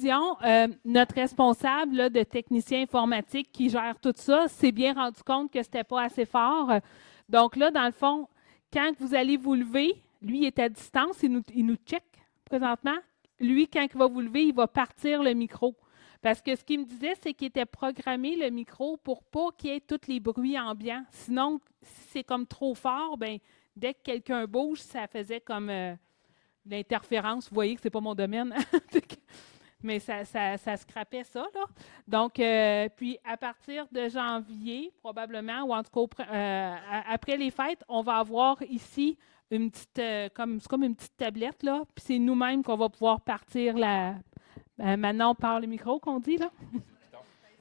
précision, notre responsable là, de technicien informatique qui gère tout ça s'est bien rendu compte que ce n'était pas assez fort. Donc là, dans le fond, quand vous allez vous lever, lui il est à distance, il nous check présentement. Lui, quand il va vous lever, il va partir le micro. Parce que ce qu'il me disait, c'est qu'il était programmé le micro pour pas qu'il y ait tous les bruits ambiants. Sinon, si c'est comme trop fort, ben dès que quelqu'un bouge, ça faisait comme l'interférence. Vous voyez que ce n'est pas mon domaine. Mais ça scrapait ça, là. Donc, puis à partir de janvier, probablement, ou en tout cas après les fêtes, on va avoir ici une petite, c'est comme une petite tablette, là. Puis c'est nous-mêmes qu'on va pouvoir partir la. Maintenant, on parle le micro, qu'on dit, là.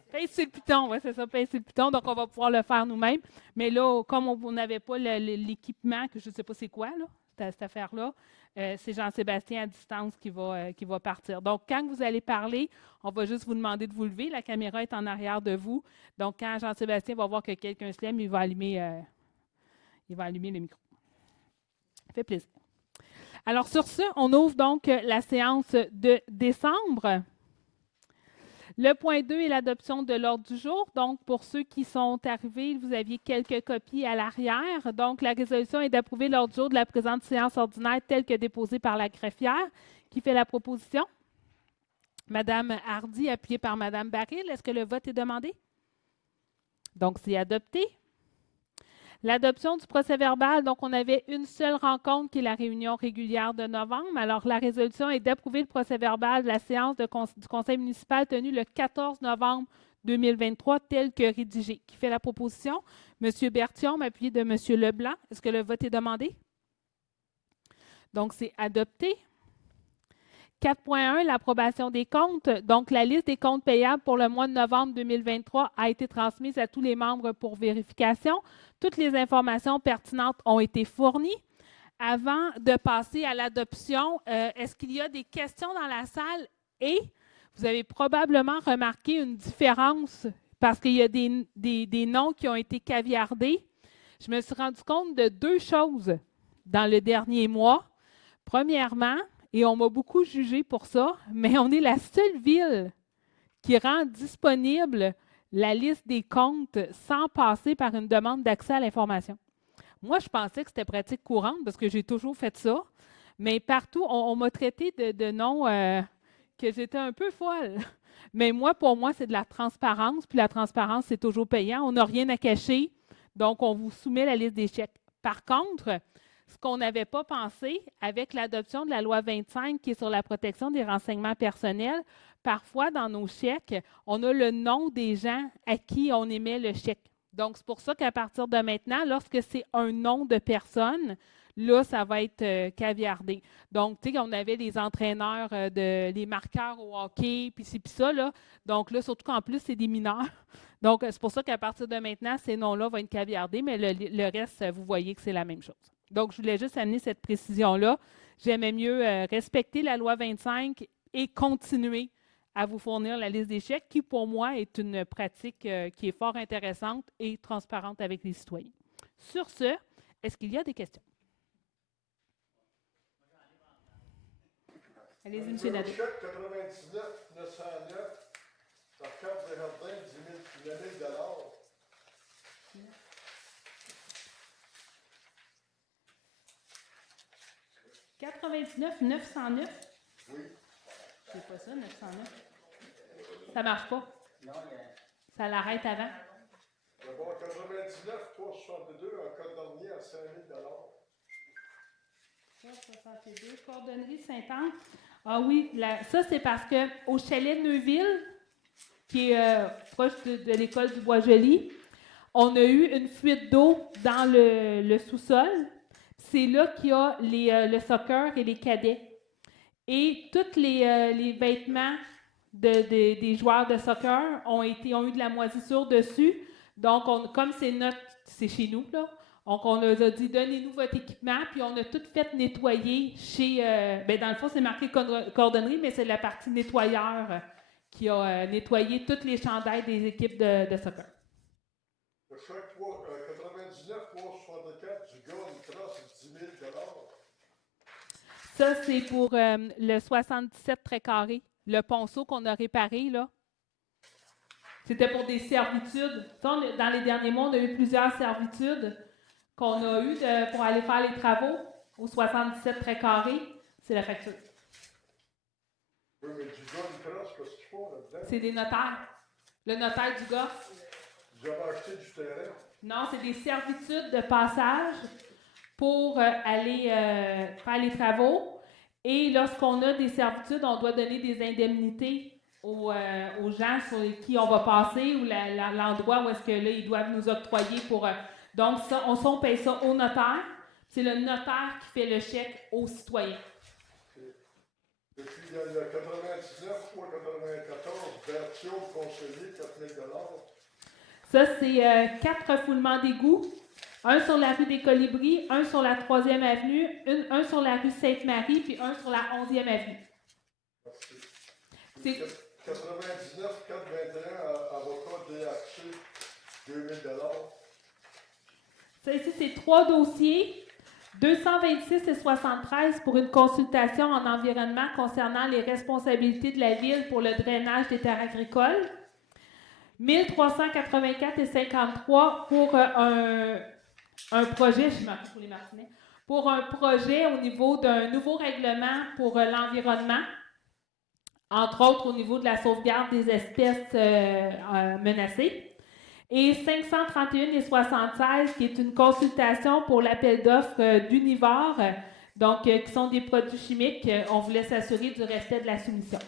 Pèse sur le piton, oui, c'est ça, pèse sur le piton. Donc, on va pouvoir le faire nous-mêmes. Mais là, comme on n'avait pas l'équipement, que je ne sais pas c'est quoi, là, cette affaire-là, c'est Jean-Sébastien à distance qui va partir. Donc, quand vous allez parler, on va juste vous demander de vous lever. La caméra est en arrière de vous. Donc, quand Jean-Sébastien va voir que quelqu'un se lève, il va allumer le micro. Ça fait plaisir. Alors, sur ce, on ouvre donc la séance de décembre. Le point 2 est l'adoption de l'ordre du jour. Donc, pour ceux qui sont arrivés, vous aviez quelques copies à l'arrière. Donc, la résolution est d'approuver l'ordre du jour de la présente séance ordinaire telle que déposée par la greffière. Qui fait la proposition? Madame Hardy, appuyée par Madame Baril. Est-ce que le vote est demandé? Donc, c'est adopté. L'adoption du procès-verbal, donc on avait une seule rencontre qui est la réunion régulière de novembre. Alors, la résolution est d'approuver le procès-verbal de la séance du conseil municipal tenue le 14 novembre 2023 tel que rédigé. Qui fait la proposition? M. Berthiaume, appuyé de M. Leblanc. Est-ce que le vote est demandé? Donc, c'est adopté. 4.1, l'approbation des comptes. Donc, la liste des comptes payables pour le mois de novembre 2023 a été transmise à tous les membres pour vérification. Toutes les informations pertinentes ont été fournies. Avant de passer à l'adoption, est-ce qu'il y a des questions dans la salle? Et vous avez probablement remarqué une différence parce qu'il y a des noms qui ont été caviardés. Je me suis rendu compte de deux choses dans le dernier mois. Premièrement, et on m'a beaucoup jugé pour ça, mais on est la seule ville qui rend disponible la liste des comptes sans passer par une demande d'accès à l'information. Moi, je pensais que c'était pratique courante parce que j'ai toujours fait ça, mais partout, on m'a traité de noms que j'étais un peu folle. Mais moi, pour moi, c'est de la transparence, puis la transparence, c'est toujours payant. On n'a rien à cacher, donc on vous soumet la liste des chèques. Par contre, ce qu'on n'avait pas pensé avec l'adoption de la loi 25 qui est sur la protection des renseignements personnels, parfois dans nos chèques, on a le nom des gens à qui on émet le chèque. Donc, c'est pour ça qu'à partir de maintenant, lorsque c'est un nom de personne, là, ça va être caviardé. Donc, tu sais, on avait les entraîneurs, les marqueurs au hockey, puis ci, puis ça, là. Donc, là, surtout qu'en plus, c'est des mineurs. Donc, c'est pour ça qu'à partir de maintenant, ces noms-là vont être caviardés, mais le reste, vous voyez que c'est la même chose. Donc, je voulais juste amener cette précision-là. J'aimais mieux respecter la loi 25 et continuer à vous fournir la liste des chèques, qui, pour moi, est une pratique qui est fort intéressante et transparente avec les citoyens. Sur ce, est-ce qu'il y a des questions? Allez-y, M. Nadeau. Chèque 99 909 par carte de jardin, 10 000 $. 99 909. Oui. C'est pas ça, 909. Ça marche pas. Ça l'arrête avant. D'abord, 99 362 en code dernier à 5 000 $. 362, Cordonnerie Saint-Anne. Ah oui, ça c'est parce qu'au chalet Neuville, qui est proche de l'école du Bois-Joli, on a eu une fuite d'eau dans le sous-sol. C'est là qu'il y a le soccer et les cadets. Et tous les vêtements des joueurs de soccer ont eu de la moisissure dessus. Donc, comme c'est chez nous, là, donc on nous a dit, donnez-nous votre équipement, puis on a tout fait nettoyer chez, dans le fond, c'est marqué cordonnerie, mais c'est la partie nettoyeur qui a nettoyé toutes les chandails des équipes de soccer. Le chèque 99 364 du gars, une trace de 10 000 $. Ça, c'est pour le 77 très carré, le ponceau qu'on a réparé, là. C'était pour des servitudes. Dans les derniers mois, on a eu plusieurs servitudes qu'on a eues pour aller faire les travaux au 77 très carré. C'est la facture. Oui, mais du gars, une crosse, qu'est-ce qu'ils font là-dedans? C'est des notaires. Le notaire du gars. Vous avez acheté du terrain? Non, c'est des servitudes de passage pour aller faire les travaux. Et lorsqu'on a des servitudes, on doit donner des indemnités aux gens sur qui on va passer ou l'endroit où est-ce que là, ils doivent nous octroyer pour... donc, ça, on paye ça au notaire. C'est le notaire qui fait le chèque aux citoyens. Depuis le 99 ou 94, version conseiller, 4 000 $. Ça, c'est 4 refoulements d'égouts. Un sur la rue des Colibris, un sur la 3e avenue, un sur la rue Sainte-Marie, puis un sur la 11e avenue. Merci. C'est 99, 421, avocat DHC, 2 000 $. ça ici, c'est 3 dossiers, 226 et 73 pour une consultation en environnement concernant les responsabilités de la ville pour le drainage des terres agricoles. 1384 et 53 pour un projet, je marque pour les Martinets, pour un projet au niveau d'un nouveau règlement pour l'environnement, entre autres au niveau de la sauvegarde des espèces menacées. Et 531 et 76, qui est une consultation pour l'appel d'offres d'Univar, donc qui sont des produits chimiques. On voulait s'assurer du respect de la soumission.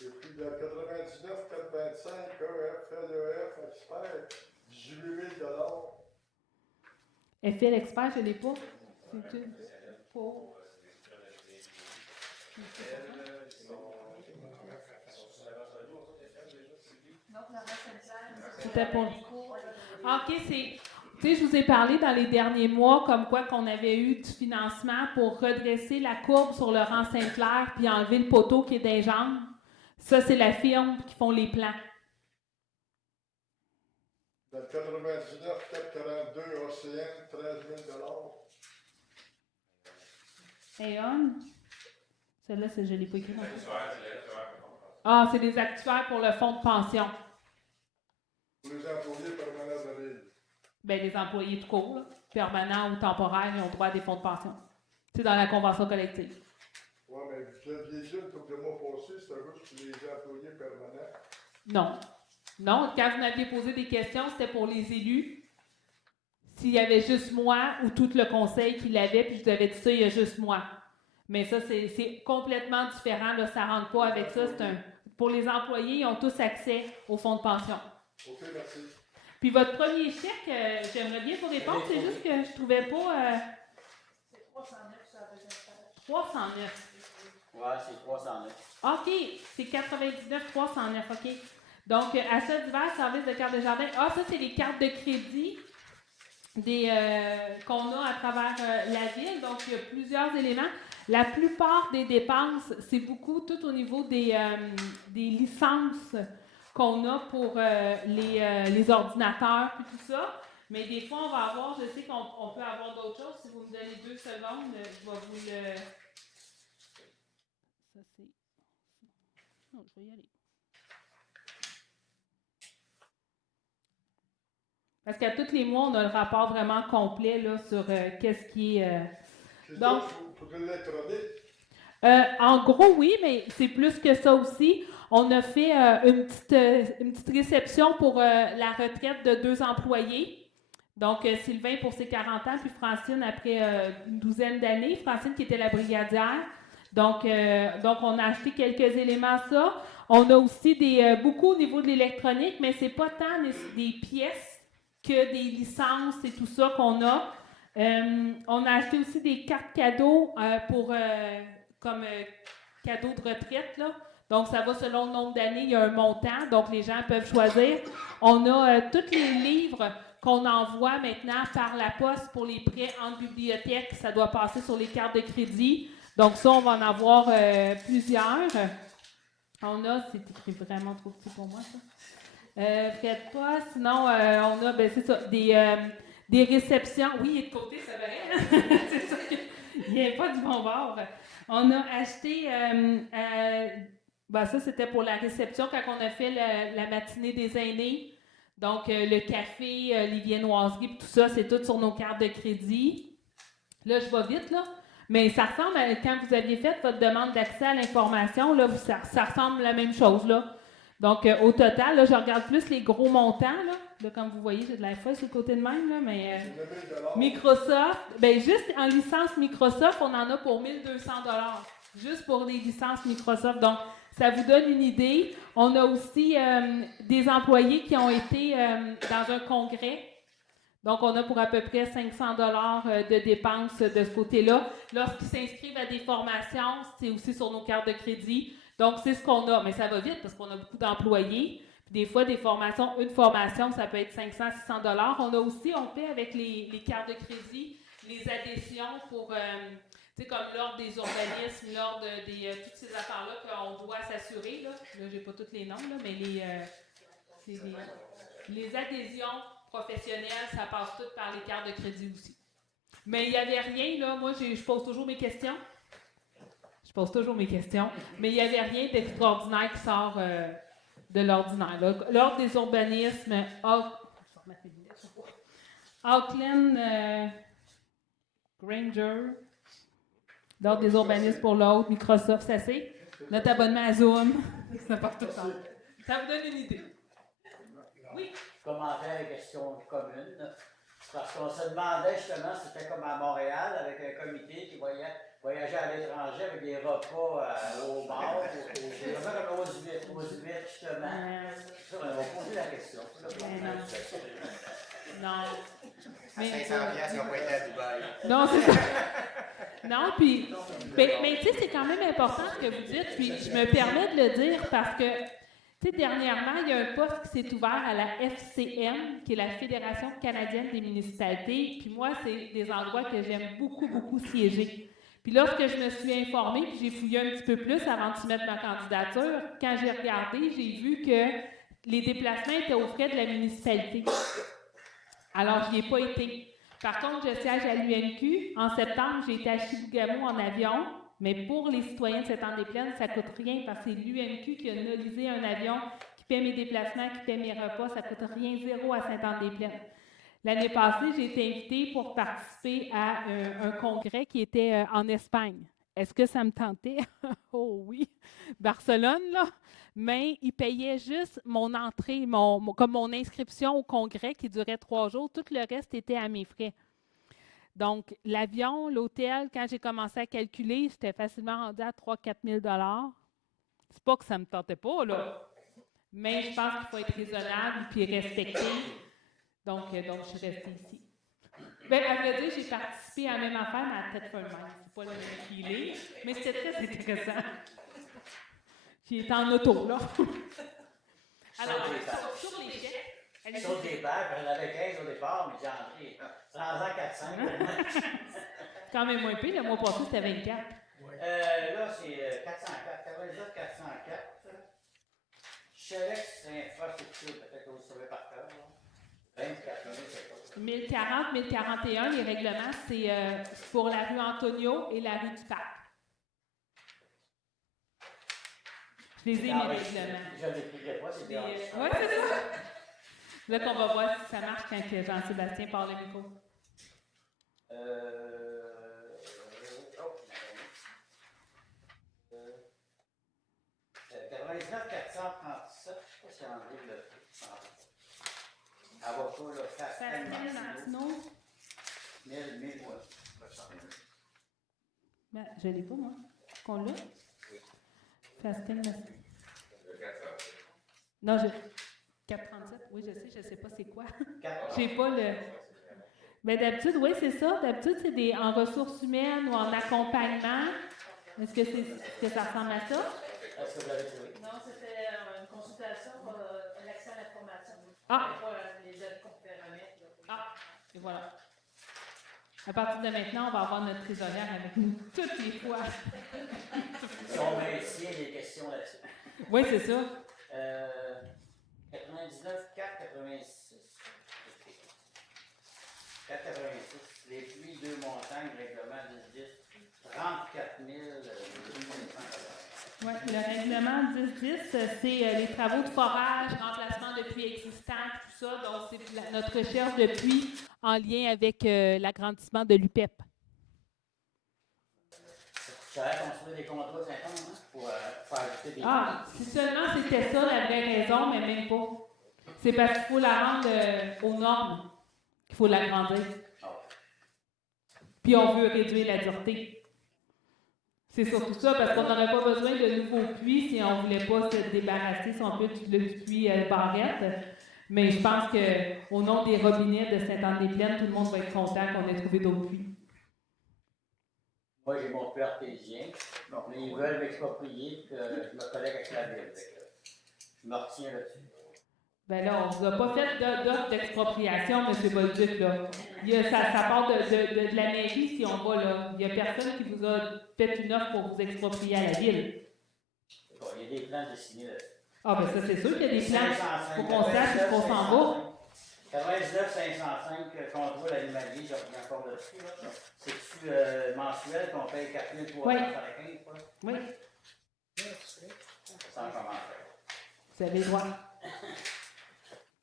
Et puis le 99, 425, EF, LEF, expert, 18 000 $. FL Expert, je ne l'ai pas. C'est pour... C'était pour... OK, c'est... Tu sais, je vous ai parlé dans les derniers mois comme quoi qu'on avait eu du financement pour redresser la courbe sur le rang Sainte-Claire puis enlever le poteau qui est des jambes. Ça, c'est la firme qui font les plans. Dans le 99, 442, Océane, 13 000 $. Et on? Celle-là, je ne l'ai pas écrit. Ah, c'est des actuaires pour le fonds de pension. Pour les employés permanents de la ville. Bien, les employés tout court, là, permanents ou temporaires, ils ont droit à des fonds de pension. C'est dans la convention collective. Oui, mais vous aviez dit le couple de mois passé, c'était juste pour les employés permanents. Non. Non, quand vous m'aviez posé des questions, c'était pour les élus. S'il y avait juste moi ou tout le conseil qui l'avait, puis je vous avais dit ça, il y a juste moi. Mais ça, c'est complètement différent. Là, ça ne rentre pas avec ça. Pour les employés, ils ont tous accès au fonds de pension. OK, merci. Puis votre premier chèque, j'aimerais bien vous répondre, c'est juste que je ne trouvais pas... C'est 309 sur la deuxième page. 309. Ouais, c'est 309. OK, c'est 99 309, OK. Donc, achat divers, service de carte de jardin. Ah, ça, c'est les cartes de crédit qu'on a à travers la ville. Donc, il y a plusieurs éléments. La plupart des dépenses, c'est beaucoup tout au niveau des licences qu'on a pour les ordinateurs et tout ça. Mais des fois, on va avoir, je sais qu'on peut avoir d'autres choses. Si vous me donnez 2 secondes, je vais vous le... Ça, c'est... Non, je vais y aller. Parce qu'à tous les mois, on a le rapport vraiment complet là, sur qu'est-ce qui est... Donc, pour l'électronique. En gros, oui, mais c'est plus que ça aussi. On a fait une petite réception pour la retraite de 2 employés. Donc, Sylvain pour ses 40 ans, puis Francine après une douzaine d'années. Francine qui était la brigadière. Donc, on a acheté quelques éléments à ça. On a aussi beaucoup au niveau de l'électronique, mais c'est pas tant des pièces que des licences et tout ça qu'on a. On a acheté aussi des cartes cadeaux comme cadeau de retraite, là. Donc, ça va selon le nombre d'années, il y a un montant, donc les gens peuvent choisir. On a tous les livres qu'on envoie maintenant par la poste pour les prêts en bibliothèque. Ça doit passer sur les cartes de crédit. Donc, ça, on va en avoir plusieurs. On a, c'est écrit vraiment trop petit pour moi, ça. Faites pas, sinon, on a, c'est ça, des réceptions. Oui, il est de côté, c'est vrai. C'est ça qu'il n'y a pas du bon bord. On a acheté, ça c'était pour la réception quand on a fait la matinée des aînés. Donc, le café, les viennoiseries, tout ça, c'est tout sur nos cartes de crédit. Là, je vais vite, là. Mais ça ressemble à quand vous aviez fait votre demande d'accès à l'information, là, ça ressemble à la même chose, là. Donc, au total, là, je regarde plus les gros montants, là. Là, comme vous voyez, j'ai de la feuille sur le côté de même, là, mais Microsoft, juste en licence Microsoft, on en a pour 1 200 $, juste pour les licences Microsoft. Donc, ça vous donne une idée. On a aussi des employés qui ont été dans un congrès. Donc, on a pour à peu près 500 $ de dépenses de ce côté-là. Lorsqu'ils s'inscrivent à des formations, c'est aussi sur nos cartes de crédit. Donc, c'est ce qu'on a. Mais ça va vite parce qu'on a beaucoup d'employés. Puis des fois, des formations, une formation, ça peut être 500, 600 $. On a aussi, on fait avec les cartes de crédit, les adhésions pour, tu sais, comme l'ordre des organismes, l'ordre des toutes ces affaires-là qu'on doit s'assurer. Là, j'ai pas tous les noms, là, mais les adhésions professionnelles, ça passe tout par les cartes de crédit aussi. Mais il n'y avait rien, là. Moi, je pose toujours mes questions. Mais il n'y avait rien d'extraordinaire qui sort de l'ordinaire. L'ordre des urbanismes, Auckland, Granger, l'ordre des urbanismes pour l'autre, Microsoft, ça c'est. Notre abonnement à Zoom, ça part tout le temps. Ça vous donne une idée. Oui. Commentaire à la question commune. Parce qu'on se demandait justement, c'était comme à Montréal, avec un comité qui voyageait à l'étranger avec des repas au bar, comme aux huîtres, justement. On va poser la question. Non. À 500 $, ils n'ont pas été à Dubaï. Non, c'est ça. Non, puis, mais tu sais, c'est quand même important ce que vous dites, puis je me permets de le dire parce que, tu sais, dernièrement, il y a un poste qui s'est ouvert à la FCM, qui est la Fédération canadienne des municipalités, puis moi, c'est des endroits que j'aime beaucoup, beaucoup siéger. Puis lorsque je me suis informée, puis j'ai fouillé un petit peu plus avant de soumettre ma candidature, quand j'ai regardé, j'ai vu que les déplacements étaient aux frais de la municipalité. Alors, je n'y ai pas été. Par contre, je siège à l'UMQ. En septembre, j'ai été à Chibougamau en avion, mais pour les citoyens de Saint-Anne-des-Plaines, ça ne coûte rien parce que c'est l'UMQ qui a nolisé un avion, qui paie mes déplacements, qui paie mes repas. Ça ne coûte rien, zéro à Saint-Anne-des-Plaines. L'année passée, j'ai été invitée pour participer à un congrès qui était en Espagne. Est-ce que ça me tentait? Oh oui! Barcelone, là! Mais ils payaient juste mon entrée, comme mon inscription au congrès qui durait 3 jours. Tout le reste était à mes frais. Donc, l'avion, l'hôtel, quand j'ai commencé à calculer, j'étais facilement rendue à 3 000 à 4 000 $. C'est pas que ça ne me tentait pas, là. Mais je pense qu'il faut être raisonnable et respecter. Donc, je suis restée ici. Bien, à vrai dire, j'ai participé à la même affaire, mais à tête folle même. C'est pas le même feeling, mais c'était très intéressant. Qui est en auto, là. Alors, sur les chèques. Sur des bacs, j'en avais 15 au départ, mais j'ai entré 100 ans 400. Quand même moins pire, le mois passé, c'était 24. Là, c'est 404, 99 404. Chelex, c'est infrastructure, peut-être que vous savez par cœur. 24 000, c'est pas. 1040, 1041, les règlements, c'est pour la rue Antonio et la rue du Parc. Je les ai, mes règlements. Je ne l'écrirai pas, c'est bien. Oui, c'est ça. Là qu'on va voir si ça marche quand Jean-Sébastien parle le micro. 99 437, je ne sais pas si André le fait. Avocat, là, Fastel Martineau. 1000, ouais. Ben, je ne l'ai pas, moi. Qu'on l'a? Fastel Martineau. Non, 437, oui, je sais pas c'est quoi. J'ai pas le. Ben d'habitude, oui, c'est ça. D'habitude, c'est en ressources humaines ou en accompagnement. Est-ce que ça ressemble à ça? Est-ce que vous l'avez trouvé? Non, c'était une consultation pour l'accès à l'information. Ah! Les aides qu'on pouvait remettre. Ah! Et voilà. À partir de maintenant, on va avoir notre trésorière avec nous toutes les fois. Si on maintient des questions là-dessus. Oui, c'est ça. 99 486. 486. Les pluies, 2 montagnes, règlement 10-10. 34 000. Oui, le règlement 1010, c'est les travaux de forage, remplacement de puits existants, tout ça. Donc, c'est notre recherche de puits en lien avec l'agrandissement de l'UPEP. Ça va construire des contours 50 hein, pour ajouter des. Ah, si seulement c'était ça la vraie raison, mais même pas. C'est parce qu'il faut la rendre aux normes qu'il faut l'agrandir. Puis on veut réduire la dureté. C'est surtout ça, parce qu'on n'aurait pas besoin de nouveaux puits si on ne voulait pas se débarrasser, si on peut, du puits barrette. Mais je pense qu'au nom des robinets de Sainte-Anne-des-Plaines, tout le monde va être content qu'on ait trouvé d'autres puits. Moi, j'ai mon puits artésien. Donc, là, ils veulent m'exproprier, puis je me collègue avec la ville. Je me retiens là-dessus. Bien là, on ne vous a pas fait d'offre d'expropriation, M. Bolduc, là. Ça part de la mairie, si on va, là. Il n'y a personne qui vous a fait une offre pour vous exproprier à la ville. Bon, il y a des plans dessinés là. Ah, bien ça, c'est sûr qu'il y a des plans. Il faut qu'on sache où on s'en va. 99 505 contrôle animalier, je reviens encore là-dessus. Là. C'est-tu mensuel qu'on paye 4 375 quoi? Oui. Sans commentaire. Vous avez le droit.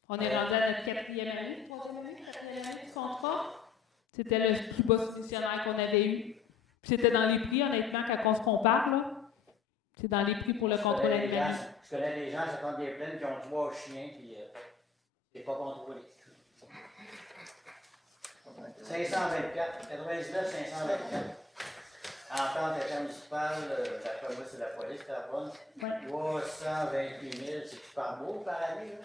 On est rendu à notre 4e année, 3e année, 4e année du contrat. C'était le plus bas soumissionnaire qu'on avait eu. Puis c'était dans les prix, honnêtement, quand on se compare, là. C'est dans les prix pour le contrôle animalier. Je connais des gens qui ont des plaines qui ont 3 chiens, puis c'est pas contrôlé. 524, 99 524. Entente intermunicipale, d'après moi, c'est la police, c'est la bonne. 328 000, c'est-tu par mois par année, là?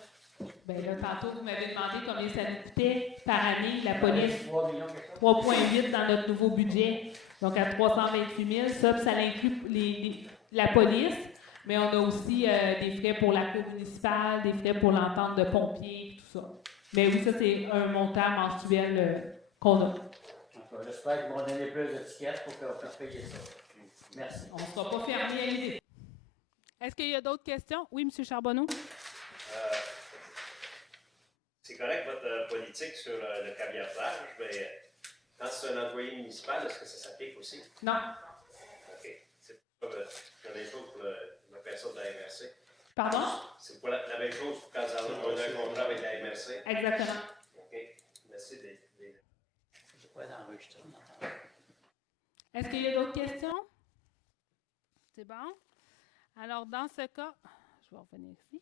Bien là, tantôt, vous m'avez demandé combien ça nous coûtait par année, la police. 3 millions, quelque chose. 3,8 dans notre nouveau budget. Donc, à 328 000, ça inclut la police, mais on a aussi des frais pour la cour municipale, des frais pour l'entente de pompiers, tout ça. Mais oui, ça, c'est un montant mensuel qu'on a. J'espère qu'ils vont donner plus de tickets pour qu'on puisse payer ça. Merci. On ne sera pas fermé à l'idée. Est-ce qu'il y a d'autres questions? Oui, M. Charbonneau? C'est correct votre politique sur le caviardage, mais quand c'est un employé municipal, est-ce que ça s'applique aussi? Non. OK. C'est pas la même chose pour la personne de la MRC. Pardon? C'est pas la même chose quand vous avez un contrat avec la MRC. Exactement. OK. Merci des. Est-ce qu'il y a d'autres questions? C'est bon? Alors, dans ce cas, je vais revenir ici.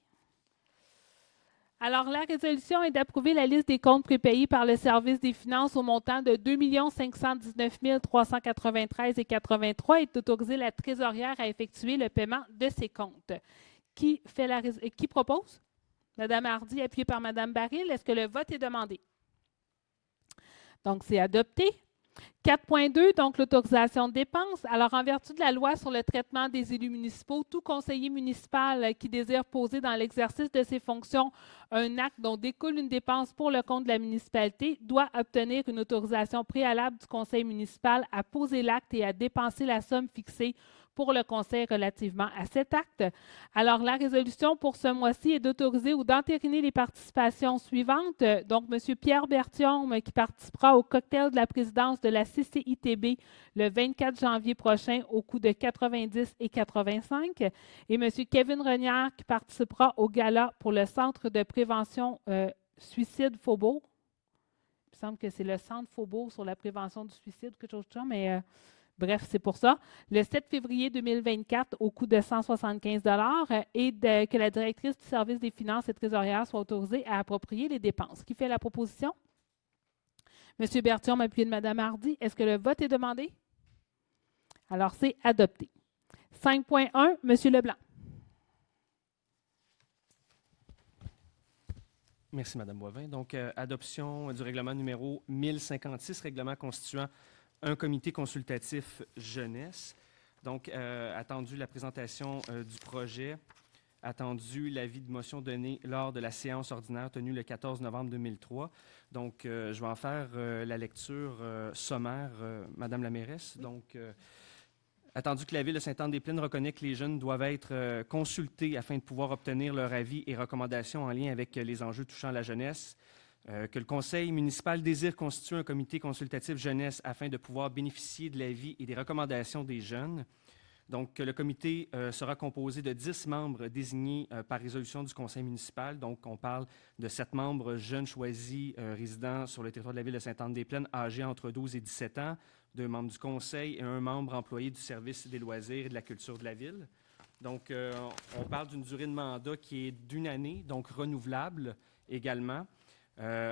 Alors, la résolution est d'approuver la liste des comptes prépayés par le service des finances au montant de 2 519 393,83 et d'autoriser la trésorière à effectuer le paiement de ces comptes. Qui propose? Mme Hardy, appuyée par Mme Baril. Est-ce que le vote est demandé? Donc, c'est adopté. 4.2, donc l'autorisation de dépenses. Alors, en vertu de la loi sur le traitement des élus municipaux, tout conseiller municipal qui désire poser dans l'exercice de ses fonctions un acte dont découle une dépense pour le compte de la municipalité doit obtenir une autorisation préalable du conseil municipal à poser l'acte et à dépenser la somme fixée pour le conseil relativement à cet acte. Alors, la résolution pour ce mois-ci est d'autoriser ou d'entériner les participations suivantes. Donc, M. Pierre Berthiaume qui participera au cocktail de la présidence de la CCITB le 24 janvier prochain au coût de 90 et 85. Et M. Kevin Renière qui participera au gala pour le Centre de prévention suicide Faubourg. Il me semble que c'est le Centre Faubourg sur la prévention du suicide, quelque chose de ça, mais... Bref, c'est pour ça. Le 7 février 2024, au coût de 175 et que la directrice du service des finances et trésorière soit autorisée à approprier les dépenses. Qui fait la proposition? M. Berthiaume, appuyé de Mme Hardy. Est-ce que le vote est demandé? Alors, c'est adopté. 5.1, M. Leblanc. Merci, Mme Boivin. Donc, adoption du règlement numéro 1056, règlement constituant un comité consultatif jeunesse. Donc, attendu la présentation du projet, attendu l'avis de motion donné lors de la séance ordinaire tenue le 14 novembre 2003. Donc, je vais en faire la lecture sommaire, Madame la mairesse. Donc, attendu que la Ville de Sainte-Anne-des-Plaines reconnaît que les jeunes doivent être consultés afin de pouvoir obtenir leur avis et recommandations en lien avec les enjeux touchant la jeunesse, que le conseil municipal désire constituer un comité consultatif jeunesse afin de pouvoir bénéficier de l'avis et des recommandations des jeunes. Donc, le comité sera composé de 10 membres désignés par résolution du conseil municipal. Donc, on parle de 7 membres jeunes choisis résidant sur le territoire de la ville de Sainte-Anne-des-Plaines, âgés entre 12 et 17 ans, 2 membres du conseil et 1 membre employé du service des loisirs et de la culture de la ville. Donc, on parle d'une durée de mandat qui est d'1 année, donc renouvelable également.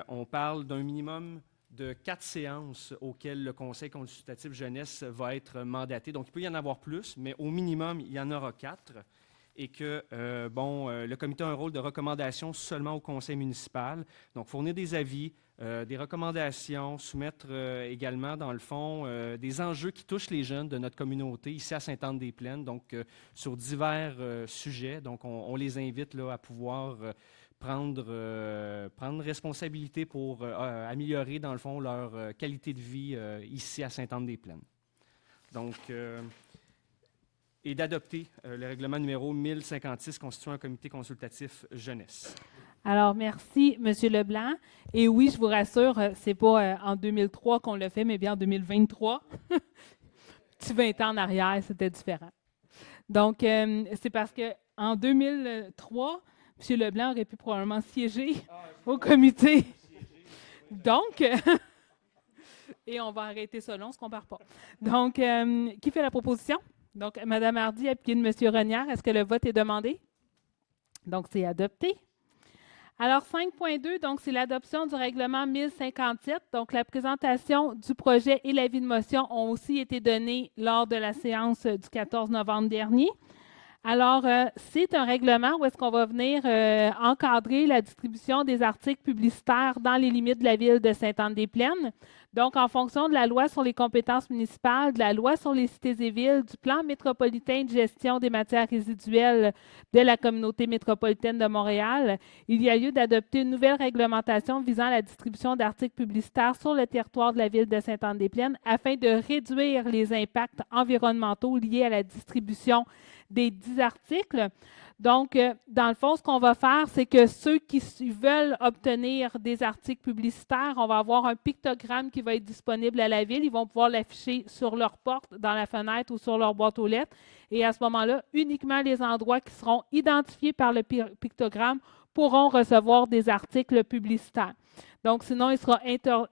On parle d'un minimum de 4 séances auxquelles le Conseil consultatif jeunesse va être mandaté. Donc, il peut y en avoir plus, mais au minimum, il y en aura 4. Et que, le comité a un rôle de recommandation seulement au Conseil municipal. Donc, fournir des avis, des recommandations, soumettre également, dans le fond, des enjeux qui touchent les jeunes de notre communauté ici à Sainte-Anne-des-Plaines, donc sur divers sujets. Donc, on les invite là, à pouvoir prendre responsabilité pour améliorer, dans le fond, leur qualité de vie ici à Sainte-Anne-des-Plaines. Donc, et d'adopter le règlement numéro 1056 constituant un comité consultatif jeunesse. Alors, merci, M. Leblanc. Et oui, je vous rassure, ce n'est pas en 2003 qu'on l'a fait, mais bien en 2023. Petit 20 ans en arrière, c'était différent. Donc, c'est parce qu'en 2003, M. Leblanc aurait pu probablement siéger au comité. Donc, et on va arrêter ça là, on ne se compare pas. Donc, qui fait la proposition? Donc, Mme Hardy, appuyée de M. Renière, est-ce que le vote est demandé? Donc, c'est adopté. Alors, 5.2, donc c'est l'adoption du règlement 1057. Donc, la présentation du projet et l'avis de motion ont aussi été donnés lors de la séance du 14 novembre dernier. Alors, c'est un règlement où est-ce qu'on va venir encadrer la distribution des articles publicitaires dans les limites de la ville de Sainte-Anne-des-Plaines. Donc, en fonction de la loi sur les compétences municipales, de la loi sur les cités et villes, du plan métropolitain de gestion des matières résiduelles de la communauté métropolitaine de Montréal, il y a lieu d'adopter une nouvelle réglementation visant la distribution d'articles publicitaires sur le territoire de la ville de Sainte-Anne-des-Plaines afin de réduire les impacts environnementaux liés à la distribution des 10 articles. Donc, dans le fond, ce qu'on va faire, c'est que ceux qui veulent obtenir des articles publicitaires, on va avoir un pictogramme qui va être disponible à la ville. Ils vont pouvoir l'afficher sur leur porte, dans la fenêtre ou sur leur boîte aux lettres. Et à ce moment-là, uniquement les endroits qui seront identifiés par le pictogramme pourront recevoir des articles publicitaires. Donc, sinon, il sera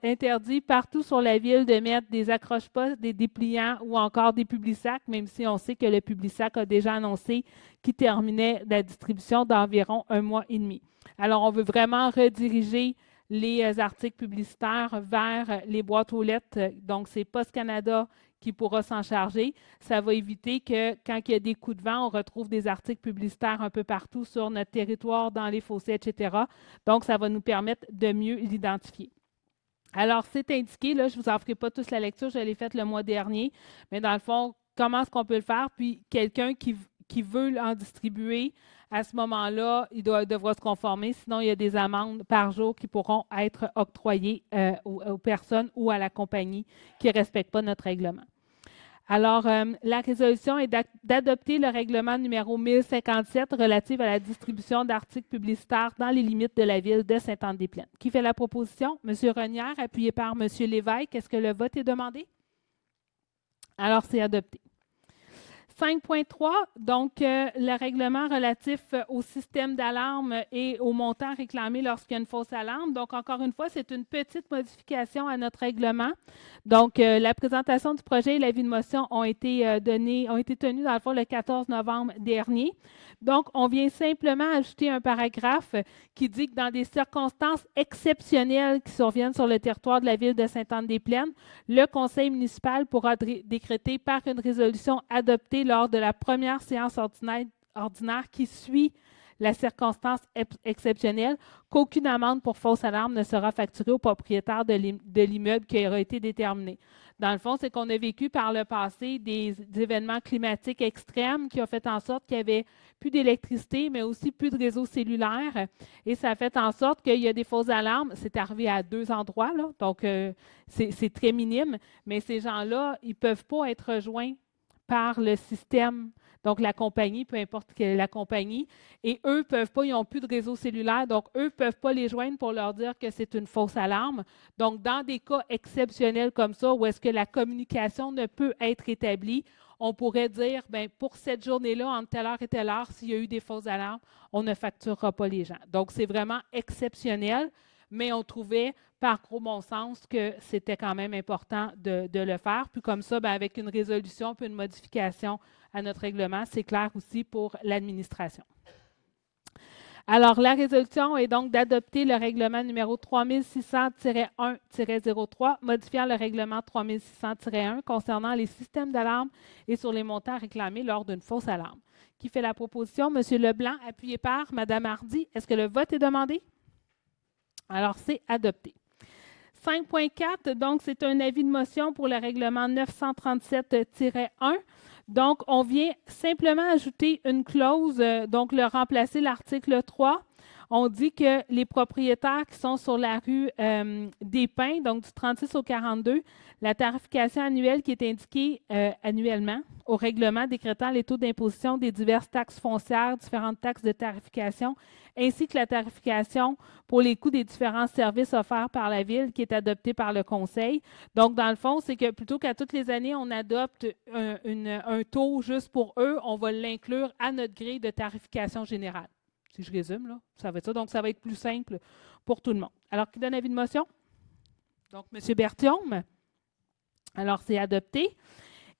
interdit partout sur la ville de mettre des accroche-postes, des dépliants ou encore des publisacs, même si on sait que le Publisac a déjà annoncé qu'il terminait la distribution d'environ 1 mois et demi. Alors, on veut vraiment rediriger les articles publicitaires vers les boîtes aux lettres. Donc, c'est Post Canada qui pourra s'en charger. Ça va éviter que, quand il y a des coups de vent, on retrouve des articles publicitaires un peu partout sur notre territoire, dans les fossés, etc. Donc, ça va nous permettre de mieux l'identifier. Alors, c'est indiqué, là, je ne vous en ferai pas tous la lecture, je l'ai faite le mois dernier, mais dans le fond, comment est-ce qu'on peut le faire? Puis, quelqu'un qui veut en distribuer, à ce moment-là, il devra se conformer, sinon il y a des amendes par jour qui pourront être octroyées aux personnes ou à la compagnie qui ne respectent pas notre règlement. Alors, la résolution est d'adopter le règlement numéro 1057 relatif à la distribution d'articles publicitaires dans les limites de la ville de Sainte-Anne-des-Plaines. Qui fait la proposition? M. Renière, appuyé par M. Lévesque. Est-ce que le vote est demandé? Alors, c'est adopté. 5.3, donc le règlement relatif au système d'alarme et au montant réclamé lorsqu'il y a une fausse alarme. Donc, encore une fois, c'est une petite modification à notre règlement. Donc, la présentation du projet et l'avis de motion ont été tenus dans le fond le 14 novembre dernier. Donc, on vient simplement ajouter un paragraphe qui dit que dans des circonstances exceptionnelles qui surviennent sur le territoire de la ville de Sainte-Anne-des-Plaines, le conseil municipal pourra décréter par une résolution adoptée lors de la première séance ordinaire qui suit la circonstance exceptionnelle qu'aucune amende pour fausse alarme ne sera facturée au propriétaire de l'immeuble qui aura été déterminé. Dans le fond, c'est qu'on a vécu par le passé des événements climatiques extrêmes qui ont fait en sorte qu'il y avait plus d'électricité, mais aussi plus de réseau cellulaire. Et ça a fait en sorte qu'il y a des fausses alarmes. C'est arrivé à 2 endroits, là, donc c'est très minime. Mais ces gens-là, ils ne peuvent pas être rejoints par le système, donc la compagnie, peu importe la compagnie. Et eux ne peuvent pas, ils n'ont plus de réseau cellulaire, donc eux ne peuvent pas les joindre pour leur dire que c'est une fausse alarme. Donc, dans des cas exceptionnels comme ça, où est-ce que la communication ne peut être établie, on pourrait dire, bien, pour cette journée-là, entre telle heure et telle heure, s'il y a eu des fausses alarmes, on ne facturera pas les gens. Donc, c'est vraiment exceptionnel, mais on trouvait, par gros bon sens, que c'était quand même important de le faire. Puis comme ça, bien, avec une résolution puis une modification à notre règlement, c'est clair aussi pour l'administration. Alors, la résolution est donc d'adopter le règlement numéro 3600-1-03, modifiant le règlement 3600-1 concernant les systèmes d'alarme et sur les montants réclamés lors d'une fausse alarme. Qui fait la proposition? M. Leblanc, appuyé par Mme Hardy. Est-ce que le vote est demandé? Alors, c'est adopté. 5.4, donc, c'est un avis de motion pour le règlement 937-1. Donc, on vient simplement ajouter une clause, donc le remplacer l'article 3. On dit que les propriétaires qui sont sur la rue des Pins, donc du 36 au 42, la tarification annuelle qui est indiquée annuellement au règlement décrétant les taux d'imposition des diverses taxes foncières, différentes taxes de tarification, ainsi que la tarification pour les coûts des différents services offerts par la Ville qui est adoptée par le Conseil. Donc, dans le fond, c'est que plutôt qu'à toutes les années, on adopte un taux juste pour eux, on va l'inclure à notre grille de tarification générale. Si je résume, là, ça va être ça. Donc, ça va être plus simple pour tout le monde. Alors, qui donne avis de motion? Donc, M. Berthiaume. Alors, c'est adopté.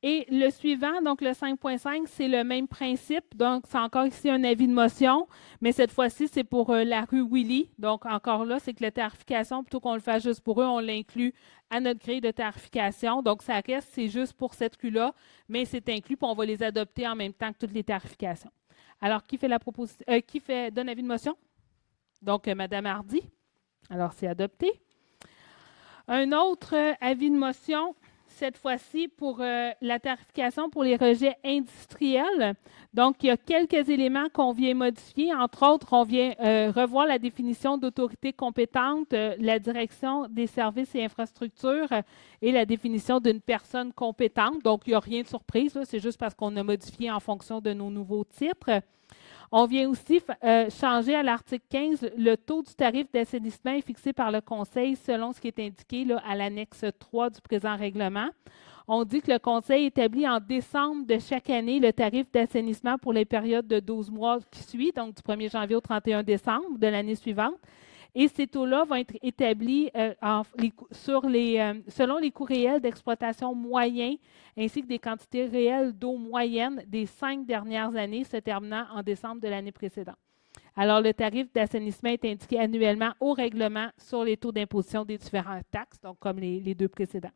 Et le suivant, donc le 5.5, c'est le même principe. Donc, c'est encore ici un avis de motion, mais cette fois-ci, c'est pour la rue Willy. Donc, encore là, c'est que la tarification, plutôt qu'on le fasse juste pour eux, on l'inclut à notre grille de tarification. Donc, ça reste, c'est juste pour cette rue-là, mais c'est inclus, puis on va les adopter en même temps que toutes les tarifications. Alors, qui fait la proposition, donne avis de motion? Donc, Mme Hardy. Alors, c'est adopté. Un autre avis de motion, cette fois-ci pour la tarification pour les rejets industriels. Donc, il y a quelques éléments qu'on vient modifier. Entre autres, on vient revoir la définition d'autorité compétente, la direction des services et infrastructures et la définition d'une personne compétente. Donc, il n'y a rien de surprise, là, c'est juste parce qu'on a modifié en fonction de nos nouveaux titres. On vient aussi changer à l'article 15, le taux du tarif d'assainissement est fixé par le Conseil selon ce qui est indiqué là, à l'annexe 3 du présent règlement. On dit que le Conseil établit en décembre de chaque année le tarif d'assainissement pour les périodes de 12 mois qui suivent, donc du 1er janvier au 31 décembre de l'année suivante. Et ces taux-là vont être établis selon les coûts réels d'exploitation moyens ainsi que des quantités réelles d'eau moyenne des 5 dernières années se terminant en décembre de l'année précédente. Alors, le tarif d'assainissement est indiqué annuellement au règlement sur les taux d'imposition des différentes taxes, donc comme les deux précédents.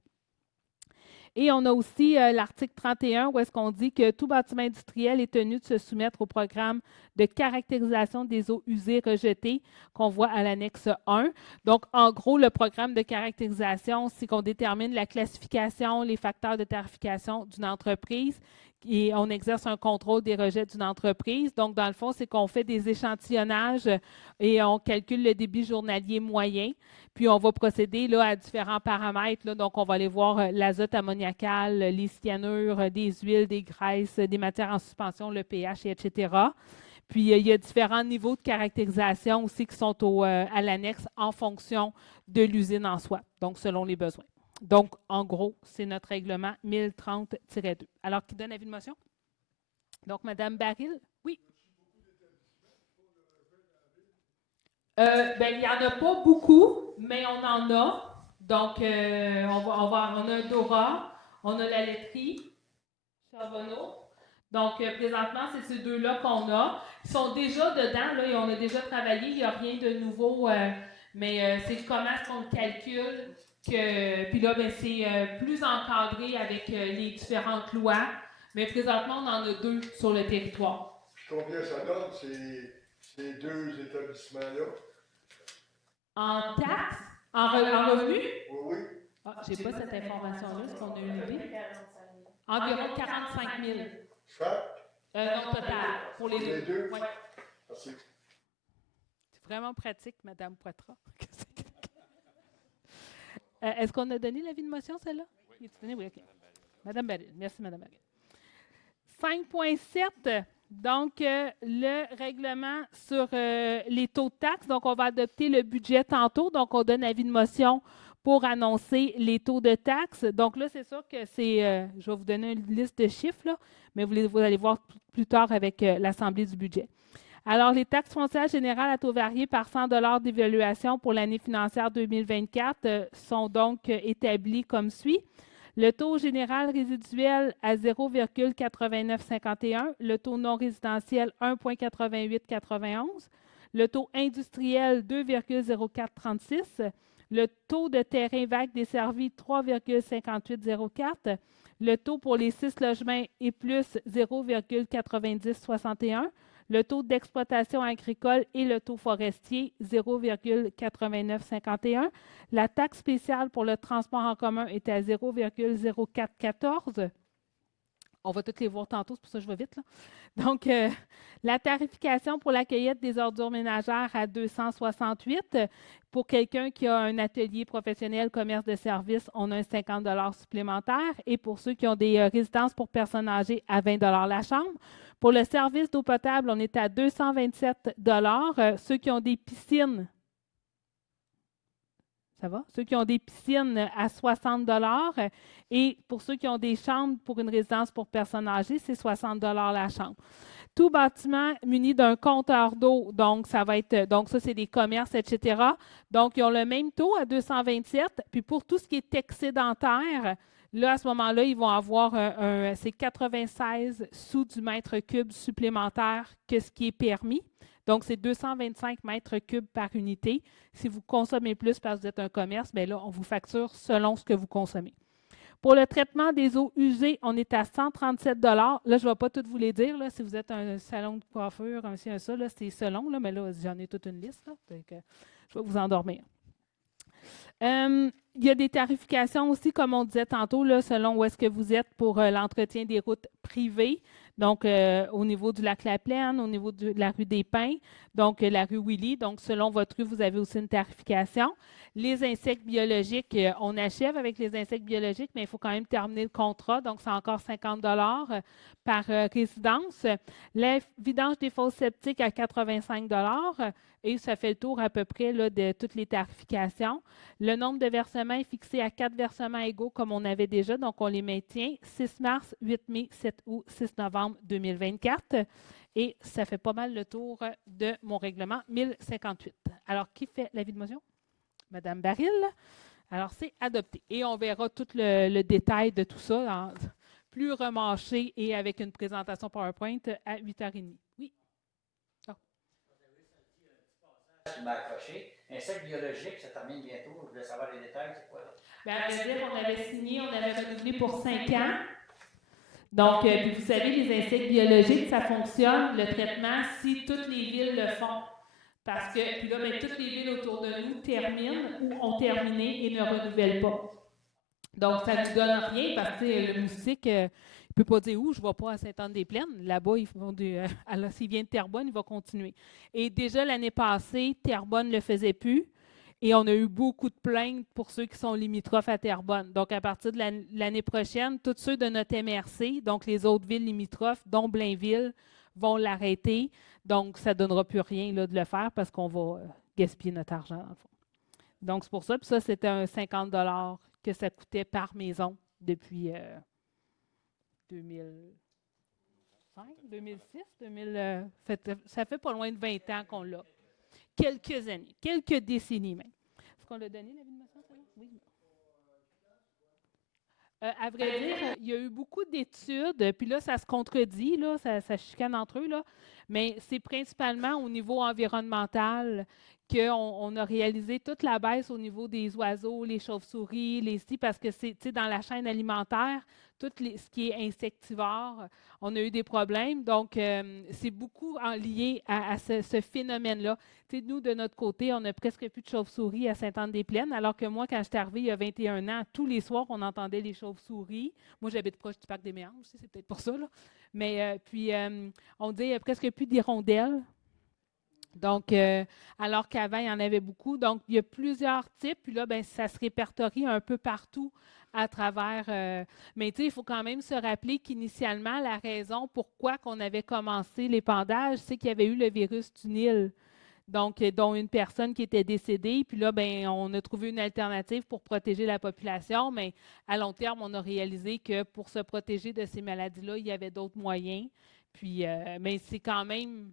Et on a aussi l'article 31 où est-ce qu'on dit que tout bâtiment industriel est tenu de se soumettre au programme de caractérisation des eaux usées rejetées qu'on voit à l'annexe 1. Donc, en gros, le programme de caractérisation, c'est qu'on détermine la classification, les facteurs de tarification d'une entreprise et on exerce un contrôle des rejets d'une entreprise. Donc, dans le fond, c'est qu'on fait des échantillonnages et on calcule le débit journalier moyen. Puis, on va procéder là, à différents paramètres. Là. Donc, on va aller voir l'azote ammoniacal, les cyanures, des huiles, des graisses, des matières en suspension, le pH, etc. Puis, il y a différents niveaux de caractérisation aussi qui sont à l'annexe en fonction de l'usine en soi, donc selon les besoins. Donc, en gros, c'est notre règlement 1030-2. Alors, qui donne avis de motion? Donc, Mme Baril, oui. Il n'y en a pas beaucoup, mais on en a. Donc, on a Dora, on a la laiterie, Charbonneau. Donc, présentement, c'est ces deux-là qu'on a. Ils sont déjà dedans, là, et on a déjà travaillé. Il n'y a rien de nouveau, mais c'est comment est-ce qu'on le calcule. Puis là, c'est plus encadré avec les différentes lois. Mais présentement, on en a 2 sur le territoire. Combien ça donne, ces deux établissements-là? En taxes? En revenus? Oui, oui. Ah, je n'ai pas cette information-là. Est-ce qu'on a une idée? Environ 45 000. Chaque? Non, total. Pour les deux. Les deux? Ouais. Merci. C'est vraiment pratique, Mme Poitras. Est-ce qu'on a donné l'avis de motion, celle-là? Oui. Oui, OK. Mme Baril. Merci, Mme Baril. 5.7. Donc, le règlement sur les taux de taxes. Donc, on va adopter le budget tantôt. Donc, on donne avis de motion pour annoncer les taux de taxes. Donc là, c'est sûr que c'est, je vais vous donner une liste de chiffres, là, mais vous allez voir plus tard avec l'Assemblée du budget. Alors, les taxes foncières générales à taux varié par 100 $ d'évaluation pour l'année financière 2024 sont donc établies comme suit. Le taux général résiduel à 0,8951, le taux non résidentiel 1,8891, le taux industriel 2,0436, le taux de terrain vague desservi 3,5804, le taux pour les 6 logements et plus 0,9061, le taux d'exploitation agricole et le taux forestier 0,8951. La taxe spéciale pour le transport en commun est à 0,0414. On va toutes les voir tantôt, c'est pour ça que je vais vite, là. Donc, la tarification pour la cueillette des ordures ménagères à 268. Pour quelqu'un qui a un atelier professionnel, commerce de services, on a un 50 $ supplémentaire. Et pour ceux qui ont des résidences pour personnes âgées, à 20 $ la chambre. Pour le service d'eau potable, on est à 227 $. Ceux qui ont des piscines, ça va? Ceux qui ont des piscines à 60 $. Et pour ceux qui ont des chambres pour une résidence pour personnes âgées, c'est 60 $ la chambre. Tout bâtiment muni d'un compteur d'eau, donc ça va être, donc ça c'est des commerces, etc. Donc ils ont le même taux à 227. Puis pour tout ce qui est excédentaire, là à ce moment-là, ils vont avoir c'est 96 sous du mètre cube supplémentaire que ce qui est permis. Donc, c'est 225 mètres cubes par unité. Si vous consommez plus parce que vous êtes un commerce, bien là, on vous facture selon ce que vous consommez. Pour le traitement des eaux usées, on est à 137 $. Là, je ne vais pas tout vous les dire. Là, si vous êtes un salon de coiffure, un ci, un ça, là, c'est selon. Là, mais là, j'en ai toute une liste. Là, donc, je vais vous endormir. Il y a des tarifications aussi, comme on disait tantôt, là, selon où est-ce que vous êtes pour l'entretien des routes privées. Donc, au niveau du lac La Plaine, au niveau de la rue des Pins, donc la rue Willy. Donc, selon votre rue, vous avez aussi une tarification. Les insectes biologiques, on achève avec les insectes biologiques, mais il faut quand même terminer le contrat. Donc, c'est encore 50 $ par résidence. La vidange des fosses septiques à 85 $ et ça fait le tour à peu près là, de toutes les tarifications. Le nombre de versements est fixé à 4 versements égaux comme on avait déjà, donc on les maintient. 6 mars, 8 mai, 7 août, 6 novembre 2024. Et ça fait pas mal le tour de mon règlement 1058. Alors, qui fait l'avis de motion? Madame Baril. Alors, c'est adopté. Et on verra tout le détail de tout ça, plus remâché et avec une présentation PowerPoint à 8h30. Oui. Oh. Qui m'a accroché. Insectes biologiques, ça termine bientôt. Je voulais savoir les détails, c'est quoi là? Bien, à vrai dire, on avait signé, on avait renouvelé pour 5 ans. Donc, puis vous savez, les insectes biologiques, ça fonctionne, le traitement, si toutes les villes le font. Parce que, puis là, bien, toutes les villes autour de nous terminent ou ont terminé et ne renouvellent pas. Donc, ça ne nous donne rien parce que le moustique, il ne peut pas dire où, je ne vais pas à Sainte-Anne-des-Plaines. Là-bas, ils font alors, s'il vient de Terrebonne, il va continuer. Et déjà, l'année passée, Terrebonne ne le faisait plus. Et on a eu beaucoup de plaintes pour ceux qui sont limitrophes à Terrebonne. Donc, à partir de l'année prochaine, tous ceux de notre MRC, donc les autres villes limitrophes, dont Blainville, vont l'arrêter. Donc, ça ne donnera plus rien là, de le faire parce qu'on va gaspiller notre argent, dans le fond. Donc, c'est pour ça. Puis ça, c'était un 50 $ que ça coûtait par maison depuis 2005, 2006, ça fait pas loin de 20 ans qu'on l'a. Quelques années, quelques décennies même. Est-ce qu'on l'a donné, l'avis de motion? Oui. À vrai dire, il y a eu beaucoup d'études, puis là, ça se contredit, là, ça chicane entre eux, là, mais c'est principalement au niveau environnemental qu'on a réalisé toute la baisse au niveau des oiseaux, les chauves-souris, les scies, parce que c'est, dans la chaîne alimentaire, ce qui est insectivore, on a eu des problèmes. Donc, c'est beaucoup lié à ce phénomène-là. Nous, de notre côté, on n'a presque plus de chauves-souris à Sainte-Anne-des-Plaines, alors que moi, quand je suis arrivée il y a 21 ans, tous les soirs, on entendait les chauves-souris. Moi, j'habite proche du parc des Méanges aussi, c'est peut-être pour ça, là. Mais puis, on dit qu'il n'y a presque plus d'hirondelles. Donc, alors qu'avant, il y en avait beaucoup. Donc, il y a plusieurs types. Puis là, bien, ça se répertorie un peu partout à travers. Mais tu sais, il faut quand même se rappeler qu'initialement, la raison pourquoi on avait commencé l'épandage, c'est qu'il y avait eu le virus du Nil. donc dont une personne qui était décédée. Puis là, ben, on a trouvé une alternative pour protéger la population, mais à long terme, on a réalisé que pour se protéger de ces maladies-là, il y avait d'autres moyens. Puis, mais c'est quand même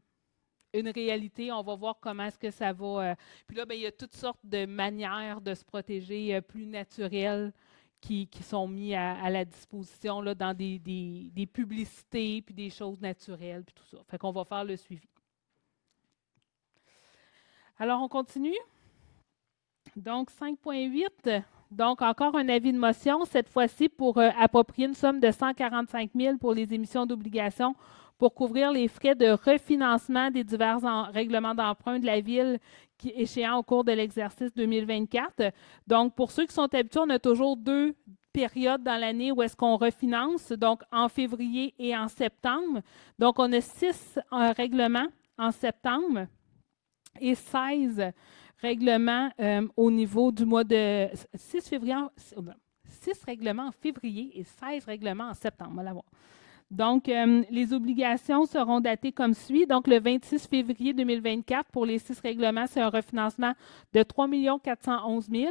une réalité. On va voir comment est-ce que ça va. Puis là, ben, il y a toutes sortes de manières de se protéger plus naturelles qui sont mis à la disposition là, dans des publicités, puis des choses naturelles, puis tout ça. Fait qu'on va faire le suivi. Alors, on continue. Donc, 5.8. Donc, encore un avis de motion, cette fois-ci pour approprier une somme de 145 000 pour les émissions d'obligations pour couvrir les frais de refinancement des divers règlements d'emprunt de la Ville qui échéant au cours de l'exercice 2024. Donc, pour ceux qui sont habitués, on a toujours 2 périodes dans l'année où est-ce qu'on refinance, donc en février et en septembre. Donc, on a 6 règlements en septembre et 16 règlements au niveau du mois de 6 règlements en février et 16 règlements en septembre. On va l'avoir. Donc, les obligations seront datées comme suit. Donc, le 26 février 2024, pour les 6 règlements, c'est un refinancement de 3 411 000.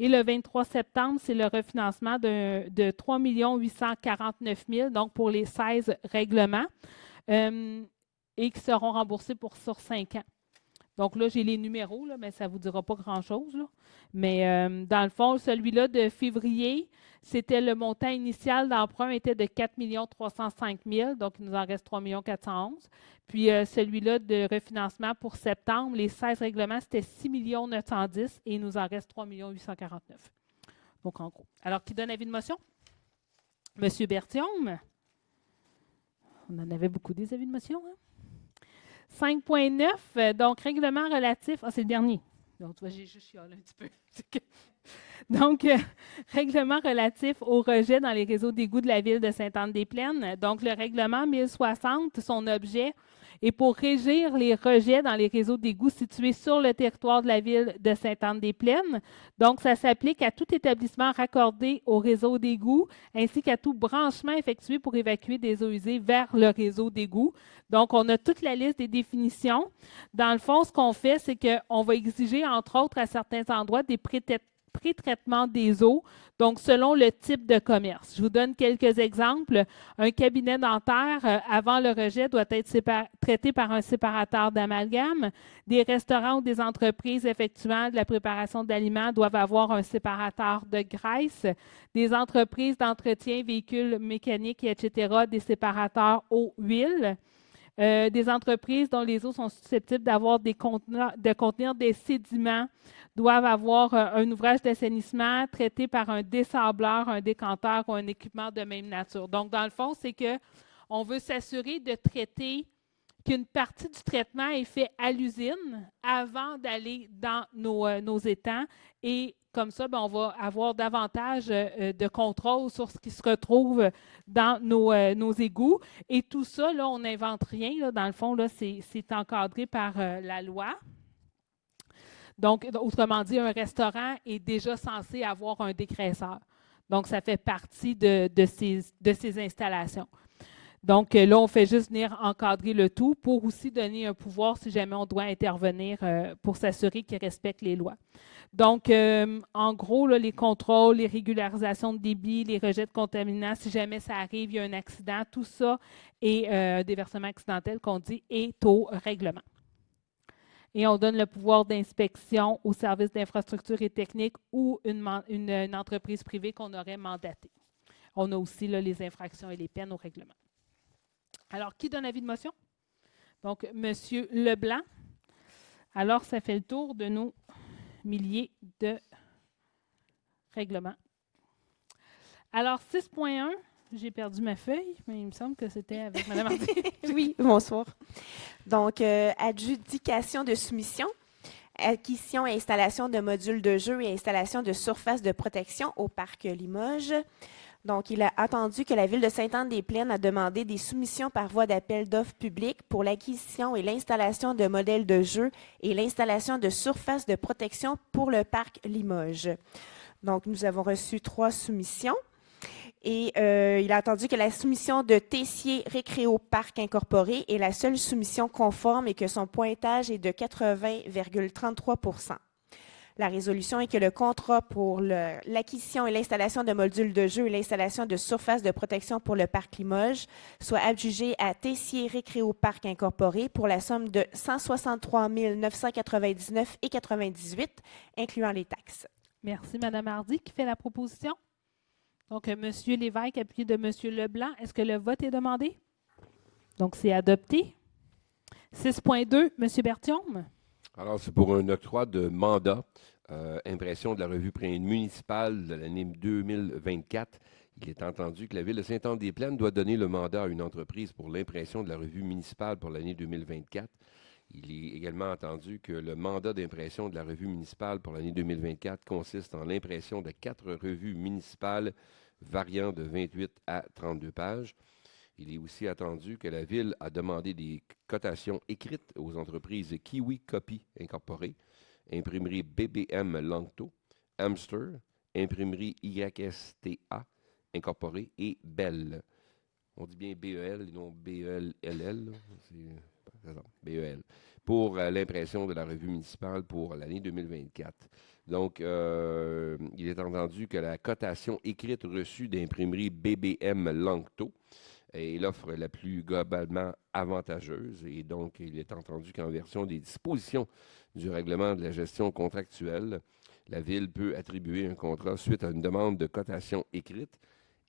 Et le 23 septembre, c'est le refinancement de 3 849 000, donc pour les 16 règlements, et qui seront remboursés sur 5 ans. Donc là, j'ai les numéros, là, mais ça ne vous dira pas grand-chose. Là. Mais dans le fond, celui-là de février, c'était le montant initial d'emprunt était de 4 305 000, donc il nous en reste 3 411 000. Puis celui-là de refinancement pour septembre, les 16 règlements, c'était 6 910 000 et il nous en reste 3 849 000. Donc en gros. Alors, qui donne avis de motion? Monsieur Berthiaume? On en avait beaucoup des avis de motion, hein? 5.9, donc règlement relatif... Ah, c'est le dernier. Donc, tu vois, j'ai juste chialé un petit peu. Donc, règlement relatif au rejet dans les réseaux d'égouts de la Ville de Sainte-Anne-des-Plaines. Donc, le règlement 1060, son objet est pour régir les rejets dans les réseaux d'égouts situés sur le territoire de la Ville de Sainte-Anne-des-Plaines. Donc, ça s'applique à tout établissement raccordé au réseau d'égouts ainsi qu'à tout branchement effectué pour évacuer des eaux usées vers le réseau d'égouts. Donc, on a toute la liste des définitions. Dans le fond, ce qu'on fait, c'est qu'on va exiger, entre autres, à certains endroits, des pré-traitements des eaux, donc selon le type de commerce. Je vous donne quelques exemples. Un cabinet dentaire, avant le rejet, doit être traité par un séparateur d'amalgame. Des restaurants ou des entreprises effectuant de la préparation d'aliments doivent avoir un séparateur de graisse. Des entreprises d'entretien, véhicules mécaniques, etc., des séparateurs eau-huile. Des entreprises dont les eaux sont susceptibles de contenir des sédiments doivent avoir un ouvrage d'assainissement traité par un dessableur, un décanteur ou un équipement de même nature. Donc, dans le fond, c'est qu'on veut s'assurer de traiter, qu'une partie du traitement est fait à l'usine avant d'aller dans nos étangs et comme ça, bien, on va avoir davantage de contrôle sur ce qui se retrouve dans nos égouts. Et tout ça, là, on n'invente rien. Là, dans le fond, là, c'est encadré par la loi. Donc, autrement dit, un restaurant est déjà censé avoir un dégraisseur. Donc, ça fait partie de ces installations. Donc, là, on fait juste venir encadrer le tout pour aussi donner un pouvoir si jamais on doit intervenir pour s'assurer qu'ils respectent les lois. Donc, en gros, là, les contrôles, les régularisations de débit, les rejets de contaminants, si jamais ça arrive, il y a un accident, tout ça est un déversement accidentel qu'on dit est au règlement. Et on donne le pouvoir d'inspection au service d'infrastructure et technique ou une entreprise privée qu'on aurait mandatée. On a aussi là, les infractions et les peines au règlement. Alors, qui donne avis de motion? Donc, M. Leblanc. Alors, ça fait le tour de nos milliers de règlements. Alors, 6.1, j'ai perdu ma feuille, mais il me semble que c'était avec Mme Hardy. Oui, bonsoir. Donc, adjudication de soumission, acquisition et installation de modules de jeu et installation de surface de protection au parc Limoges. Donc, il a attendu que la Ville de Sainte-Anne-des-Plaines a demandé des soumissions par voie d'appel d'offres publiques pour l'acquisition et l'installation de modèles de jeu et l'installation de surfaces de protection pour le parc Limoges. Donc, nous avons reçu 3 soumissions. Et il a entendu que la soumission de Tessier Récréo Parc Incorporé est la seule soumission conforme et que son pointage est de 80,33 %. La résolution est que le contrat pour l'acquisition et l'installation de modules de jeu et l'installation de surfaces de protection pour le parc Limoges soit adjugé à Tessier Récréo Parc Incorporé pour la somme de 163 999,98 $, incluant les taxes. Merci, Mme Hardy. Qui fait la proposition? Donc, M. Lévesque, appuyé de M. Leblanc. Est-ce que le vote est demandé? Donc, c'est adopté. 6.2, M. Berthiaume. Alors, c'est pour un octroi de mandat, impression de la revue municipale de l'année 2024. Il est entendu que la Ville de Sainte-Anne-des-Plaines doit donner le mandat à une entreprise pour l'impression de la revue municipale pour l'année 2024. Il est également entendu que le mandat d'impression de la revue municipale pour l'année 2024 consiste en l'impression de 4 revues municipales variant de 28 à 32 pages. Il est aussi attendu que la Ville a demandé des cotations écrites aux entreprises Kiwi Copy Incorporée, Imprimerie BBM Langto, Amster, Imprimerie YSTA Incorporée et Bell. On dit bien BEL et non BELL. C'est ça, BEL. Pour l'impression de la revue municipale pour l'année 2024. Donc, il est entendu que la cotation écrite reçue d'imprimerie BBM Langto est l'offre la plus globalement avantageuse et donc il est entendu qu'en version des dispositions du règlement de la gestion contractuelle, la Ville peut attribuer un contrat suite à une demande de cotation écrite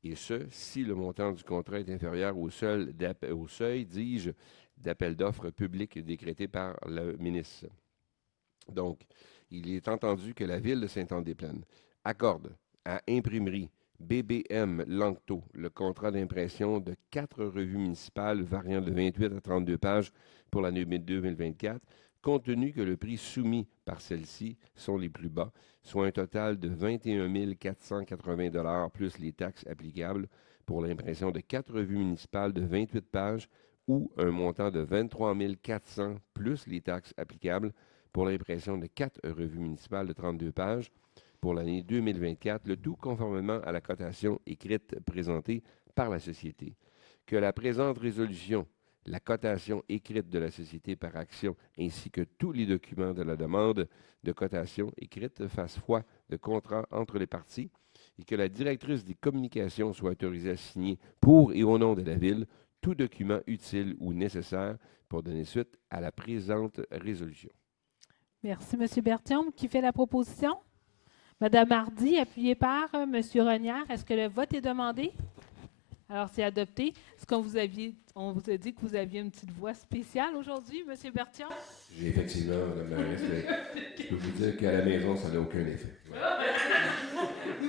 et ce, si le montant du contrat est inférieur au seuil, dis-je, d'appel d'offres public décrété par le ministre. Donc, il est entendu que la Ville de Sainte-Anne-des-Plaines accorde à Imprimerie BBM Langto le contrat d'impression de 4 revues municipales variant de 28 à 32 pages pour l'année 2024, compte tenu que le prix soumis par celle-ci sont les plus bas, soit un total de 21 480 $ plus les taxes applicables pour l'impression de 4 revues municipales de 28 pages ou un montant de 23 400 $ plus les taxes applicables pour l'impression de 4 revues municipales de 32 pages pour l'année 2024, le tout conformément à la cotation écrite présentée par la Société. Que la présente résolution, la cotation écrite de la Société par action, ainsi que tous les documents de la demande de cotation écrite fassent foi de contrat entre les parties et que la directrice des communications soit autorisée à signer pour et au nom de la Ville tout document utile ou nécessaire pour donner suite à la présente résolution. Merci, M. Berthiaume. Qui fait la proposition? Mme Hardy, appuyée par M. Renière. Est-ce que le vote est demandé? Alors, c'est adopté. Est-ce qu'on vous a dit que vous aviez une petite voix spéciale aujourd'hui, M. Berthiaume? J'ai effectivement, Mme Maris, mais je peux vous dire qu'à la maison, ça n'a aucun effet. Oui,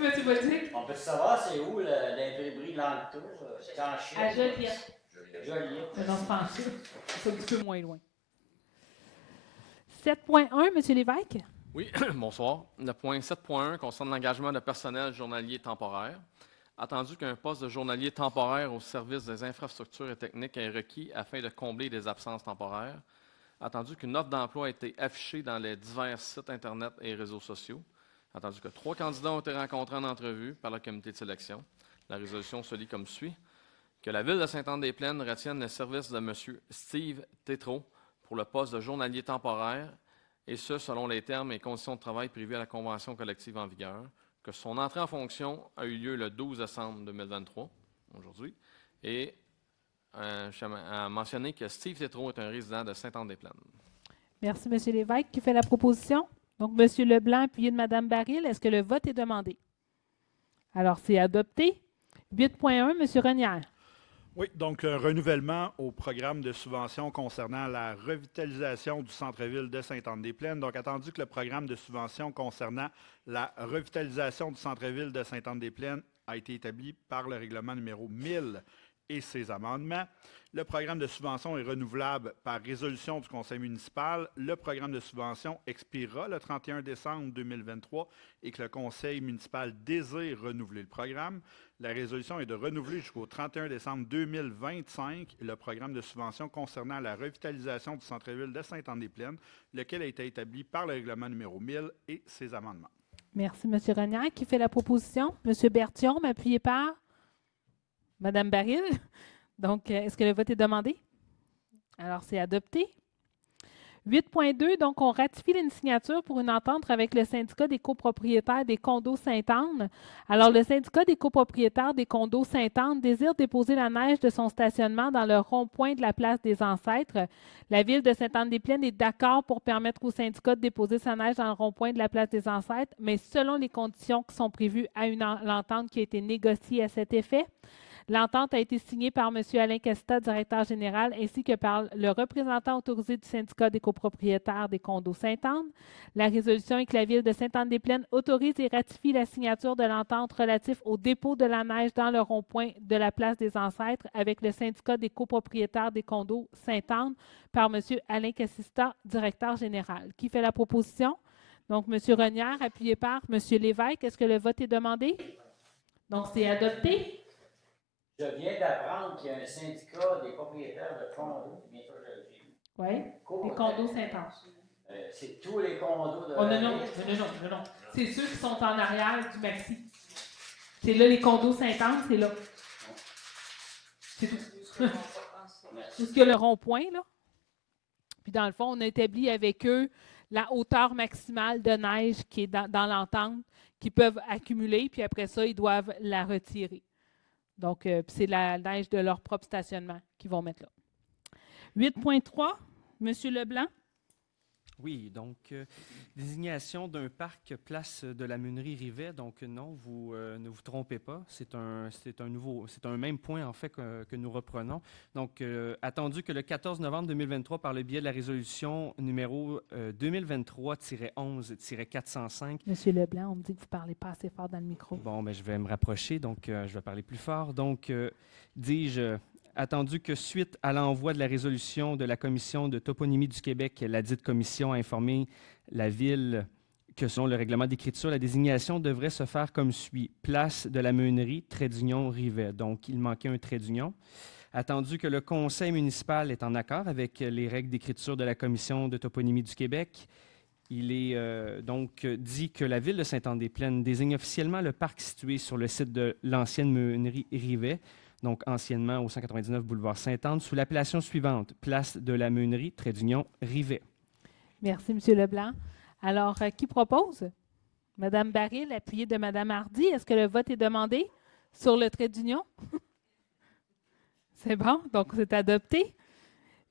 M. Bolduc? On peut savoir c'est où l'imprimerie Langto? C'est en Chine? À Joliette. Joliette. Non, c'est pas en Chine. C'est un petit peu moins loin. 7.1, M. Lévesque. Oui, bonsoir. Le point 7.1 concerne l'engagement de personnel journalier temporaire. Attendu qu'un poste de journalier temporaire au service des infrastructures et techniques est requis afin de combler des absences temporaires. Attendu qu'une offre d'emploi a été affichée dans les divers sites Internet et réseaux sociaux. Attendu que 3 candidats ont été rencontrés en entrevue par le comité de sélection. La résolution se lit comme suit. Que la Ville de Sainte-Anne-des-Plaines retienne le service de M. Steve Tétrault pour le poste de journalier temporaire, et ce, selon les termes et conditions de travail prévus à la Convention collective en vigueur, que son entrée en fonction a eu lieu le 12 décembre 2023, aujourd'hui, et je tiens à mentionner que Steve Tétrault est un résident de Sainte-Anne-des-Plaines. Merci, M. Lévesque. Qui fait la proposition? Donc, M. Leblanc, appuyé de Mme Baril. Est-ce que le vote est demandé? Alors, c'est adopté. 8.1, M. Renière. Oui, donc un renouvellement au programme de subvention concernant la revitalisation du centre-ville de Sainte-Anne-des-Plaines. Donc, attendu que le programme de subvention concernant la revitalisation du centre-ville de Sainte-Anne-des-Plaines a été établi par le règlement numéro 1000 et ses amendements. Le programme de subvention est renouvelable par résolution du conseil municipal. Le programme de subvention expirera le 31 décembre 2023 et que le conseil municipal désire renouveler le programme. La résolution est de renouveler jusqu'au 31 décembre 2025 le programme de subvention concernant la revitalisation du centre-ville de Sainte-Anne-des-Plaines, lequel a été établi par le règlement numéro 1000 et ses amendements. Merci, M. Renière. Qui fait la proposition? M. Berthiaume, appuyé par Madame Baril. Donc, est-ce que le vote est demandé? Alors, c'est adopté. 8.2, donc, on ratifie une signature pour une entente avec le syndicat des copropriétaires des condos Sainte-Anne. Alors, le syndicat des copropriétaires des condos Sainte-Anne désire déposer la neige de son stationnement dans le rond-point de la place des Ancêtres. La ville de Sainte-Anne-des-Plaines est d'accord pour permettre au syndicat de déposer sa neige dans le rond-point de la place des Ancêtres, mais selon les conditions qui sont prévues à l'entente qui a été négociée à cet effet. L'entente a été signée par M. Alain Casta, directeur général, ainsi que par le représentant autorisé du syndicat des copropriétaires des condos Sainte-Anne. La résolution est que la Ville de Sainte-Anne-des-Plaines autorise et ratifie la signature de l'entente relative au dépôt de la neige dans le rond-point de la place des Ancêtres avec le syndicat des copropriétaires des condos Sainte-Anne par M. Alain Casta, directeur général. Qui fait la proposition? Donc, M. Renière, appuyé par M. Lévesque. Est-ce que le vote est demandé? Donc, c'est adopté. Je viens d'apprendre qu'il y a un syndicat des propriétaires de condos. Bien sûr, je le dis. Oui, des condos Sainte-Anne. C'est tous les condos de Oh, la non. ville. C'est ceux qui sont en arrière du maxi. C'est là les condos Sainte-Anne, c'est là. C'est tout. Tout ce qu'il y a le rond-point, là. Puis dans le fond, on a établi avec eux la hauteur maximale de neige qui est dans l'entente, qu'ils peuvent accumuler, puis après ça, ils doivent la retirer. Donc, c'est la neige de leur propre stationnement qu'ils vont mettre là. 8.3, M. Leblanc. Oui, donc, désignation d'un parc place de la Meunerie Rivet. Donc, non, vous ne vous trompez pas. C'est un même point, en fait, que nous reprenons. Donc, attendu que le 14 novembre 2023, par le biais de la résolution numéro 2023-11-405. M. Leblanc, on me dit que vous ne parlez pas assez fort dans le micro. Bon, bien, je vais me rapprocher, donc je vais parler plus fort. Donc, dis-je, attendu que suite à l'envoi de la résolution de la Commission de toponymie du Québec, la dite commission a informé la Ville que selon le règlement d'écriture, la désignation devrait se faire comme suit. Place de la Meunerie, trait d'union, Rivet. Donc, il manquait un trait d'union. Attendu que le Conseil municipal est en accord avec les règles d'écriture de la Commission de toponymie du Québec, il est donc dit que la Ville de Sainte-Anne-des-Plaines désigne officiellement le parc situé sur le site de l'ancienne Meunerie Rivet, donc anciennement au 199 boulevard Sainte-Anne, sous l'appellation suivante, place de la Meunerie, trait d'union, Rivet. Merci, M. Leblanc. Alors, qui propose? Mme Baril, appuyée de Mme Hardy. Est-ce que le vote est demandé sur le trait d'union? C'est bon, donc c'est adopté.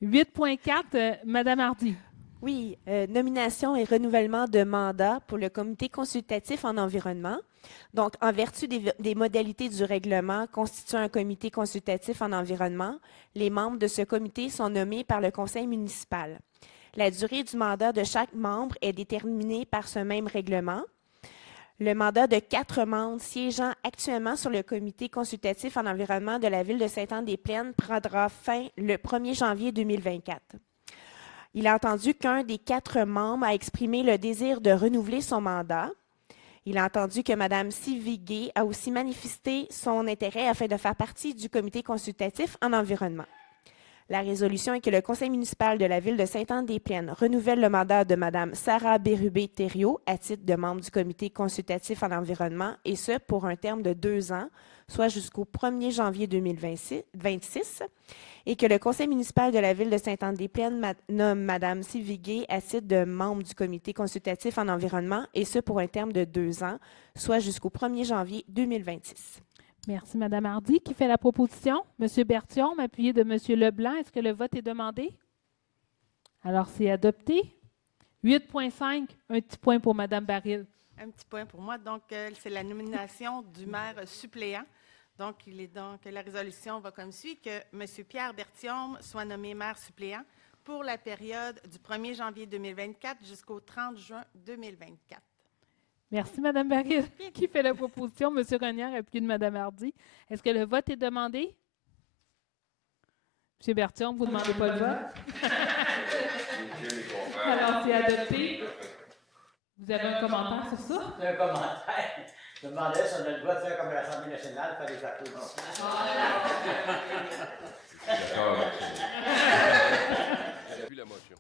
8.4, Mme Hardy. Oui, nomination et renouvellement de mandat pour le comité consultatif en environnement. Donc, en vertu des modalités du règlement constituant un comité consultatif en environnement, les membres de ce comité sont nommés par le conseil municipal. La durée du mandat de chaque membre est déterminée par ce même règlement. Le mandat de 4 membres siégeant actuellement sur le comité consultatif en environnement de la Ville de Sainte-Anne-des-Plaines prendra fin le 1er janvier 2024. Il a entendu qu'un des 4 membres a exprimé le désir de renouveler son mandat. Il a entendu que Mme Sylvie Gay a aussi manifesté son intérêt afin de faire partie du comité consultatif en environnement. La résolution est que le conseil municipal de la Ville de Sainte-Anne-des-Plaines renouvelle le mandat de Mme Sarah Bérubé-Thériault à titre de membre du comité consultatif en environnement, et ce pour un terme de 2 ans, soit jusqu'au 1er janvier 2026, et que le conseil municipal de la Ville de Sainte-Anne-des-Plaines nomme Mme Sylvie Gay à titre de membre du comité consultatif en environnement, et ce pour un terme de 2 ans, soit jusqu'au 1er janvier 2026. Merci, Mme Hardy. Qui fait la proposition? M. Berthiaume, appuyé de M. Leblanc. Est-ce que le vote est demandé? Alors, c'est adopté. 8.5, un petit point pour Mme Baril. Un petit point pour moi. Donc, c'est la nomination du maire suppléant. Donc, la résolution va comme suit, que M. Pierre Berthiaume soit nommé maire suppléant pour la période du 1er janvier 2024 jusqu'au 30 juin 2024. Merci, Mme Baril. Qui fait la proposition? M. Renière, appuyé de Mme Hardy. Est-ce que le vote est demandé? M. Berthiaume, vous ne demandez pas le vote? Alors, c'est adopté. Vous avez un commentaire sur ça? C'est un commentaire. Je me demandais si on a le droit de faire comme l'Assemblée nationale, faire des applaudissements. J'appuie la motion.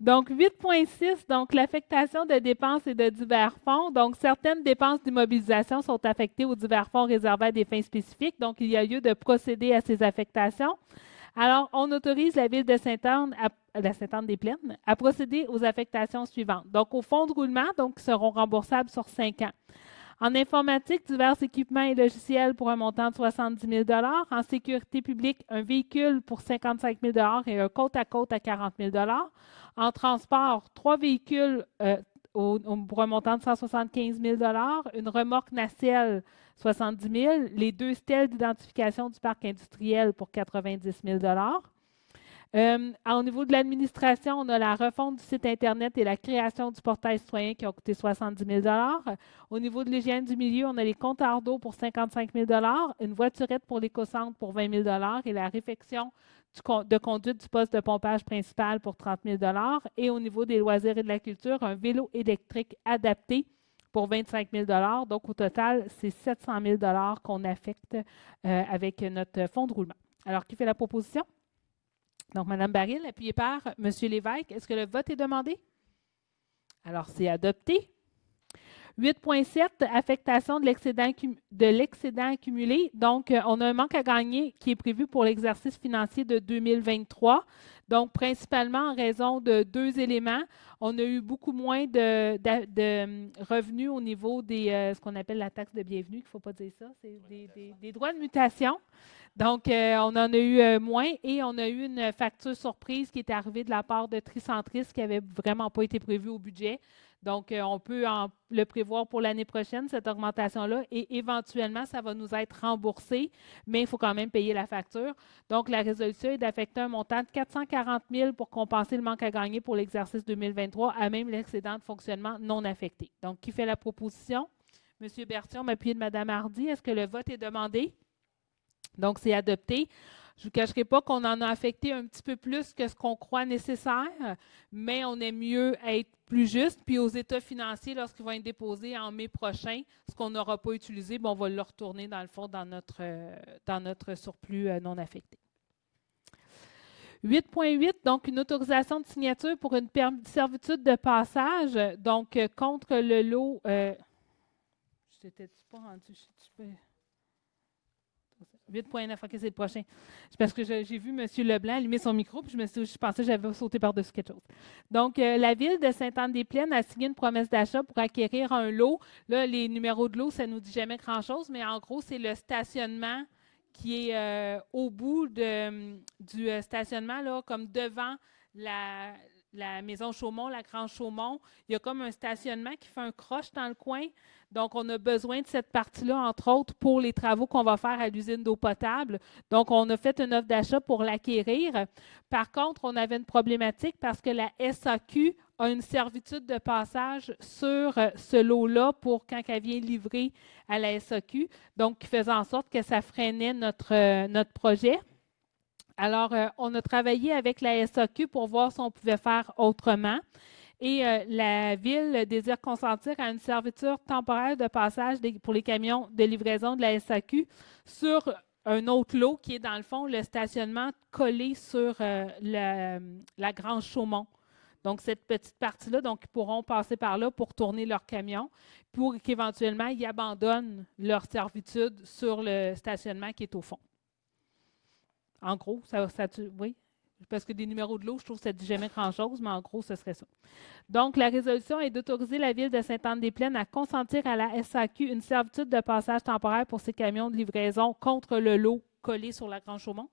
Donc, 8.6, donc l'affectation de dépenses et de divers fonds. Donc, certaines dépenses d'immobilisation sont affectées aux divers fonds réservés à des fins spécifiques. Donc, il y a lieu de procéder à ces affectations. Alors, on autorise la Ville de Sainte-Anne-des-Plaines à procéder aux affectations suivantes. Donc, aux fonds de roulement, donc, qui seront remboursables sur 5 ans. En informatique, divers équipements et logiciels pour un montant de 70 000 $. En sécurité publique, un véhicule pour 55 000 $ et un côte-à-côte à 40 000 $. En transport, 3 véhicules pour un montant de 175 000 $, une remorque nacelle, 70 000 $, les 2 stèles d'identification du parc industriel pour 90 000 $. Au niveau de l'administration, on a la refonte du site Internet et la création du portail citoyen qui ont coûté 70 000 $. Au niveau de l'hygiène du milieu, on a les compteurs d'eau pour 55 000 $, une voiturette pour l'éco-centre pour 20 000 $ et la réfection de conduite du poste de pompage principal pour 30 000 $. Et au niveau des loisirs et de la culture, un vélo électrique adapté pour 25 000 $. Donc, au total, c'est 700 000 $ qu'on affecte avec notre fonds de roulement. Alors, qui fait la proposition? Donc, Mme Baril, appuyée par M. Lévesque. Est-ce que le vote est demandé? Alors, c'est adopté. 8.7, affectation de l'excédent accumulé. Donc, on a un manque à gagner qui est prévu pour l'exercice financier de 2023. Donc, principalement en raison de 2 éléments. On a eu beaucoup moins de revenus au niveau des ce qu'on appelle la taxe de bienvenue, il ne faut pas dire ça, c'est des droits de mutation. Donc, on en a eu moins et on a eu une facture surprise qui est arrivée de la part de Tricentris qui n'avait vraiment pas été prévue au budget. Donc, on peut le prévoir pour l'année prochaine, cette augmentation-là, et éventuellement, ça va nous être remboursé, mais il faut quand même payer la facture. Donc, la résolution est d'affecter un montant de 440 000 pour compenser le manque à gagner pour l'exercice 2023 à même l'excédent de fonctionnement non affecté. Donc, qui fait la proposition? M. Berthiaume, appuyé de Mme Hardy. Est-ce que le vote est demandé? Donc, c'est adopté. Je ne vous cacherai pas qu'on en a affecté un petit peu plus que ce qu'on croit nécessaire, mais on aime mieux être plus juste. Puis aux états financiers, lorsqu'ils vont être déposés en mai prochain, ce qu'on n'aura pas utilisé, on va le retourner dans le fond dans notre surplus non affecté. 8.8, donc une autorisation de signature pour une servitude de passage, donc contre le lot. Je n'étais pas rendu. 8.9, OK, c'est le prochain. C'est parce que j'ai vu M. Leblanc allumer son micro, puis je pensais que j'avais sauté par-dessus quelque chose. Donc, la Ville de Sainte-Anne-des-Plaines a signé une promesse d'achat pour acquérir un lot. Là, les numéros de lot, ça ne nous dit jamais grand-chose, mais en gros, c'est le stationnement qui est au bout du stationnement, là, comme devant la maison Chaumont, la Grange Chaumont. Il y a comme un stationnement qui fait un croche dans le coin. Donc, on a besoin de cette partie-là, entre autres, pour les travaux qu'on va faire à l'usine d'eau potable. Donc, on a fait une offre d'achat pour l'acquérir. Par contre, on avait une problématique parce que la SAQ a une servitude de passage sur ce lot-là pour quand elle vient livrer à la SAQ, donc qui faisait en sorte que ça freinait notre projet. Alors, on a travaillé avec la SAQ pour voir si on pouvait faire autrement. Et la Ville désire consentir à une servitude temporaire de passage pour les camions de livraison de la SAQ sur un autre lot qui est, dans le fond, le stationnement collé sur la Grange Chaumont. Donc, cette petite partie-là, donc, ils pourront passer par là pour tourner leur camion pour qu'éventuellement, ils abandonnent leur servitude sur le stationnement qui est au fond. En gros, oui. Parce que des numéros de lot, je trouve que ça ne dit jamais grand-chose, mais en gros, ce serait ça. Donc, la résolution est d'autoriser la Ville de Sainte-Anne-des-Plaines à consentir à la SAQ une servitude de passage temporaire pour ses camions de livraison contre le lot collé sur la Grange Chaumont,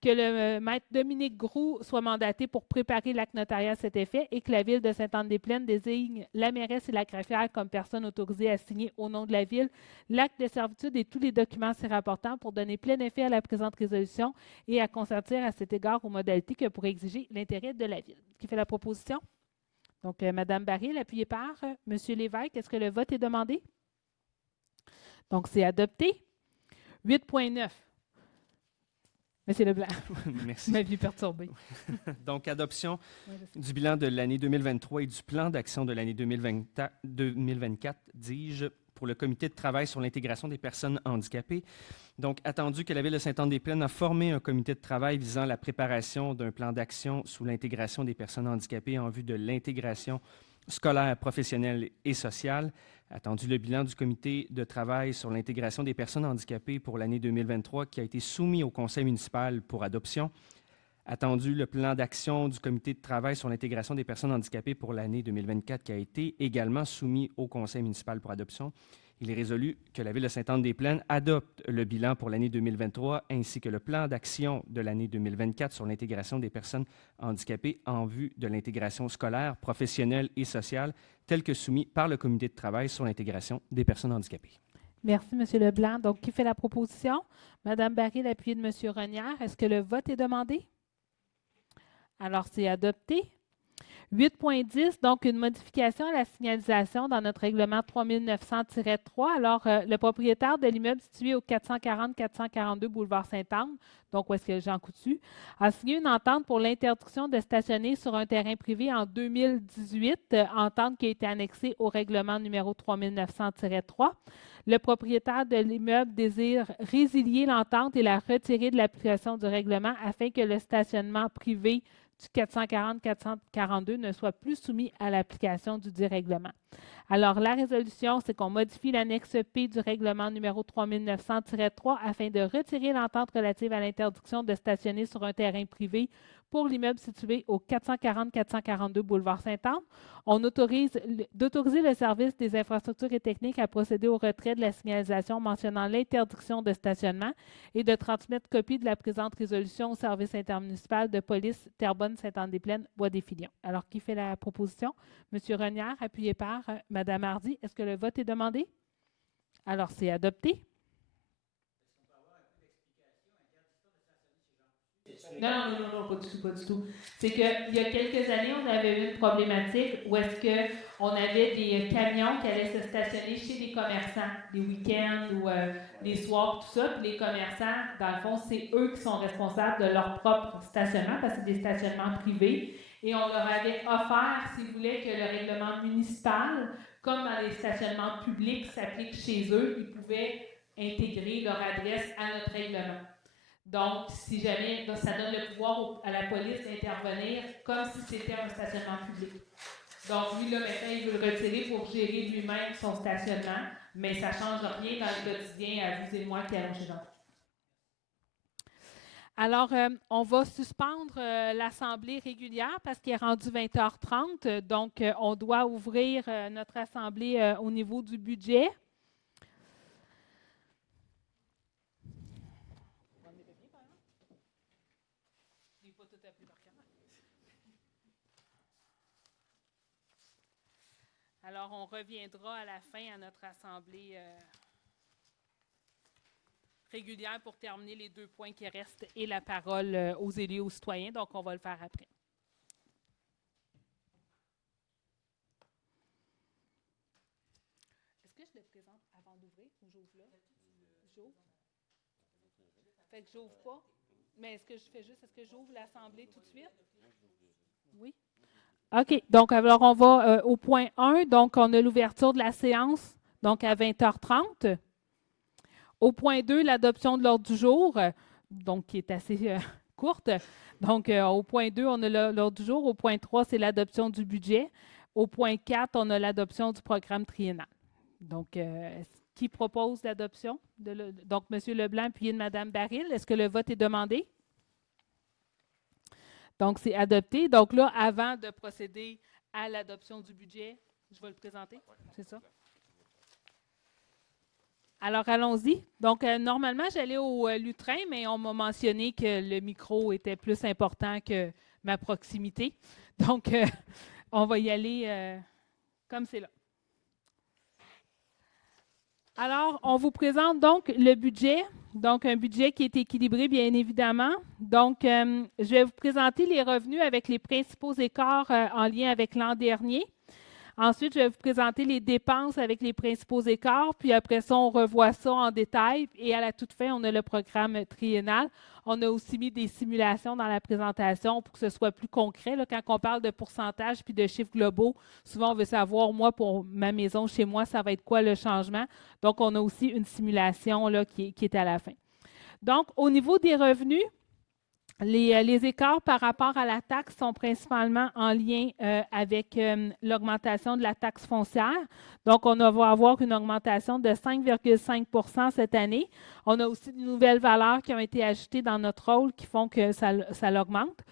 que le maître Dominique Groux soit mandaté pour préparer l'acte notarial à cet effet et que la Ville de Sainte-Anne-des-Plaines désigne la mairesse et la greffière comme personnes autorisées à signer au nom de la Ville l'acte de servitude et tous les documents s'y rapportant pour donner plein effet à la présente résolution et à consentir à cet égard aux modalités que pourrait exiger l'intérêt de la Ville. Qui fait la proposition? Donc, Mme Baril, appuyée par M. Lévesque. Est-ce que le vote est demandé? Donc, c'est adopté. 8.9. M. Leblanc. Merci. Ma vie perturbée. Donc, adoption du bilan de l'année 2023 et du plan d'action de l'année 2024, dis-je, pour le comité de travail sur l'intégration des personnes handicapées. Donc, attendu que la Ville de Sainte-Anne-des-Plaines a formé un comité de travail visant la préparation d'un plan d'action sous l'intégration des personnes handicapées en vue de l'intégration scolaire, professionnelle et sociale, attendu le bilan du comité de travail sur l'intégration des personnes handicapées pour l'année 2023 qui a été soumis au conseil municipal pour adoption, attendu le plan d'action du comité de travail sur l'intégration des personnes handicapées pour l'année 2024 qui a été également soumis au conseil municipal pour adoption. Il est résolu que la Ville de Sainte-Anne-des-Plaines adopte le bilan pour l'année 2023 ainsi que le plan d'action de l'année 2024 sur l'intégration des personnes handicapées en vue de l'intégration scolaire, professionnelle et sociale, tel que soumis par le comité de travail sur l'intégration des personnes handicapées. Merci, M. Leblanc. Donc, qui fait la proposition? Mme Baril, appuyée de M. Renière. Est-ce que le vote est demandé? Alors, c'est adopté. 8.10, donc une modification à la signalisation dans notre règlement 3900-3. Alors, le propriétaire de l'immeuble situé au 440-442 boulevard Sainte-Anne, donc où est-ce que Jean Coutu, a signé une entente pour l'interdiction de stationner sur un terrain privé en 2018, entente qui a été annexée au règlement numéro 3900-3. Le propriétaire de l'immeuble désire résilier l'entente et la retirer de l'application du règlement afin que le stationnement privé du 440-442 ne soit plus soumis à l'application du dit règlement. Alors, la résolution, c'est qu'on modifie l'annexe P du règlement numéro 3900-3 afin de retirer l'entente relative à l'interdiction de stationner sur un terrain privé pour l'immeuble situé au 440-442 boulevard Sainte-Anne. On autorise d'autoriser le service des infrastructures et techniques à procéder au retrait de la signalisation mentionnant l'interdiction de stationnement et de transmettre copie de la présente résolution au service intermunicipal de police Terrebonne-Sainte-Anne-des-Plaines, Bois-des-Filions. Alors, qui fait la proposition? M. Renière, appuyé par Mme Hardy. Est-ce que le vote est demandé? Alors, c'est adopté. Non, pas du tout. C'est qu'il y a quelques années, on avait eu une problématique où est-ce qu'on avait des camions qui allaient se stationner chez les commerçants, les week-ends ou les soirs, tout ça. Puis les commerçants, dans le fond, c'est eux qui sont responsables de leur propre stationnement parce que c'est des stationnements privés. Et on leur avait offert, s'ils voulaient, que le règlement municipal, comme dans les stationnements publics, s'applique chez eux, ils pouvaient intégrer leur adresse à notre règlement. Donc, si jamais, ça donne le pouvoir à la police d'intervenir comme si c'était un stationnement public. Donc, lui, là, maintenant, il veut le retirer pour gérer lui-même son stationnement, mais ça ne change rien dans le quotidien à vous et moi qui allons chez Jean. Alors, on va suspendre l'assemblée régulière parce qu'il est rendu 20h30. Donc, on doit ouvrir notre assemblée au niveau du budget. Alors, on reviendra à la fin à notre assemblée régulière pour terminer les 2 points qui restent et la parole aux élus et aux citoyens. Donc, on va le faire après. Est-ce que je le présente avant d'ouvrir ou j'ouvre là? J'ouvre. Fait que j'ouvre pas. Mais est-ce que je fais juste, est-ce que j'ouvre l'assemblée tout de suite? Oui. OK. Donc, alors, on va au point 1. Donc, on a l'ouverture de la séance, donc à 20h30. Au point 2, l'adoption de l'ordre du jour, donc qui est assez courte. Donc, au point 2, on a l'ordre du jour. Au point 3, c'est l'adoption du budget. Au point 4, on a l'adoption du programme triennal. Donc, qui propose l'adoption? Donc, M. Leblanc, puis Mme Baril. Est-ce que le vote est demandé? Donc, c'est adopté. Donc là, avant de procéder à l'adoption du budget, je vais le présenter. C'est ça? Alors, allons-y. Donc, normalement, j'allais au lutrin, mais on m'a mentionné que le micro était plus important que ma proximité. Donc, on va y aller comme c'est là. Alors, on vous présente donc le budget. Donc, un budget qui est équilibré, bien évidemment. Donc, je vais vous présenter les revenus avec les principaux écarts en lien avec l'an dernier. Ensuite, je vais vous présenter les dépenses avec les principaux écarts. Puis après ça, on revoit ça en détail. Et à la toute fin, on a le programme triennal. On a aussi mis des simulations dans la présentation pour que ce soit plus concret. Là, quand on parle de pourcentage puis de chiffres globaux, souvent, on veut savoir, moi, pour ma maison, chez moi, ça va être quoi le changement. Donc, on a aussi une simulation là, qui est à la fin. Donc, au niveau des revenus, les écarts par rapport à la taxe sont principalement en lien avec l'augmentation de la taxe foncière. Donc, on va avoir une augmentation de 5,5 cette année. On a aussi de nouvelles valeurs qui ont été ajoutées dans notre rôle qui font que ça l'augmente.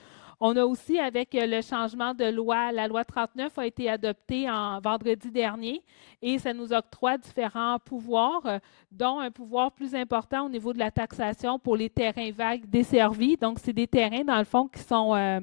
On a aussi, avec le changement de loi, la loi 39 a été adoptée en vendredi dernier et ça nous octroie différents pouvoirs, dont un pouvoir plus important au niveau de la taxation pour les terrains vagues desservis. Donc, c'est des terrains, dans le fond, qui sont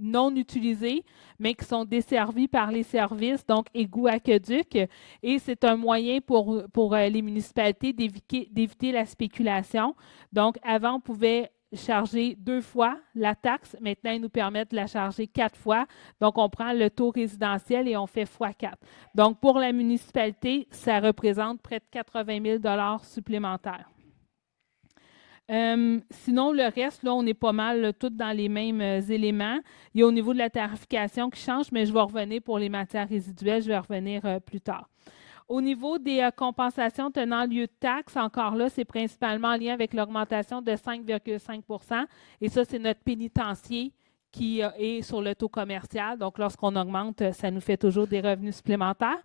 non utilisés, mais qui sont desservis par les services, donc égouts, aqueducs. Et c'est un moyen pour les municipalités d'éviter la spéculation. Donc, avant, on pouvait charger 2 fois la taxe. Maintenant, ils nous permettent de la charger 4 fois. Donc, on prend le taux résidentiel et on fait x4. Donc, pour la municipalité, ça représente près de 80 000 supplémentaires. Sinon, le reste, là, on est pas mal tout dans les mêmes éléments. Il y a au niveau de la tarification qui change, mais je vais revenir pour les matières résiduelles, je vais revenir plus tard. Au niveau des compensations tenant lieu de taxes, encore là, c'est principalement en lien avec l'augmentation de 5,5 et ça, c'est notre pénitencier qui est sur le taux commercial. Donc, lorsqu'on augmente, ça nous fait toujours des revenus supplémentaires.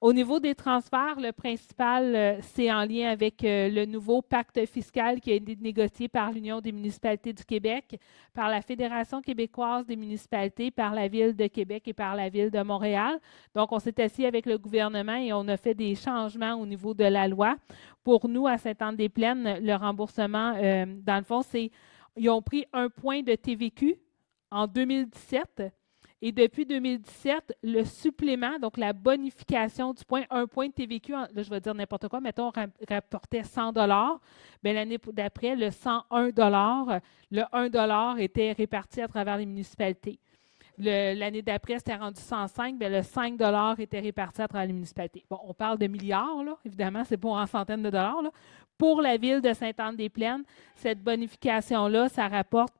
Au niveau des transferts, le principal, c'est en lien avec le nouveau pacte fiscal qui a été négocié par l'Union des municipalités du Québec, par la Fédération québécoise des municipalités, par la Ville de Québec et par la Ville de Montréal. Donc, on s'est assis avec le gouvernement et on a fait des changements au niveau de la loi. Pour nous, à Sainte-Anne-des-Plaines, le remboursement, dans le fond, ils ont pris 1 point de TVQ en 2017. Et depuis 2017, le supplément, donc la bonification du point, 1 point de TVQ, là, je vais dire n'importe quoi, mettons, rapportait 100 $. Bien, l'année d'après, le 101 $, le 1 $ était réparti à travers les municipalités. L'année d'après, c'était rendu 105, bien, le 5 $ était réparti à travers les municipalités. Bon, on parle de milliards, là, évidemment, c'est pas en centaines de dollars. Là. Pour la Ville de Sainte-Anne-des-Plaines, cette bonification-là, ça rapporte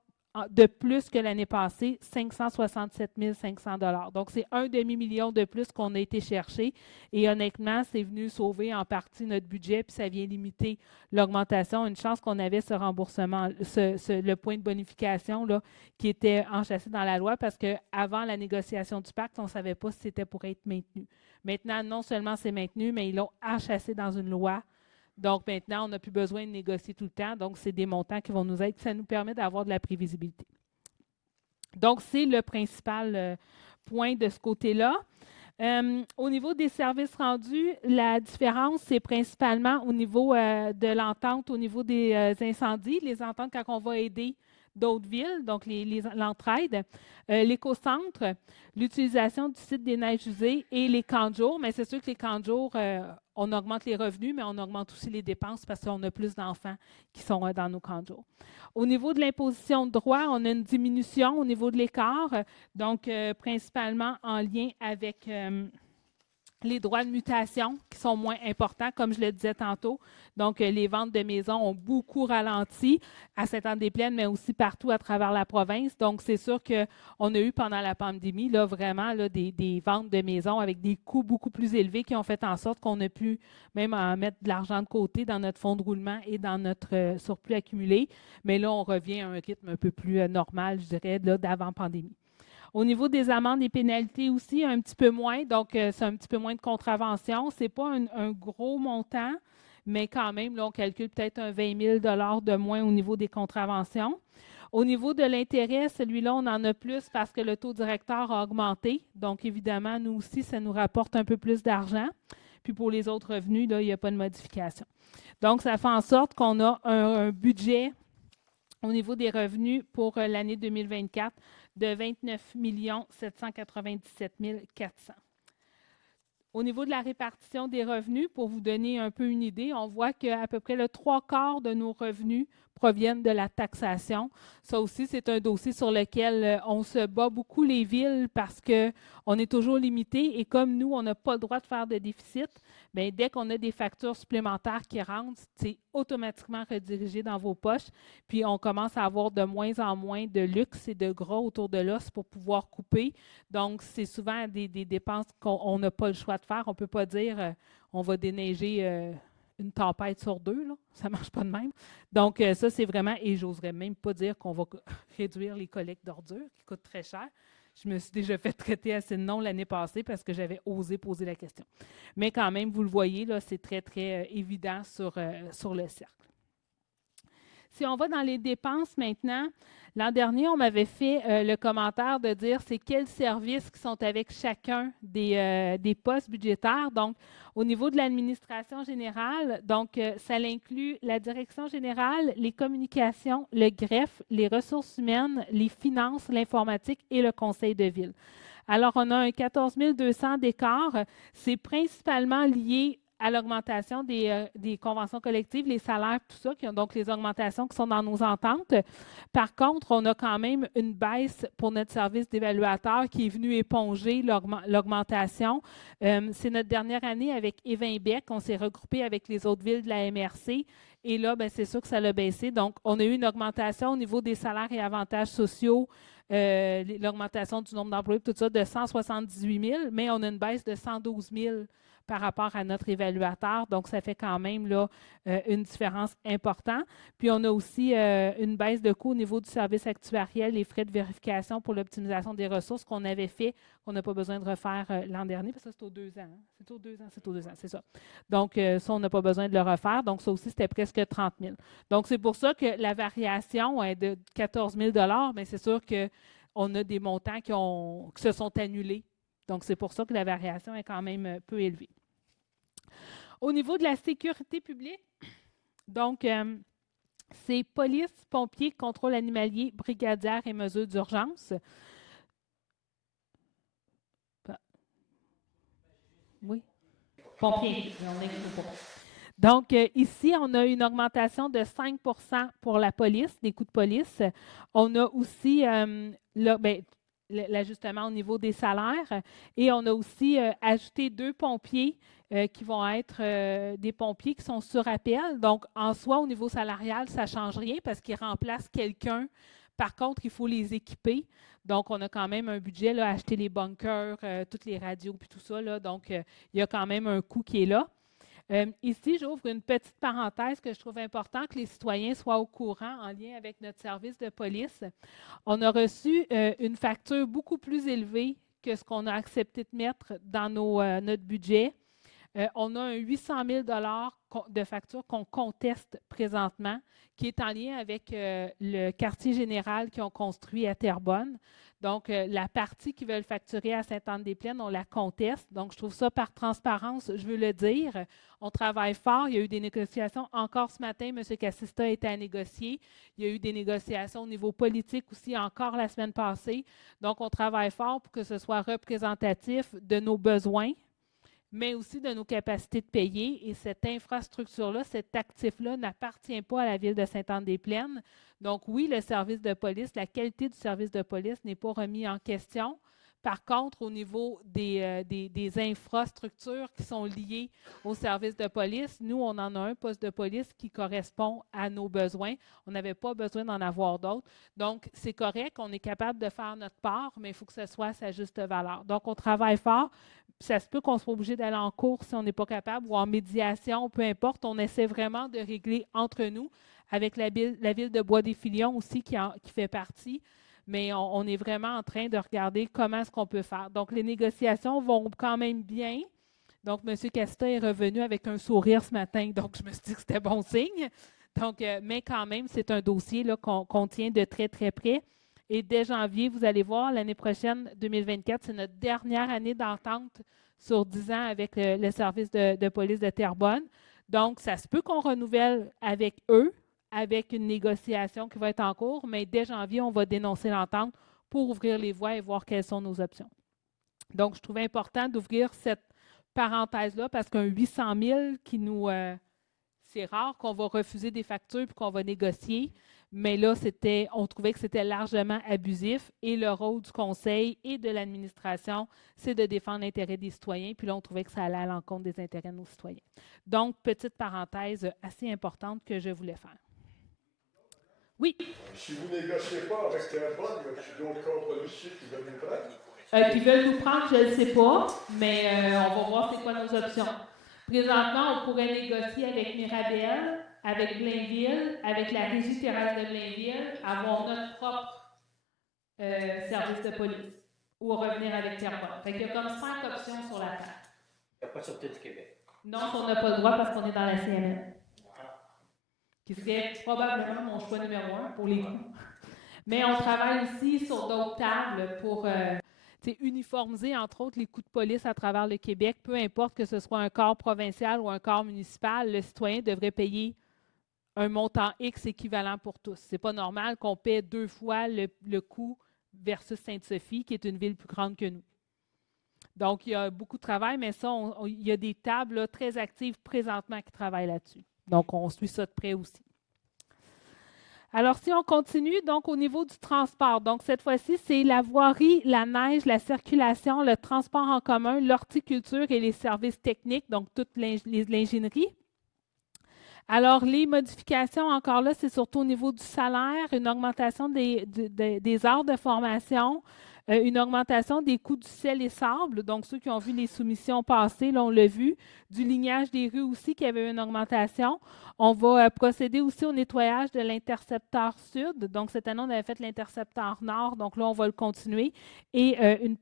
de plus que l'année passée, 567 500 $. Donc, c'est 1 demi-million de plus qu'on a été chercher. Et honnêtement, c'est venu sauver en partie notre budget, puis ça vient limiter l'augmentation. Une chance qu'on avait ce remboursement, le point de bonification là, qui était enchâssé dans la loi, parce qu'avant la négociation du pacte, on ne savait pas si c'était pour être maintenu. Maintenant, non seulement c'est maintenu, mais ils l'ont enchâssé dans une loi. Donc, maintenant, on n'a plus besoin de négocier tout le temps. Donc, c'est des montants qui vont nous aider. Ça nous permet d'avoir de la prévisibilité. Donc, c'est le principal point de ce côté-là. Au niveau des services rendus, la différence, c'est principalement au niveau de l'entente, au niveau des incendies, les ententes quand on va aider d'autres villes, donc l'entraide, l'écocentre, l'utilisation du site des neiges usées et les camps de jour. Mais c'est sûr que les camps de jour, on augmente les revenus, mais on augmente aussi les dépenses parce qu'on a plus d'enfants qui sont dans nos camps de jour. Au niveau de l'imposition de droits, on a une diminution au niveau de l'écart, donc principalement en lien avec les droits de mutation qui sont moins importants, comme je le disais tantôt. Donc, les ventes de maisons ont beaucoup ralenti à Sainte-Anne-des-Plaines, mais aussi partout à travers la province. Donc, c'est sûr qu'on a eu pendant la pandémie là, vraiment là, des ventes de maisons avec des coûts beaucoup plus élevés qui ont fait en sorte qu'on a pu même mettre de l'argent de côté dans notre fonds de roulement et dans notre surplus accumulé. Mais là, on revient à un rythme un peu plus normal, je dirais, là, d'avant-pandémie. Au niveau des amendes et pénalités aussi, un petit peu moins. Donc, c'est un petit peu moins de contraventions. Ce n'est pas un gros montant, mais quand même, là, on calcule peut-être un 20 000 $ de moins au niveau des contraventions. Au niveau de l'intérêt, celui-là, on en a plus parce que le taux directeur a augmenté. Donc, évidemment, nous aussi, ça nous rapporte un peu plus d'argent. Puis, pour les autres revenus, là, il n'y a pas de modification. Donc, ça fait en sorte qu'on a un budget au niveau des revenus pour l'année 2024 de 29 797 400. Au niveau de la répartition des revenus, pour vous donner un peu une idée, on voit qu'à peu près le 3/4 de nos revenus proviennent de la taxation. Ça aussi, c'est un dossier sur lequel on se bat beaucoup les villes parce qu'on est toujours limité et comme nous, on n'a pas le droit de faire de déficit, bien, dès qu'on a des factures supplémentaires qui rentrent, c'est automatiquement redirigé dans vos poches. Puis, on commence à avoir de moins en moins de luxe et de gras autour de l'os pour pouvoir couper. Donc, c'est souvent des dépenses qu'on n'a pas le choix de faire. On ne peut pas dire on va déneiger une tempête sur 2, là. Ça ne marche pas de même. Donc, ça, c'est vraiment, et j'oserais même pas dire qu'on va réduire les collectes d'ordures, qui coûtent très cher. Je me suis déjà fait traiter assez de non l'année passée parce que j'avais osé poser la question. Mais quand même, vous le voyez, là, c'est très, très évident sur le cercle. Si on va dans les dépenses maintenant, l'an dernier, on m'avait fait le commentaire de dire c'est quels services qui sont avec chacun des postes budgétaires. Donc, au niveau de l'administration générale, donc ça inclut la direction générale, les communications, le greffe, les ressources humaines, les finances, l'informatique et le conseil de ville. Alors, on a un 14 200 d'écart. C'est principalement lié à l'augmentation des conventions collectives, les salaires, tout ça, donc les augmentations qui sont dans nos ententes. Par contre, on a quand même une baisse pour notre service d'évaluateur qui est venu éponger l'augmentation. C'est notre dernière année avec Évinbec. On s'est regroupé avec les autres villes de la MRC. Et là, bien, c'est sûr que ça l'a baissé. Donc, on a eu une augmentation au niveau des salaires et avantages sociaux, l'augmentation du nombre d'employés, tout ça, de 178 000, mais on a une baisse de 112 000 par rapport à notre évaluateur. Donc, ça fait quand même là, une différence importante. Puis, on a aussi une baisse de coût au niveau du service actuariel, les frais de vérification pour l'optimisation des ressources qu'on avait fait, qu'on n'a pas besoin de refaire l'an dernier, parce que ça, c'est aux 2 ans. Hein? C'est aux 2 ans, c'est ça. Donc, ça, on n'a pas besoin de le refaire. Donc, ça aussi, c'était presque 30 000. Donc, c'est pour ça que la variation est de 14 000 $, mais c'est sûr qu'on a des montants qui se sont annulés. Donc, c'est pour ça que la variation est quand même peu élevée. Au niveau de la sécurité publique, donc, c'est police, pompiers, contrôle animalier, brigadière et mesures d'urgence. Oui. Pompiers. Donc, ici, on a une augmentation de 5 % pour la police, des coûts de police. On a aussi l'ajustement au niveau des salaires et on a aussi ajouté 2 pompiers qui vont être des pompiers qui sont sur appel. Donc, en soi, au niveau salarial, ça ne change rien parce qu'ils remplacent quelqu'un. Par contre, il faut les équiper. Donc, on a quand même un budget, là, acheter les bunkers, toutes les radios puis tout ça. Là, donc, il y a quand même un coût qui est là. Ici, j'ouvre une petite parenthèse que je trouve important que les citoyens soient au courant en lien avec notre service de police. On a reçu une facture beaucoup plus élevée que ce qu'on a accepté de mettre dans notre budget. On a un 800 000 $ de facture qu'on conteste présentement, qui est en lien avec le quartier général qu'ils ont construit à Terrebonne. Donc, la partie qu'ils veulent facturer à Sainte-Anne-des-Plaines, on la conteste. Donc, je trouve ça par transparence, je veux le dire. On travaille fort. Il y a eu des négociations encore ce matin. M. Cassista était à négocier. Il y a eu des négociations au niveau politique aussi encore la semaine passée. Donc, on travaille fort pour que ce soit représentatif de nos besoins, mais aussi de nos capacités de payer. Et cette infrastructure-là, cet actif-là n'appartient pas à la Ville de Sainte-Anne-des-Plaines. Donc oui, le service de police, la qualité du service de police n'est pas remis en question. Par contre, au niveau des infrastructures qui sont liées au service de police, nous, on en a un poste de police qui correspond à nos besoins. On n'avait pas besoin d'en avoir d'autres. Donc, c'est correct, on est capable de faire notre part, mais il faut que ce soit à sa juste valeur. Donc, on travaille fort. Ça se peut qu'on soit obligé d'aller en cours si on n'est pas capable ou en médiation, peu importe. On essaie vraiment de régler entre nous avec la ville de Bois-des-Filions aussi qui fait partie. Mais on est vraiment en train de regarder comment est-ce qu'on peut faire. Donc, les négociations vont quand même bien. Donc, M. Casta est revenu avec un sourire ce matin. Donc, je me suis dit que c'était bon signe. Donc, mais quand même, c'est un dossier là, qu'on tient de très, très près. Et dès janvier, vous allez voir, l'année prochaine, 2024, c'est notre dernière année d'entente sur 10 ans avec le service de police de Terrebonne. Donc, ça se peut qu'on renouvelle avec eux, avec une négociation qui va être en cours, mais dès janvier, on va dénoncer l'entente pour ouvrir les voies et voir quelles sont nos options. Donc, je trouvais important d'ouvrir cette parenthèse-là parce qu'un 800 000 qui nous... c'est rare qu'on va refuser des factures et qu'on va négocier, mais là, on trouvait que c'était largement abusif et le rôle du conseil et de l'administration, c'est de défendre l'intérêt des citoyens, puis là, on trouvait que ça allait à l'encontre des intérêts de nos citoyens. Donc, petite parenthèse assez importante que je voulais faire. Oui. Si vous ne négociez pas avec Terrebonne, il y a d'autres corps policiers qui veulent nous prendre? Qui veulent nous prendre, je ne sais pas, mais on va voir c'est quoi nos options. Présentement, on pourrait négocier avec Mirabel, avec Blainville, avec la Régie terrestre de Blainville, avoir notre propre service de police ou revenir avec Terrebonne. Fait qu'il y a comme 5 options sur la table. Il n'y a pas de Sûreté du Québec. Non, on n'a pas le droit parce qu'on est dans la CNL. Qui serait probablement mon choix numéro 1 pour les coûts. Mais on travaille aussi sur d'autres tables pour uniformiser, entre autres, les coûts de police à travers le Québec. Peu importe que ce soit un corps provincial ou un corps municipal, le citoyen devrait payer un montant X équivalent pour tous. Ce n'est pas normal qu'on paie 2 fois le coût versus Sainte-Sophie, qui est une ville plus grande que nous. Donc, il y a beaucoup de travail, mais ça, il y a des tables là, très actives présentement qui travaillent là-dessus. Donc, on suit ça de près aussi. Alors, si on continue, donc au niveau du transport, donc cette fois-ci, c'est la voirie, la neige, la circulation, le transport en commun, l'horticulture et les services techniques, donc toute l'ingénierie. Alors, les modifications, encore là, c'est surtout au niveau du salaire, une augmentation des heures de formation, une augmentation des coûts du sel et sable. Donc, ceux qui ont vu les soumissions passées, là, on l'a vu. Du lignage des rues aussi, qui avait une augmentation. On va procéder aussi au nettoyage de l'intercepteur sud. Donc, cette année, on avait fait l'intercepteur nord. Donc, là, on va le continuer. Et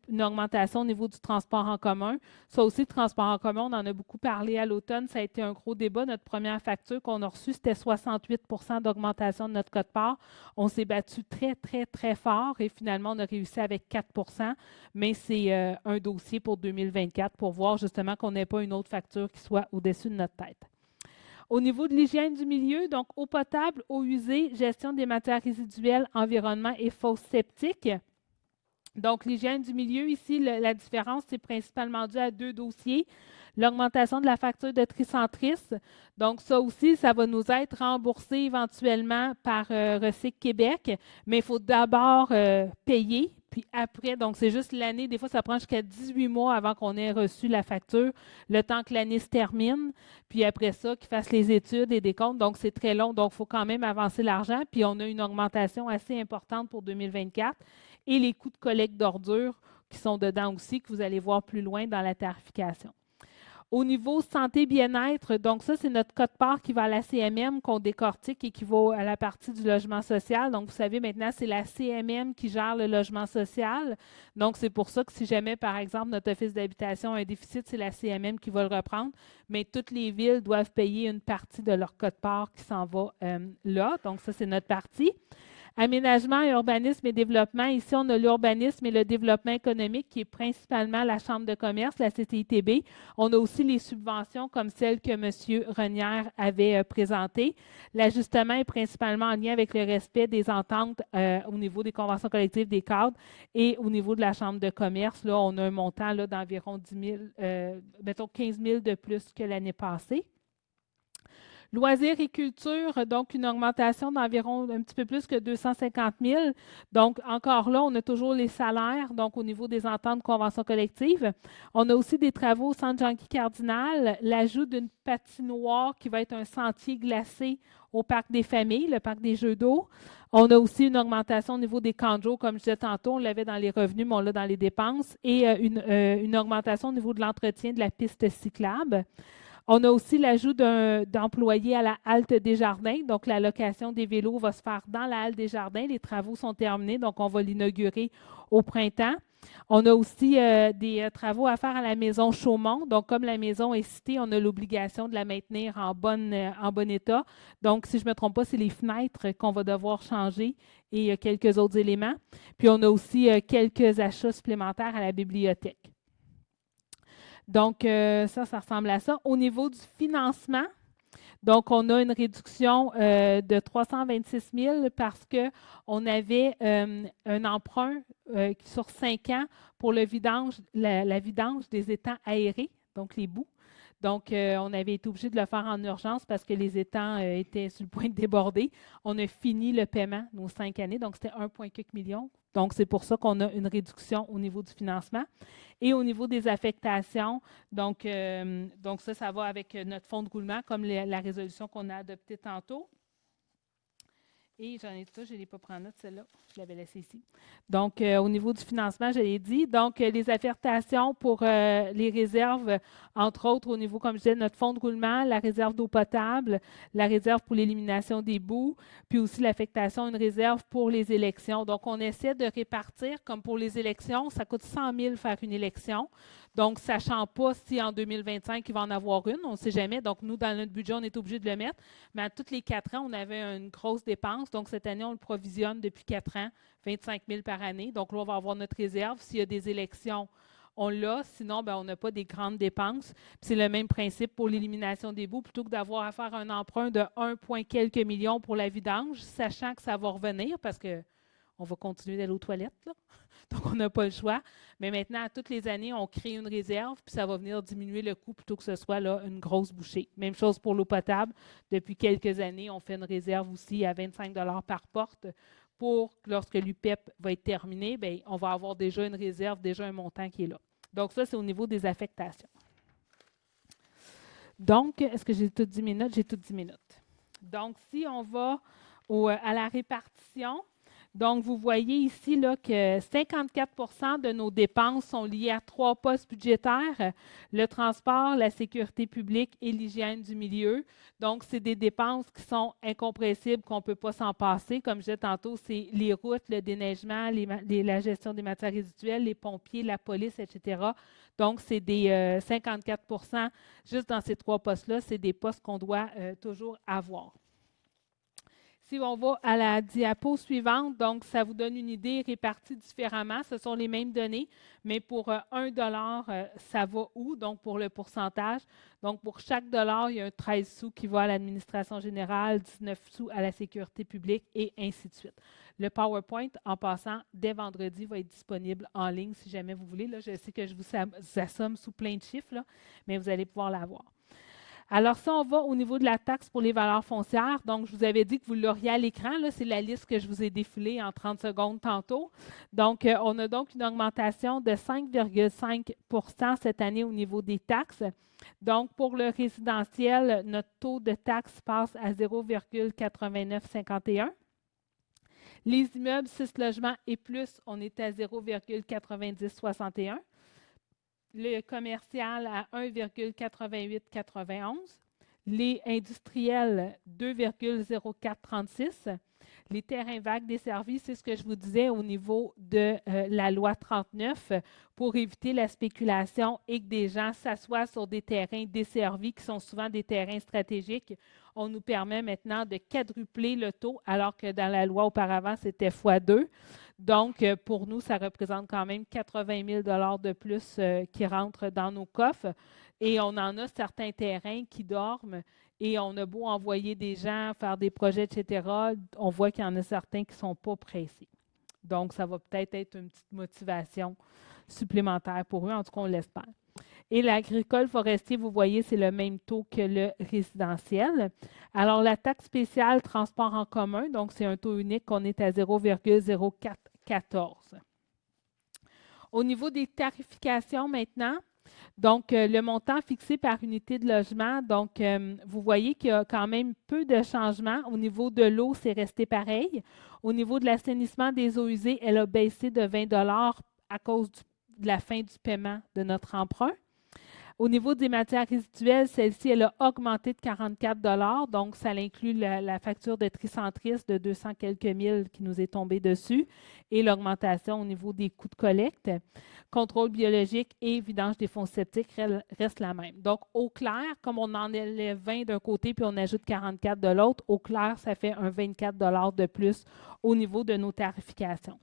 une augmentation au niveau du transport en commun. Ça aussi, le transport en commun, on en a beaucoup parlé à l'automne. Ça a été un gros débat. Notre première facture qu'on a reçue, c'était 68 % d'augmentation de notre quote-part. On s'est battu très, très, très fort. Et finalement, on a réussi avec 4 %. Mais c'est un dossier pour 2024 pour voir justement qu'on n'ait pas une autre facture qui soit au-dessus de notre tête. Au niveau de l'hygiène du milieu, donc eau potable, eau usée, gestion des matières résiduelles, environnement et fosses septiques. Donc, l'hygiène du milieu, ici, la différence, c'est principalement dû à 2 dossiers. L'augmentation de la facture de Tricentris. Donc, ça aussi, ça va nous être remboursé éventuellement par Recyc Québec, mais il faut d'abord payer, puis après, donc c'est juste l'année, des fois, ça prend jusqu'à 18 mois avant qu'on ait reçu la facture, le temps que l'année se termine, puis après ça, qu'ils fassent les études et des comptes, donc c'est très long, donc il faut quand même avancer l'argent, puis on a une augmentation assez importante pour 2024, et les coûts de collecte d'ordures qui sont dedans aussi, que vous allez voir plus loin dans la tarification. Au niveau santé bien-être, donc ça, c'est notre quote-part qui va à la CMM qu'on décortique et qui va à la partie du logement social. Donc, vous savez, maintenant, c'est la CMM qui gère le logement social. Donc, c'est pour ça que si jamais, par exemple, notre office d'habitation a un déficit, c'est la CMM qui va le reprendre. Mais toutes les villes doivent payer une partie de leur quote-part qui s'en va là. Donc, ça, c'est notre partie. Aménagement, urbanisme et développement. Ici, on a l'urbanisme et le développement économique qui est principalement la Chambre de commerce, la CCITB. On a aussi les subventions comme celles que M. Renière avait présentées. L'ajustement est principalement en lien avec le respect des ententes au niveau des conventions collectives des cadres et au niveau de la Chambre de commerce. Là, on a un montant là, d'environ 15 000 de plus que l'année passée. Loisirs et culture, donc une augmentation d'environ un petit peu plus que 250 000. Donc, encore là, on a toujours les salaires, donc au niveau des ententes de conventions collectives. On a aussi des travaux au centre Jean-Guy-Cardinal, l'ajout d'une patinoire qui va être un sentier glacé au Parc des familles, le Parc des jeux d'eau. On a aussi une augmentation au niveau des camps de jour, comme je disais tantôt, on l'avait dans les revenus, mais on l'a dans les dépenses, et une augmentation au niveau de l'entretien de la piste cyclable. On a aussi l'ajout d'employés à la halte des jardins. Donc, la location des vélos va se faire dans la halte des jardins. Les travaux sont terminés, donc on va l'inaugurer au printemps. On a aussi des travaux à faire à la maison Chaumont. Donc, comme la maison est citée, on a l'obligation de la maintenir en bon état. Donc, si je ne me trompe pas, c'est les fenêtres qu'on va devoir changer et quelques autres éléments. Puis, on a aussi quelques achats supplémentaires à la bibliothèque. Donc, ça ressemble à ça. Au niveau du financement, donc, on a une réduction de 326 000 parce qu'on avait un emprunt sur 5 ans pour le vidange, la vidange des étangs aérés, donc les boues. Donc, on avait été obligé de le faire en urgence parce que les étangs étaient sur le point de déborder. On a fini le paiement, nos 5 années, donc c'était 1,4 million. Donc, c'est pour ça qu'on a une réduction au niveau du financement. Et au niveau des affectations, donc ça va avec notre fonds de roulement, comme la résolution qu'on a adoptée tantôt. Et j'en ai tout ça, je ne l'ai pas pris en note, celle-là. Je l'avais laissée ici. Donc, au niveau du financement, je l'ai dit. Donc, les affectations pour les réserves, entre autres, au niveau, comme je disais, notre fonds de roulement, la réserve d'eau potable, la réserve pour l'élimination des boues, puis aussi l'affectation d'une réserve pour les élections. Donc, on essaie de répartir, comme pour les élections, ça coûte 100 000 faire une élection. Donc, sachant pas si en 2025, il va en avoir une, on ne sait jamais. Donc, nous, dans notre budget, on est obligé de le mettre. Mais à tous les 4 ans, on avait une grosse dépense. Donc, cette année, on le provisionne depuis 4 ans, 25 000 par année. Donc, là, on va avoir notre réserve. S'il y a des élections, on l'a. Sinon, bien, on n'a pas des grandes dépenses. Puis c'est le même principe pour l'élimination des boues. Plutôt que d'avoir à faire un emprunt de 1 point quelques millions pour la vidange, sachant que ça va revenir parce qu'on va continuer d'aller aux toilettes, là. Donc, on n'a pas le choix. Mais maintenant, à toutes les années, on crée une réserve, puis ça va venir diminuer le coût plutôt que ce soit là une grosse bouchée. Même chose pour l'eau potable. Depuis quelques années, on fait une réserve aussi à 25 $ par porte pour que lorsque l'UPEP va être terminé, bien, on va avoir déjà une réserve, déjà un montant qui est là. Donc, ça, c'est au niveau des affectations. Donc, est-ce que j'ai toutes 10 minutes? J'ai toutes 10 minutes. Donc, si on va à la répartition, donc, vous voyez ici là, que 54 % de nos dépenses sont liées à 3 postes budgétaires, le transport, la sécurité publique et l'hygiène du milieu. Donc, c'est des dépenses qui sont incompressibles, qu'on ne peut pas s'en passer. Comme je disais tantôt, c'est les routes, le déneigement, la gestion des matières résiduelles, les pompiers, la police, etc. Donc, c'est des 54 % juste dans ces 3 postes-là, c'est des postes qu'on doit toujours avoir. Si on va à la diapo suivante, donc ça vous donne une idée répartie différemment. Ce sont les mêmes données, mais pour 1 $, ça va où? Donc, pour le pourcentage. Donc, pour chaque dollar, il y a un 13 sous qui va à l'administration générale, 19 sous à la sécurité publique et ainsi de suite. Le PowerPoint, en passant, dès vendredi, va être disponible en ligne si jamais vous voulez. Là, je sais que je vous assomme sous plein de chiffres, là, mais vous allez pouvoir l'avoir. Alors, ça, on va au niveau de la taxe pour les valeurs foncières. Donc, je vous avais dit que vous l'auriez à l'écran. C'est la liste que je vous ai défilée en 30 secondes tantôt. Donc, on a donc une augmentation de 5,5 % cette année au niveau des taxes. Donc, pour le résidentiel, notre taux de taxe passe à 0,8951. Les immeubles 6 logements et plus, on est à 0,9061. Le commercial à 1,8891. Les industriels, 2,0436. Les terrains vagues desservis, c'est ce que je vous disais au niveau de la loi 39 pour éviter la spéculation et que des gens s'assoient sur des terrains desservis qui sont souvent des terrains stratégiques. On nous permet maintenant de quadrupler le taux alors que dans la loi auparavant, c'était x2. Donc, pour nous, ça représente quand même 80 000 $ de plus qui rentrent dans nos coffres. Et on en a certains terrains qui dorment et on a beau envoyer des gens faire des projets, etc., on voit qu'il y en a certains qui ne sont pas pressés. Donc, ça va peut-être être une petite motivation supplémentaire pour eux, en tout cas, on l'espère. Et l'agricole forestier, vous voyez, c'est le même taux que le résidentiel. Alors, la taxe spéciale transport en commun, donc c'est un taux unique, on est à 0,0414. Au niveau des tarifications maintenant, donc le montant fixé par unité de logement, donc vous voyez qu'il y a quand même peu de changements. Au niveau de l'eau, c'est resté pareil. Au niveau de l'assainissement des eaux usées, elle a baissé de 20 $ à cause de la fin du paiement de notre emprunt. Au niveau des matières résiduelles, celle-ci, elle a augmenté de 44 $, donc ça inclut la facture de Tricentris de 200 quelques mille qui nous est tombée dessus et l'augmentation au niveau des coûts de collecte. Contrôle biologique et vidange des fonds septiques reste la même. Donc, au clair, comme on en enlève 20 d'un côté puis on ajoute 44 de l'autre, au clair, ça fait un 24 $ de plus au niveau de nos tarifications.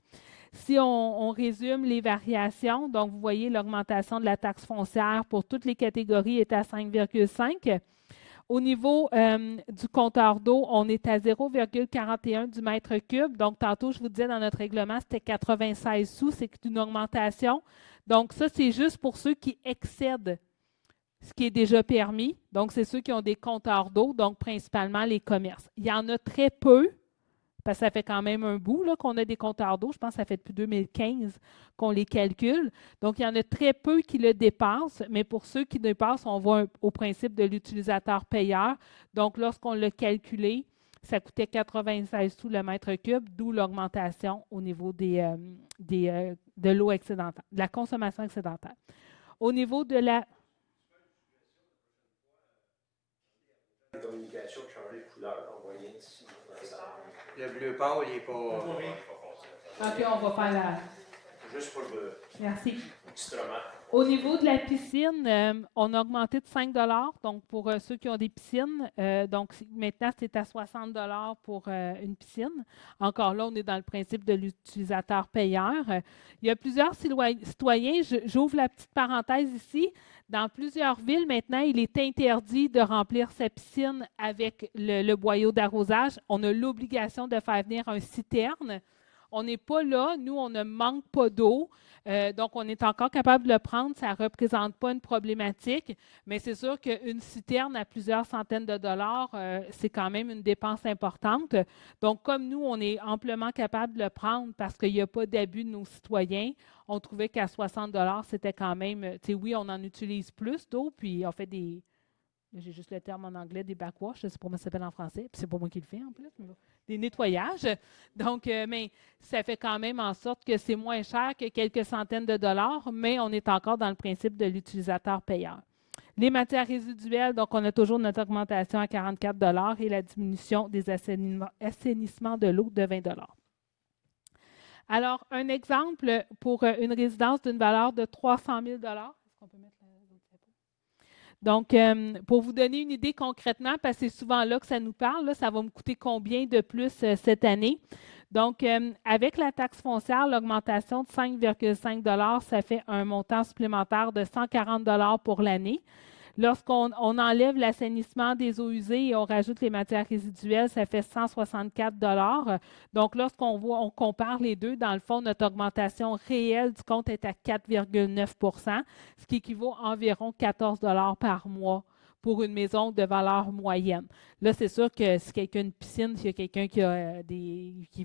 Si on résume les variations, donc vous voyez l'augmentation de la taxe foncière pour toutes les catégories est à 5,5. Au niveau du compteur d'eau, on est à 0,41 du mètre cube. Donc, tantôt, je vous disais dans notre règlement, c'était 96 sous, c'est une augmentation. Donc, ça, c'est juste pour ceux qui excèdent ce qui est déjà permis. Donc, c'est ceux qui ont des compteurs d'eau, donc principalement les commerces. Il y en a très peu, parce que ça fait quand même un bout là, qu'on a des compteurs d'eau. Je pense que ça fait depuis 2015 qu'on les calcule. Donc, il y en a très peu qui le dépassent, mais pour ceux qui dépassent, on va au principe de l'utilisateur payeur. Donc, lorsqu'on l'a calculé, ça coûtait 96 sous le mètre cube, d'où l'augmentation au niveau de l'eau excédentaire, de la consommation excédentaire. Au niveau de la... La communication qui changeait de couleur, on voyait ici. Le bleu pâle, il n'est pas. OK, on va faire la... Juste pour le Merci. petit roman. Au niveau de la piscine, on a augmenté de 5 donc pour ceux qui ont des piscines. Donc maintenant, c'est à 60 pour une piscine. Encore là, on est dans le principe de l'utilisateur payeur. Il y a plusieurs citoyens, j'ouvre la petite parenthèse ici. Dans plusieurs villes, maintenant, il est interdit de remplir sa piscine avec le boyau d'arrosage. On a l'obligation de faire venir un citerne. On n'est pas là, nous, on ne manque pas d'eau. Donc, on est encore capable de le prendre. Ça ne représente pas une problématique, mais c'est sûr qu'une citerne à plusieurs centaines de dollars, c'est quand même une dépense importante. Donc, comme nous, on est amplement capable de le prendre parce qu'il n'y a pas d'abus de nos citoyens, on trouvait qu'à 60 $, c'était quand même, tu sais, oui, on en utilise plus d'eau, puis on fait des, j'ai juste le terme en anglais, des backwash, je ne sais pas comment ça s'appelle en français, puis c'est pas moi qui le fais en plus, mais des nettoyages. Donc, mais ça fait quand même en sorte que c'est moins cher que quelques centaines de dollars, mais on est encore dans le principe de l'utilisateur payeur. Les matières résiduelles, donc on a toujours notre augmentation à 44 $ et la diminution des assainissements de l'eau de 20 $. Alors, un exemple pour une résidence d'une valeur de 300 000 $. Est-ce qu'on peut mettre donc, pour vous donner une idée concrètement, parce que c'est souvent là que ça nous parle, là, ça va me coûter combien de plus cette année? Donc, avec la taxe foncière, l'augmentation de 5,5 $, ça fait un montant supplémentaire de 140 $ pour l'année. Lorsqu'on enlève l'assainissement des eaux usées et on rajoute les matières résiduelles, ça fait 164 $. Donc, on compare les deux, dans le fond, notre augmentation réelle du compte est à 4,9 %, ce qui équivaut à environ 14 $ par mois pour une maison de valeur moyenne. Là, c'est sûr que si quelqu'un a une piscine, s'il y a quelqu'un qui a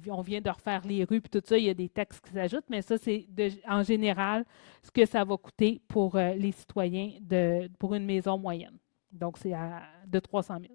on vient de refaire les rues et tout ça, il y a des taxes qui s'ajoutent, mais ça, c'est en général ce que ça va coûter pour les citoyens pour une maison moyenne. Donc, c'est de 300 000.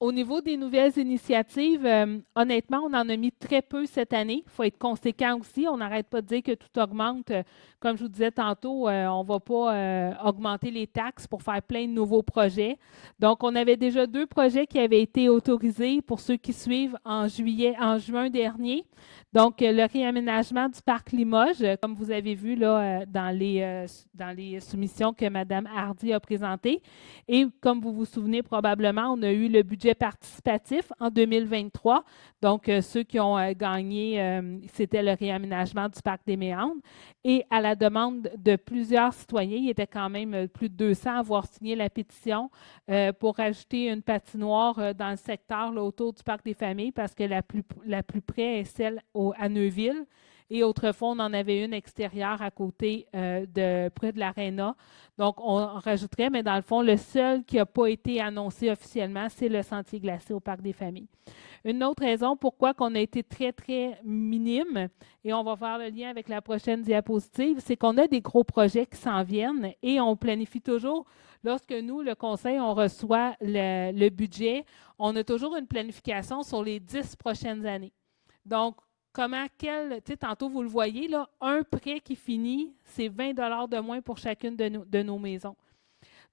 Au niveau des nouvelles initiatives, honnêtement, on en a mis très peu cette année. Il faut être conséquent aussi. On n'arrête pas de dire que tout augmente. Comme je vous disais tantôt, on ne va pas augmenter les taxes pour faire plein de nouveaux projets. Donc, on avait déjà 2 projets qui avaient été autorisés pour ceux qui suivent en juin dernier. Donc, le réaménagement du parc Limoges, comme vous avez vu là, dans les soumissions que Mme Hardy a présentées. Et comme vous vous souvenez probablement, on a eu le budget participatif en 2023. Donc, ceux qui ont gagné, c'était le réaménagement du parc des Méandres. Et à la demande de plusieurs citoyens, il y était quand même plus de 200 à avoir signé la pétition pour ajouter une patinoire dans le secteur là, autour du parc des familles parce que la plus près est celle à Neuville. Et autrefois, on en avait une extérieure à côté près de l'aréna. Donc, on rajouterait, mais dans le fond, le seul qui n'a pas été annoncé officiellement, c'est le sentier glacé au parc des familles. Une autre raison pourquoi on a été très, très minime, et on va faire le lien avec la prochaine diapositive, c'est qu'on a des gros projets qui s'en viennent et on planifie toujours, lorsque nous, le Conseil, on reçoit le budget, on a toujours une planification sur les 10 prochaines années. Donc, tantôt vous le voyez, là, un prêt qui finit, c'est 20 $ de moins pour chacune de nos maisons.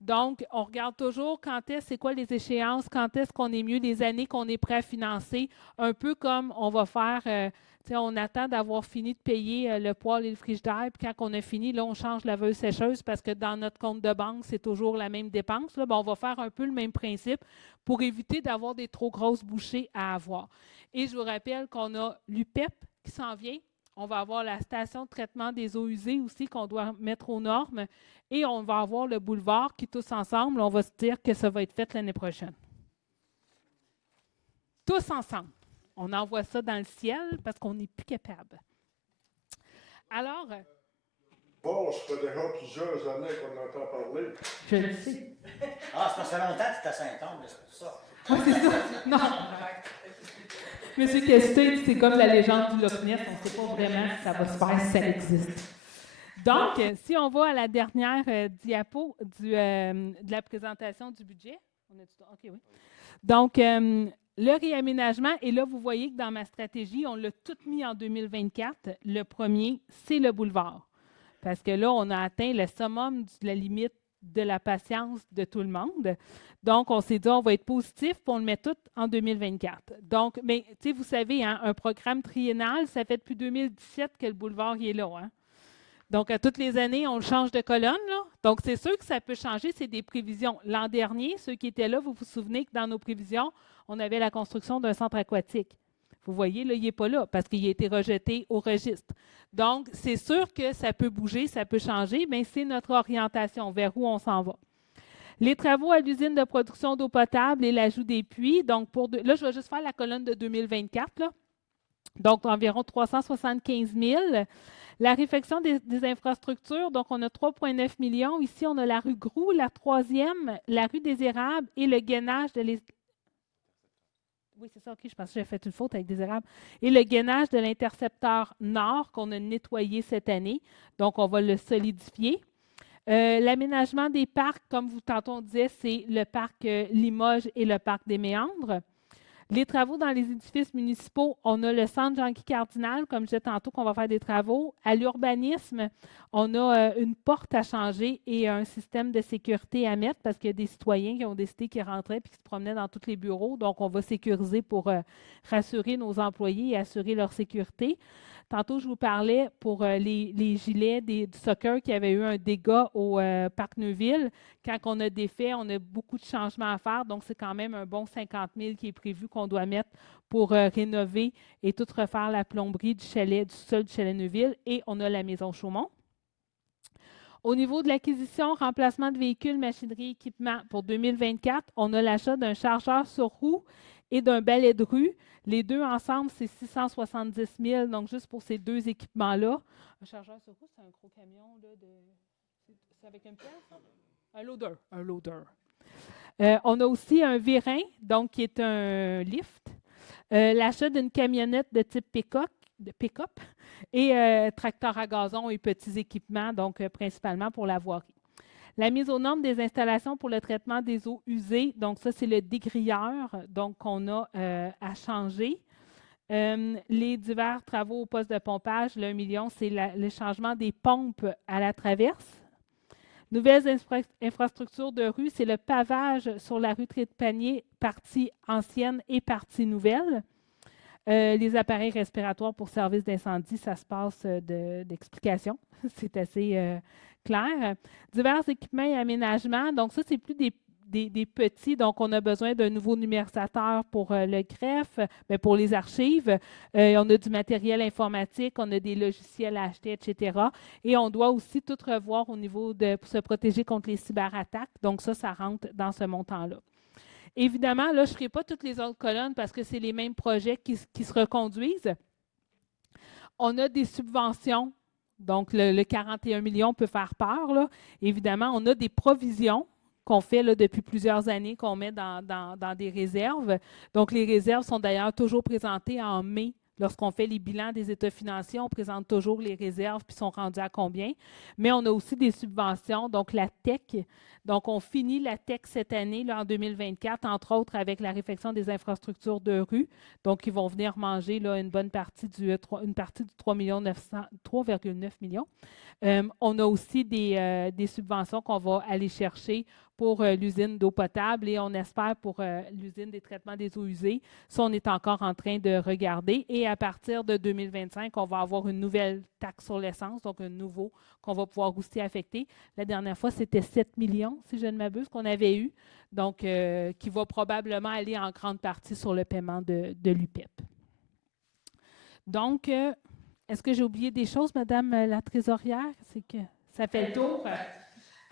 Donc, on regarde toujours c'est quoi les échéances, quand est-ce qu'on est mieux, les années qu'on est prêt à financer, un peu comme on va faire, on attend d'avoir fini de payer le poêle et le frigidaire, puis quand on a fini, là, on change la laveuse sécheuse parce que dans notre compte de banque, c'est toujours la même dépense. Là, on va faire un peu le même principe pour éviter d'avoir des trop grosses bouchées à avoir. Et je vous rappelle qu'on a l'UPEP qui s'en vient. On va avoir la station de traitement des eaux usées aussi qu'on doit mettre aux normes. Et on va avoir le boulevard qui, tous ensemble, on va se dire que ça va être fait l'année prochaine. Tous ensemble. On envoie ça dans le ciel parce qu'on n'est plus capable. Alors... Bon, ça fait déjà plusieurs années qu'on entend parler. Je le sais. Ah, ça fait longtemps que tu es à Saint-Anne, c'est pour ça. Oui, c'est ça. Non. Monsieur Kesté, c'est comme la légende du Loch Ness. On ne sait pas vraiment si ça va se faire, si ça existe. Donc, si on va à la dernière diapo de la présentation du budget. OK, oui. Donc, le réaménagement, et là, vous voyez que dans ma stratégie, on l'a tout mis en 2024. Le premier, c'est le boulevard. Parce que là, on a atteint le summum de la limite de la patience de tout le monde. Donc, on s'est dit, on va être positif, puis on le met tout en 2024. Donc, mais, tu sais, vous savez, hein, un programme triennal, ça fait depuis 2017 que le boulevard il est là. Hein? Donc, à toutes les années, on le change de colonne. Là. Donc, c'est sûr que ça peut changer, c'est des prévisions. L'an dernier, ceux qui étaient là, vous vous souvenez que dans nos prévisions, on avait la construction d'un centre aquatique. Vous voyez, là, il n'est pas là parce qu'il a été rejeté au registre. Donc, c'est sûr que ça peut bouger, ça peut changer, mais c'est notre orientation vers où on s'en va. Les travaux à l'usine de production d'eau potable et l'ajout des puits. Donc, là, je vais juste faire la colonne de 2024. Là. Donc, environ 375 000. La réfection des infrastructures, donc on a 3,9 millions. Ici, on a la rue Groux, la troisième, la rue des Érables et le gainage de Oui, c'est ça, OK, je pense que j'ai fait une faute avec des érables. Et le gainage de l'intercepteur nord qu'on a nettoyé cette année. Donc, on va le solidifier. L'aménagement des parcs, comme vous tantôt on disait, c'est le parc Limoges et le parc des Méandres. Les travaux dans les édifices municipaux, on a le centre Jean-Guy Cardinal, comme je disais tantôt, qu'on va faire des travaux. À l'urbanisme, on a une porte à changer et un système de sécurité à mettre parce qu'il y a des citoyens qui ont décidé qu'ils rentraient et qui se promenaient dans tous les bureaux. Donc, on va sécuriser pour rassurer nos employés et assurer leur sécurité. Tantôt, je vous parlais pour les gilets du soccer qui avaient eu un dégât au Parc Neuville. Quand on a défait, on a beaucoup de changements à faire. Donc, c'est quand même un bon 50 000 qui est prévu qu'on doit mettre pour rénover et tout refaire la plomberie du sol du chalet Neuville. Et on a la maison Chaumont. Au niveau de l'acquisition, remplacement de véhicules, machinerie, équipement pour 2024, on a l'achat d'un chargeur sur roue et d'un balai de rue. Les deux ensemble, c'est 670 000, donc juste pour ces deux équipements-là. Un chargeur sur roue, c'est un gros camion, là, c'est avec une pièce? Un loader. On a aussi un vérin, donc qui est un lift. L'achat d'une camionnette de type pick-up et tracteur à gazon et petits équipements, donc principalement pour la voirie. La mise aux normes des installations pour le traitement des eaux usées, donc ça, c'est le dégrilleur, donc qu'on a à changer. Les divers travaux au poste de pompage, le 1 million, c'est le changement des pompes à la traverse. Nouvelles infrastructures de rue, c'est le pavage sur la rue Trépanier, partie ancienne et partie nouvelle. Les appareils respiratoires pour service d'incendie, ça se passe d'explication. C'est assez clair. Divers équipements et aménagements. Donc, ça, c'est plus des petits. Donc, on a besoin d'un nouveau numérisateur pour le greffe, mais pour les archives. On a du matériel informatique, on a des logiciels à acheter, etc. Et on doit aussi tout revoir au niveau pour se protéger contre les cyberattaques. Donc, ça rentre dans ce montant-là. Évidemment, là, je ne ferai pas toutes les autres colonnes parce que c'est les mêmes projets qui se reconduisent. On a des subventions. Donc, le 41 millions peut faire peur. Là. Évidemment, on a des provisions qu'on fait là, depuis plusieurs années, qu'on met dans des réserves. Donc, les réserves sont d'ailleurs toujours présentées en mai. Lorsqu'on fait les bilans des états financiers, on présente toujours les réserves puis sont rendues à combien. Mais on a aussi des subventions, donc la TEC. Donc, on finit la TEC cette année, là, en 2024, entre autres avec la réfection des infrastructures de rue. Donc, ils vont venir manger là, une partie du 3,9 millions. On a aussi des subventions qu'on va aller chercher pour l'usine d'eau potable et on espère pour l'usine des traitements des eaux usées. Ça, on est encore en train de regarder. Et à partir de 2025, on va avoir une nouvelle taxe sur l'essence, donc un nouveau qu'on va pouvoir aussi affecter. La dernière fois, c'était 7 millions, si je ne m'abuse, qu'on avait eu, donc qui va probablement aller en grande partie sur le paiement de l'UPEP. Donc, est-ce que j'ai oublié des choses, Madame la trésorière? C'est que ça fait le tour.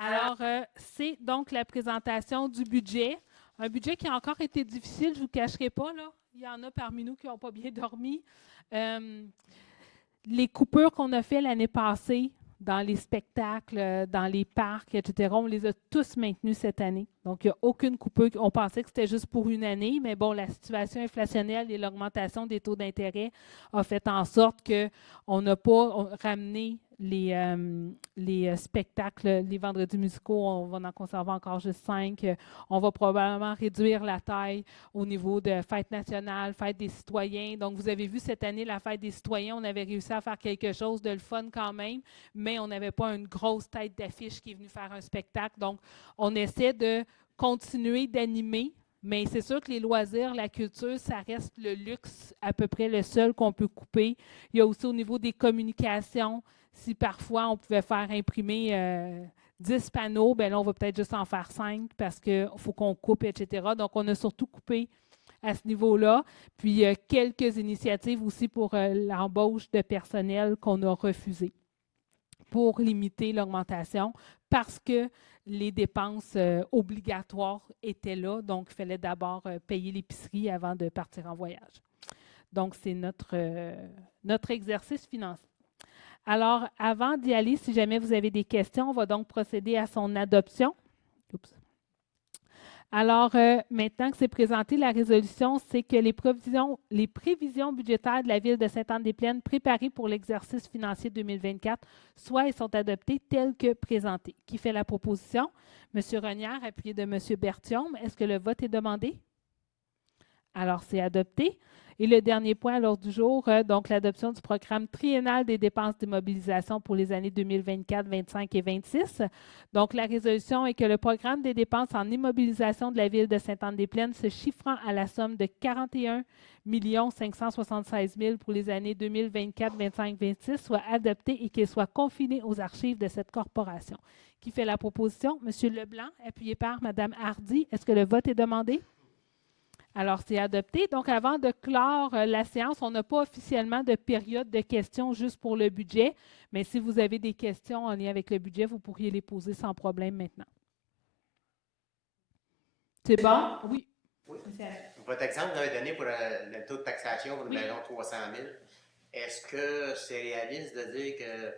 Alors, c'est donc la présentation du budget. Un budget qui a encore été difficile, je ne vous cacherai pas, là. Il y en a parmi nous qui n'ont pas bien dormi. Les coupures qu'on a faites l'année passée dans les spectacles, dans les parcs, etc., on les a tous maintenus cette année. Donc, il n'y a aucune coupure. On pensait que c'était juste pour une année, mais bon, la situation inflationnelle et l'augmentation des taux d'intérêt a fait en sorte qu'on n'a pas ramené les spectacles, les vendredis musicaux, on va en conserver encore juste 5. On va probablement réduire la taille au niveau de fête nationale, fête des citoyens. Donc, vous avez vu cette année, la fête des citoyens, on avait réussi à faire quelque chose de le fun quand même, mais on n'avait pas une grosse tête d'affiche qui est venue faire un spectacle. Donc, on essaie de continuer d'animer. Mais c'est sûr que les loisirs, la culture, ça reste le luxe, à peu près le seul qu'on peut couper. Il y a aussi au niveau des communications, si parfois on pouvait faire imprimer 10 panneaux, bien là, on va peut-être juste en faire 5 parce qu'il faut qu'on coupe, etc. Donc, on a surtout coupé à ce niveau-là. Puis, il y a quelques initiatives aussi pour l'embauche de personnel qu'on a refusées pour limiter l'augmentation parce que les dépenses obligatoires étaient là, donc il fallait d'abord payer l'épicerie avant de partir en voyage. Donc, c'est notre exercice financier. Alors, avant d'y aller, si jamais vous avez des questions, on va donc procéder à son adoption. Oups. Alors, maintenant que c'est présenté, la résolution, c'est que les prévisions budgétaires de la Ville de Sainte-Anne-des-Plaines préparées pour l'exercice financier 2024 soient et sont adoptées telles que présentées. Qui fait la proposition? M. Renière, appuyé de M. Berthiaume. Est-ce que le vote est demandé? Alors, c'est adopté. Et le dernier point à l'ordre du jour, donc l'adoption du programme triennal des dépenses d'immobilisation pour les années 2024, 2025 et 2026. Donc, la résolution est que le programme des dépenses en immobilisation de la Ville de Sainte-Anne-des-Plaines se chiffrant à la somme de 41 576 000 pour les années 2024, 2025, 2026 soit adopté et qu'il soit confiné aux archives de cette corporation. Qui fait la proposition? M. Leblanc, appuyé par Mme Hardy. Est-ce que le vote est demandé? Alors, c'est adopté. Donc, avant de clore la séance, on n'a pas officiellement de période de questions juste pour le budget, mais si vous avez des questions en lien avec le budget, vous pourriez les poser sans problème maintenant. C'est bon? Oui. Oui. Votre exemple que vous avez donné pour le taux de taxation pour une maison de 300 000, est-ce que c'est réaliste de dire que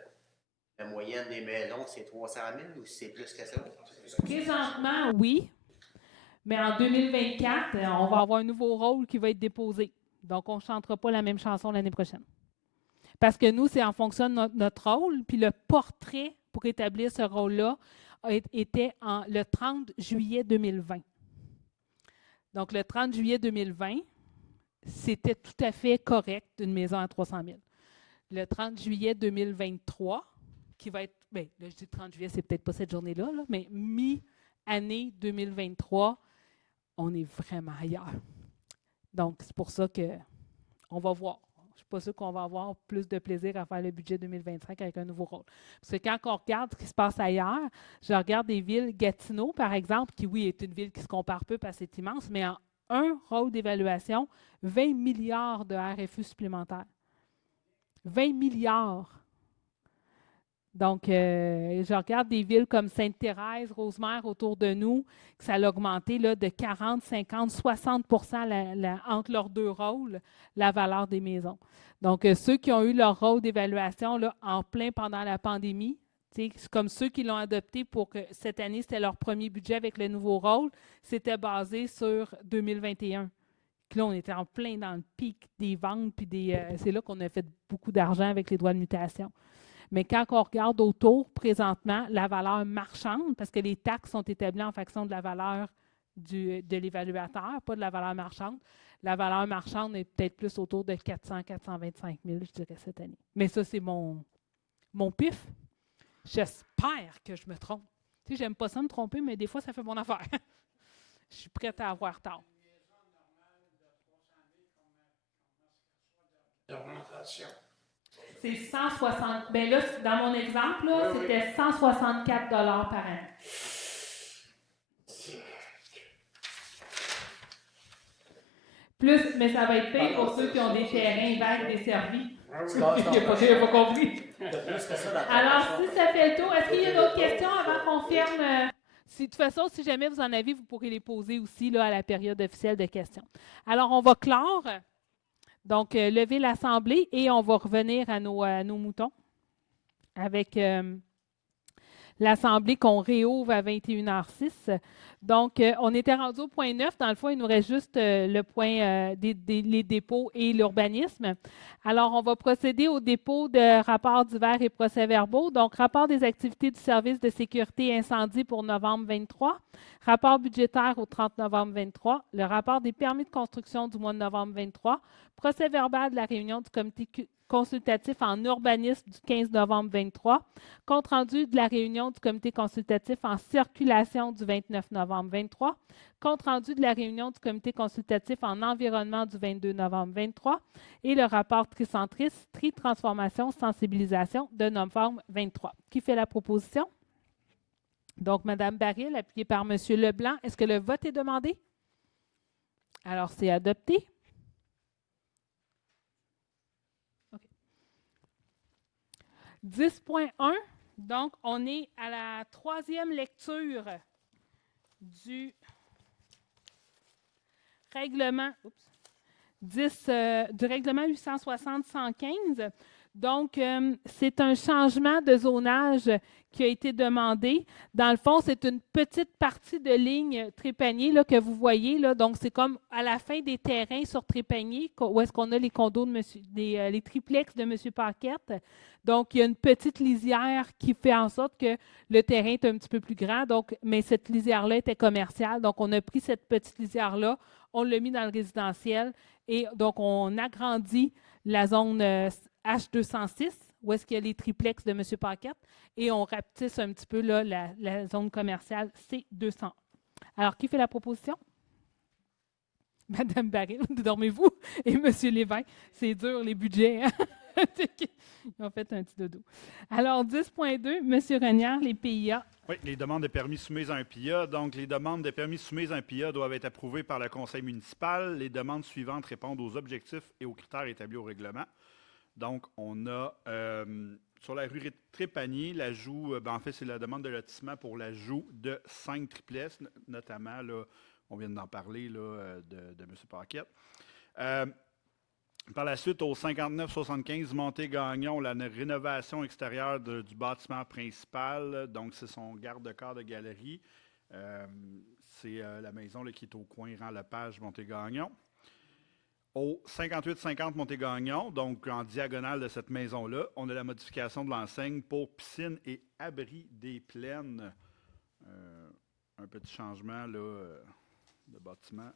la moyenne des maisons, c'est 300 000 ou c'est plus que ça? Présentement, oui. Mais en 2024, on va avoir un nouveau rôle qui va être déposé. Donc, on ne chantera pas la même chanson l'année prochaine. Parce que nous, c'est en fonction de notre rôle. Puis le portrait pour établir ce rôle-là était le 30 juillet 2020. Donc, le 30 juillet 2020, c'était tout à fait correct d'une maison à 300 000. Le 30 juillet 2023, qui va être, bien, là, je dis 30 juillet, c'est peut-être pas cette journée-là, là, mais mi-année 2023, on est vraiment ailleurs. Donc, c'est pour ça qu'on va voir. Je ne suis pas sûre qu'on va avoir plus de plaisir à faire le budget 2025 avec un nouveau rôle. Parce que quand on regarde ce qui se passe ailleurs, je regarde des villes, Gatineau, par exemple, qui, oui, est une ville qui se compare peu parce que c'est immense, mais en un rôle d'évaluation, 20 milliards de RFU supplémentaires. 20 milliards. Donc, je regarde des villes comme Sainte-Thérèse, Rosemère autour de nous, que ça a augmenté là, de 40, 50, 60 entre leurs deux rôles, la valeur des maisons. Donc, ceux qui ont eu leur rôle d'évaluation là, en plein pendant la pandémie, comme ceux qui l'ont adopté pour que cette année, c'était leur premier budget avec le nouveau rôle, c'était basé sur 2021. Puis là, on était en plein dans le pic des ventes, puis c'est là qu'on a fait beaucoup d'argent avec les droits de mutation. Mais quand on regarde autour, présentement, la valeur marchande, parce que les taxes sont établies en fonction de la valeur de l'évaluateur, pas de la valeur marchande. La valeur marchande est peut-être plus autour de 400 425 000, je dirais, cette année. Mais ça, c'est mon pif. J'espère que je me trompe. Tu sais, j'aime pas ça me tromper, mais des fois, ça fait mon affaire. Je suis prête à avoir tort. D'augmentation. C'est 160. Bien là, dans mon exemple, là, c'était 164 $ par an. Plus, mais ça va être payé pour ceux qui ont des terrains vagues desservis. Je n'ai pas compris. Alors, si ça fait le tour, est-ce qu'il y a d'autres questions avant qu'on ferme? De toute façon, si jamais vous en avez, vous pourrez les poser aussi là, à la période officielle de questions. Alors, on va clore. Donc, lever l'Assemblée et on va revenir à nos moutons avec l'Assemblée qu'on réouvre à 21h06. Donc, on était rendu au point 9. Dans le fond, il nous reste juste le point les dépôts et l'urbanisme. Alors, on va procéder au dépôt de rapports divers et procès-verbaux. Donc, rapport des activités du service de sécurité incendie pour novembre 23, rapport budgétaire au 30 novembre 23, le rapport des permis de construction du mois de novembre 23, procès-verbal de la réunion du comité consultatif en urbanisme du 15 novembre 23, compte-rendu de la réunion du comité consultatif en circulation du 29 novembre 23, compte-rendu de la réunion du comité consultatif en environnement du 22 novembre 23 et le rapport Tricentris, Tri, Transformation, Sensibilisation de novembre 23. Qui fait la proposition? Donc, Mme Baril, appuyée par M. Leblanc. Est-ce que le vote est demandé? Alors, c'est adopté. 10.1, donc on est à la troisième lecture du règlement, du règlement 860-115. Donc, c'est un changement de zonage qui a été demandé. Dans le fond, c'est une petite partie de ligne Trépanier là, que vous voyez. Là. Donc, c'est comme à la fin des terrains sur Trépanier, où est-ce qu'on a les condos de les triplex de M. Paquette. Donc, il y a une petite lisière qui fait en sorte que le terrain est un petit peu plus grand. Donc, mais cette lisière-là était commerciale. Donc, on a pris cette petite lisière-là, on l'a mis dans le résidentiel et donc, on agrandit la zone H206, où est-ce qu'il y a les triplex de M. Paquette, et on rapetisse un petit peu là, la zone commerciale C200. Alors, qui fait la proposition? Madame Baril, dormez-vous? Et M. Lévesque, c'est dur, les budgets. Hein? Ils ont fait un petit dodo. Alors, 10.2, M. Renière, les PIA. Oui, les demandes de permis soumises à un PIA. Donc, les demandes de permis soumises à un PIA doivent être approuvées par le conseil municipal. Les demandes suivantes répondent aux objectifs et aux critères établis au règlement. Donc, on a sur la rue Trépanier, l'ajout, en fait, c'est la demande de lotissement pour l'ajout de 5 triplets, notamment, là, on vient d'en parler là, de M. Paquette. Par la suite, au 59-75 Montée-Gagnon, la rénovation extérieure du bâtiment principal. Donc, c'est son garde-corps de galerie. C'est la maison là, qui est au coin Rang-Lepage, Montée-Gagnon. Au 58-50 Montée-Gagnon, donc en diagonale de cette maison-là, on a la modification de l'enseigne pour piscine et abri des plaines. Un petit changement là, de bâtiment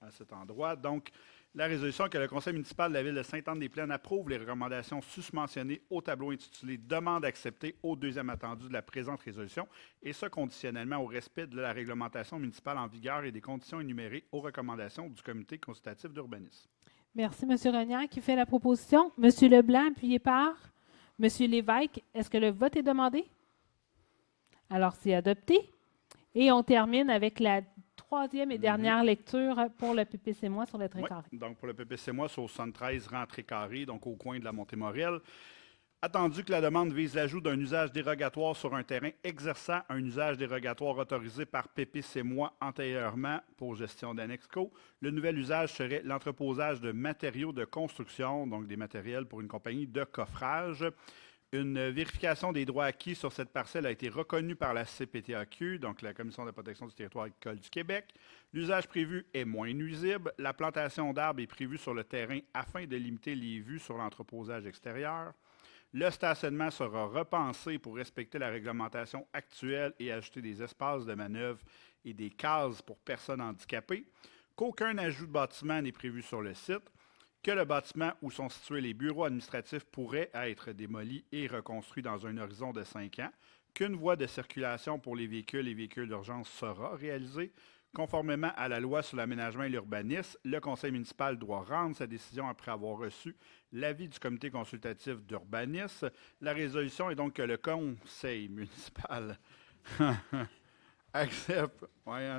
à cet endroit. Donc, la résolution que le conseil municipal de la ville de Sainte-Anne-des-Plaines approuve les recommandations susmentionnées au tableau intitulé « Demande acceptée au deuxième attendu de la présente résolution » et ce conditionnellement au respect de la réglementation municipale en vigueur et des conditions énumérées aux recommandations du comité consultatif d'urbanisme. Merci, M. Renière. Qui fait la proposition? M. Leblanc, appuyé par M. Lévesque. Est-ce que le vote est demandé? Alors, c'est adopté. Et on termine avec la troisième et dernière lecture pour le PPC-moi sur le Trait-Carré. Oui, donc pour le PPC-moi sur 73 rang Trait-Carré, donc au coin de la Montée-Morel. Attendu que la demande vise l'ajout d'un usage dérogatoire sur un terrain exerçant un usage dérogatoire autorisé par PPC-moi antérieurement pour gestion d'Annexco, le nouvel usage serait l'entreposage de matériaux de construction, donc des matériels pour une compagnie de coffrage. Une vérification des droits acquis sur cette parcelle a été reconnue par la CPTAQ, donc la Commission de protection du territoire agricole du Québec. L'usage prévu est moins nuisible. La plantation d'arbres est prévue sur le terrain afin de limiter les vues sur l'entreposage extérieur. Le stationnement sera repensé pour respecter la réglementation actuelle et ajouter des espaces de manœuvre et des cases pour personnes handicapées. Qu'aucun ajout de bâtiment n'est prévu sur le site. Que le bâtiment où sont situés les bureaux administratifs pourrait être démoli et reconstruit dans un horizon de 5 ans, qu'une voie de circulation pour les véhicules et véhicules d'urgence sera réalisée. Conformément à la loi sur l'aménagement et l'urbanisme, le conseil municipal doit rendre sa décision après avoir reçu l'avis du comité consultatif d'urbanisme. La résolution est donc que le conseil municipal accepte,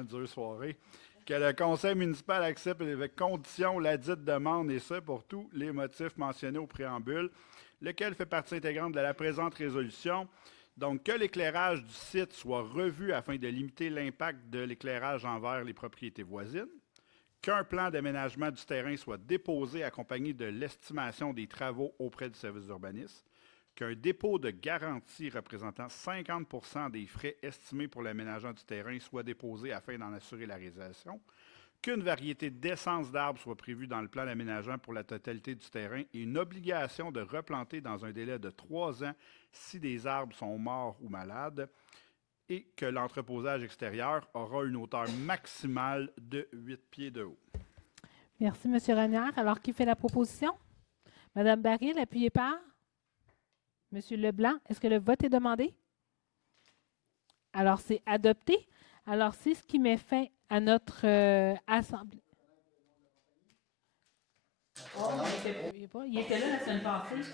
dure soirée, que le conseil municipal accepte avec condition la dite demande, et ce, pour tous les motifs mentionnés au préambule, lequel fait partie intégrante de la présente résolution. Donc, que l'éclairage du site soit revu afin de limiter l'impact de l'éclairage envers les propriétés voisines, qu'un plan d'aménagement du terrain soit déposé accompagné de l'estimation des travaux auprès du service d'urbanisme, qu'un dépôt de garantie représentant 50 des frais estimés pour l'aménagement du terrain soit déposé afin d'en assurer la réalisation, qu'une variété d'essence d'arbres soit prévue dans le plan d'aménagement pour la totalité du terrain et une obligation de replanter dans un délai de 3 ans si des arbres sont morts ou malades, et que l'entreposage extérieur aura une hauteur maximale de 8 pieds de haut. Merci, M. Renière. Alors, qui fait la proposition? Mme Baril, appuyée par? M. Leblanc, est-ce que le vote est demandé? Alors, c'est adopté. Alors, c'est ce qui met fin à notre assemblée. Oh, il était là la semaine passée.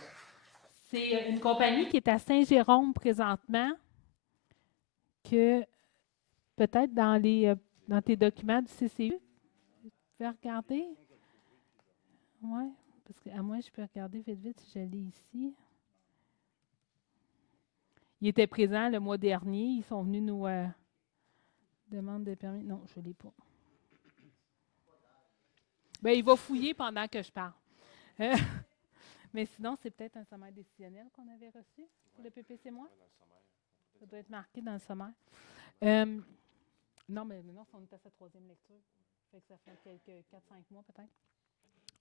C'est une compagnie qui est à Saint-Jérôme présentement, que peut-être dans tes documents du CCU, tu peux regarder? Oui, parce qu'à moi, je peux regarder vite si je l'ai ici. Ils étaient présents le mois dernier. Ils sont venus nous demander de permis. Non, je ne l'ai pas. Bien, il va fouiller pendant que je parle. Mais sinon, c'est peut-être un sommaire décisionnel qu'on avait reçu pour le PPC moi. Ça doit être marqué dans le sommaire. Non, mais maintenant, on est à sa 3e lecture. Fait que ça fait quelques 4-5 mois peut-être.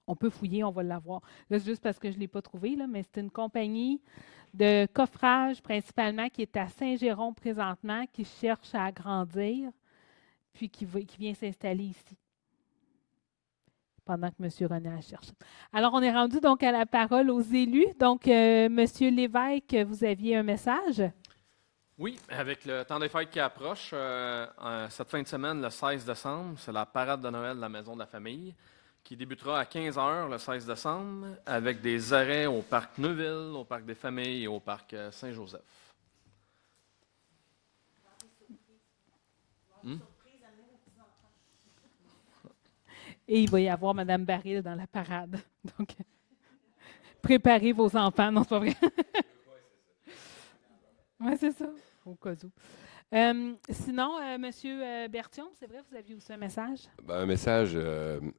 On peut fouiller, on va l'avoir. Là, c'est juste parce que je ne l'ai pas trouvé, là, mais c'est une compagnie de coffrage principalement qui est à Saint-Jérôme présentement, qui cherche à agrandir, puis qui vient s'installer ici, pendant que M. René cherche. Alors, on est rendu donc à la parole aux élus. Donc, M. Lévesque, vous aviez un message? Oui, avec le temps des fêtes qui approche, cette fin de semaine, le 16 décembre, c'est la parade de Noël de la Maison de la Famille, qui débutera à 15 h le 16 décembre, avec des arrêts au parc Neuville, au parc des Familles et au parc Saint-Joseph. Et il va y avoir Mme Baril dans la parade. Donc, préparez vos enfants. Non, c'est pas vrai. Oui, c'est ça, au cas où. Sinon, M. Berthiaume, c'est vrai, vous aviez aussi un message? Ben, un message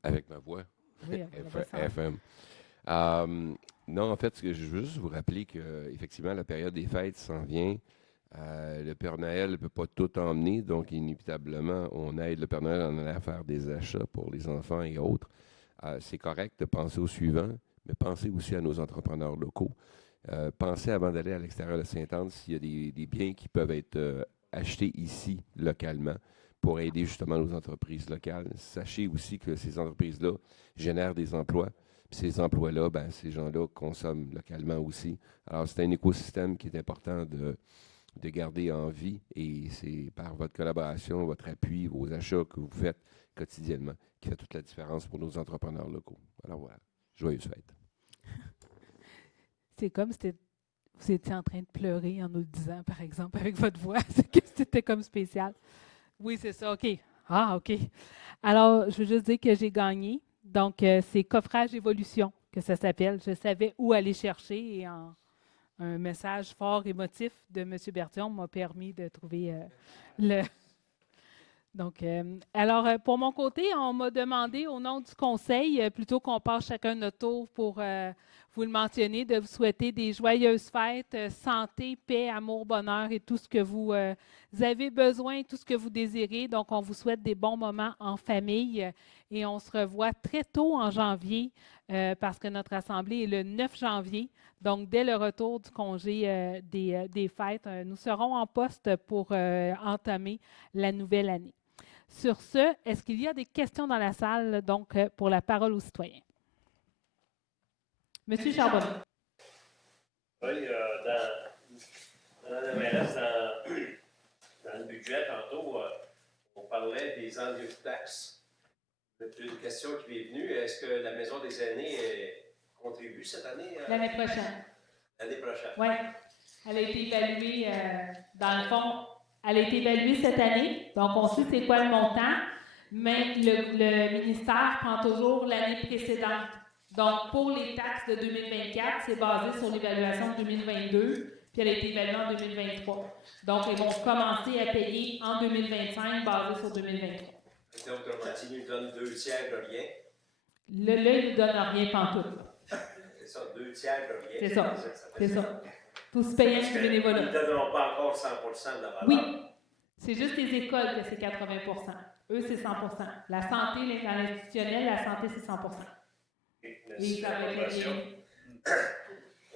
avec ma voix. Oui, avec la voix FM. Non, en fait, je veux juste vous rappeler qu'effectivement, la période des fêtes s'en vient. Le Père Noël ne peut pas tout emmener, donc inévitablement, on aide le Père Noël en allant faire des achats pour les enfants et autres. C'est correct de penser au suivant, mais pensez aussi à nos entrepreneurs locaux. Pensez avant d'aller à l'extérieur de Sainte-Anne s'il y a des biens qui peuvent être achetés ici, localement, pour aider justement nos entreprises locales. Sachez aussi que ces entreprises-là génèrent des emplois. Puis ces emplois-là, ben, ces gens-là consomment localement aussi. Alors, c'est un écosystème qui est important de garder en vie et c'est par votre collaboration, votre appui, vos achats que vous faites quotidiennement qui fait toute la différence pour nos entrepreneurs locaux. Alors voilà, joyeuses fêtes. C'est comme si vous étiez en train de pleurer en nous le disant, par exemple, avec votre voix. C'est que c'était comme spécial. Oui, c'est ça, OK. Ah, OK. Alors, je veux juste dire que j'ai gagné. Donc, c'est Coffrage Évolution que ça s'appelle. Je savais où aller chercher et un message fort émotif de M. Berthiaume m'a permis de trouver le... Donc, alors, pour mon côté, on m'a demandé au nom du conseil, plutôt qu'on passe chacun notre tour pour vous le mentionner, de vous souhaiter des joyeuses fêtes, santé, paix, amour, bonheur et tout ce que vous avez besoin, tout ce que vous désirez. Donc, on vous souhaite des bons moments en famille et on se revoit très tôt en janvier parce que notre assemblée est le 9 janvier. Donc, dès le retour du congé des fêtes, nous serons en poste pour entamer la nouvelle année. Sur ce, est-ce qu'il y a des questions dans la salle, donc, pour la parole aux citoyens? Monsieur Charbonneau. Oui, dans la MLS, dans le budget, tantôt, on parlait des enleves de taxes. Une question qui m'est venue, est-ce que la Maison des aînés contribue cette année? L'année prochaine. L'année prochaine. Oui. Elle a été évaluée, dans le fond, elle a été évaluée cette année. Donc, on sait c'est quoi le montant, mais le ministère prend toujours l'année précédente. Donc, pour les taxes de 2024, c'est basé sur l'évaluation de 2022, puis elle a été évaluée en 2023. Donc, ils vont commencer à payer en 2025, basé sur 2023. Donc, autrement dit, ils nous donnent 2 tiers de rien. Là, ils ne nous donnent rien pantoute. C'est ça, 2 tiers de rien. C'est ça. C'est ça. faut se payer Parce du que bénévolat. Ils ne donneront pas encore 100% de la valeur. Oui, c'est juste les écoles que c'est 80%. Eux, c'est 100%. La santé, dans l'institutionnel, la santé, c'est 100%. Merci de l'information.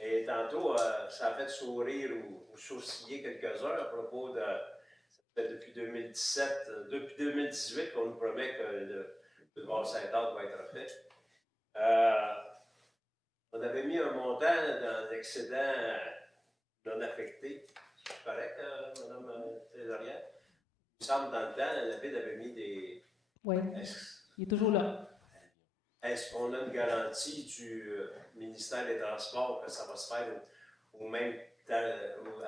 Et tantôt, ça a fait sourire ou sourciller quelques-uns à propos de. Ça fait depuis 2017, depuis 2018 qu'on nous promet que le boulevard Saint-Anne va être fait. On avait mis un montant dans l'excédent non affecté. C'est correct, Mme Trésorière? Il me semble dans le temps, la ville avait mis des. Oui, il est toujours là. Est-ce qu'on a une garantie du ministère des Transports que ça va se faire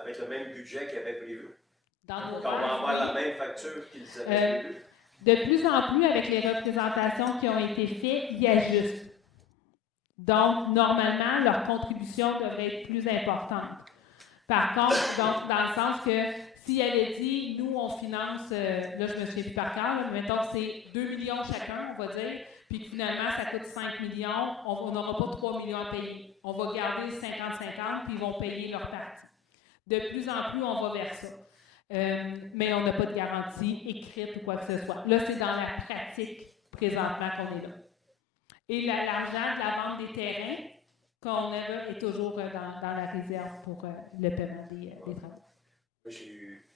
avec le même budget qu'ils avaient prévu? Qu'on va avoir la même facture qu'ils avaient prévu? De plus en plus, avec les représentations qui ont été faites, ils ajustent. Donc, normalement, leur contribution devrait être plus importante. Par contre, donc, dans le sens que si elle est dit, nous, on finance, là, je me souviens plus par cœur, mais mettons que c'est 2 millions chacun, on va dire, puis que finalement, ça coûte 5 millions, on n'aura pas 3 millions à payer. On va garder 50-50, puis ils vont payer leur partie. De plus en plus, on va vers ça. Mais on n'a pas de garantie écrite ou quoi que ce soit. Là, c'est dans la pratique présentement qu'on est là. Et l'argent de la vente des terrains qu'on a là est toujours dans la réserve pour le paiement des travaux. Moi, j'ai eu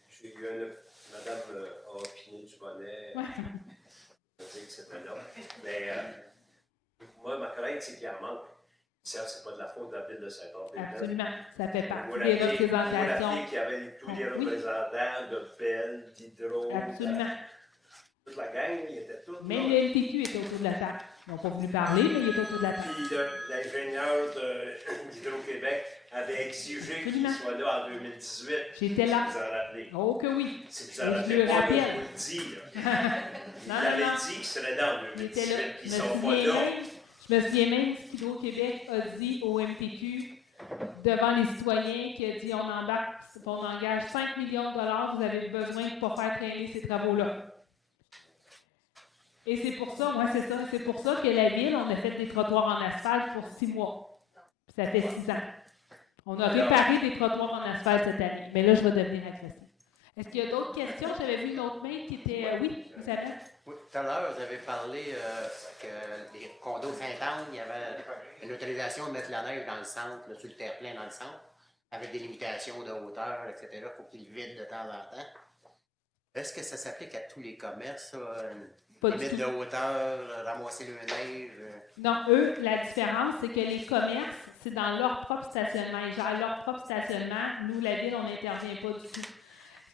Mme a opiné du bonnet. Ouais. Je veux dire que c'était là. Mais moi, ma crainte, c'est qu'il en manque. Ça, c'est pas de la faute de la ville de Saint-Anne. Absolument. Ça fait partie Vous des rappelez représentations. qu'il y avait tous les représentants de Bell, d'Hydro. Absolument. Toute la gang, ils étaient tous Mais là. le LTQ était autour de la table. Ils n'ont pas voulu parler, mais il était autour de la table. Puis l'ingénieur d'Hydro-Québec avait exigé qu'il soit là en 2018. J'étais là. Si vous en rappelez. Oh que oui. Si vous en Et je rappelez le pas, je rappelle. vous le dis. Il Non, avait non. dit qu'il serait là en Il était 2018, là. qu'ils ne sont pas là. Je me souviens même qu'Hydro-Québec a dit au MTQ, devant les citoyens, qu'il a dit on engage 5 millions de dollars, vous avez besoin de ne pas faire traîner ces travaux-là. Et c'est pour ça, c'est ça. C'est pour ça que la ville, on a fait des trottoirs en asphalte pour 6 mois. Puis ça fait 6 ans. On a réparé des trottoirs en asphalte cette année. Mais là, je vais devenir agressif. Est-ce qu'il y a d'autres questions? J'avais vu une autre main qui était. Oui, vous savez? Oui, tout à l'heure, vous avez parlé que les condos Saint-Anne, il y avait une autorisation de mettre la neige dans le centre, là, sur le terre-plein dans le centre, avec des limitations de hauteur, etc. Il faut qu'ils vident de temps en temps. Est-ce que ça s'applique à tous les commerces, ça? Pas du Limite tout. de hauteur, ramasser le neige? Non, eux, la différence, c'est que les commerces, c'est dans leur propre stationnement. Ils gèrent leur propre stationnement. Nous, la ville, on n'intervient pas du tout.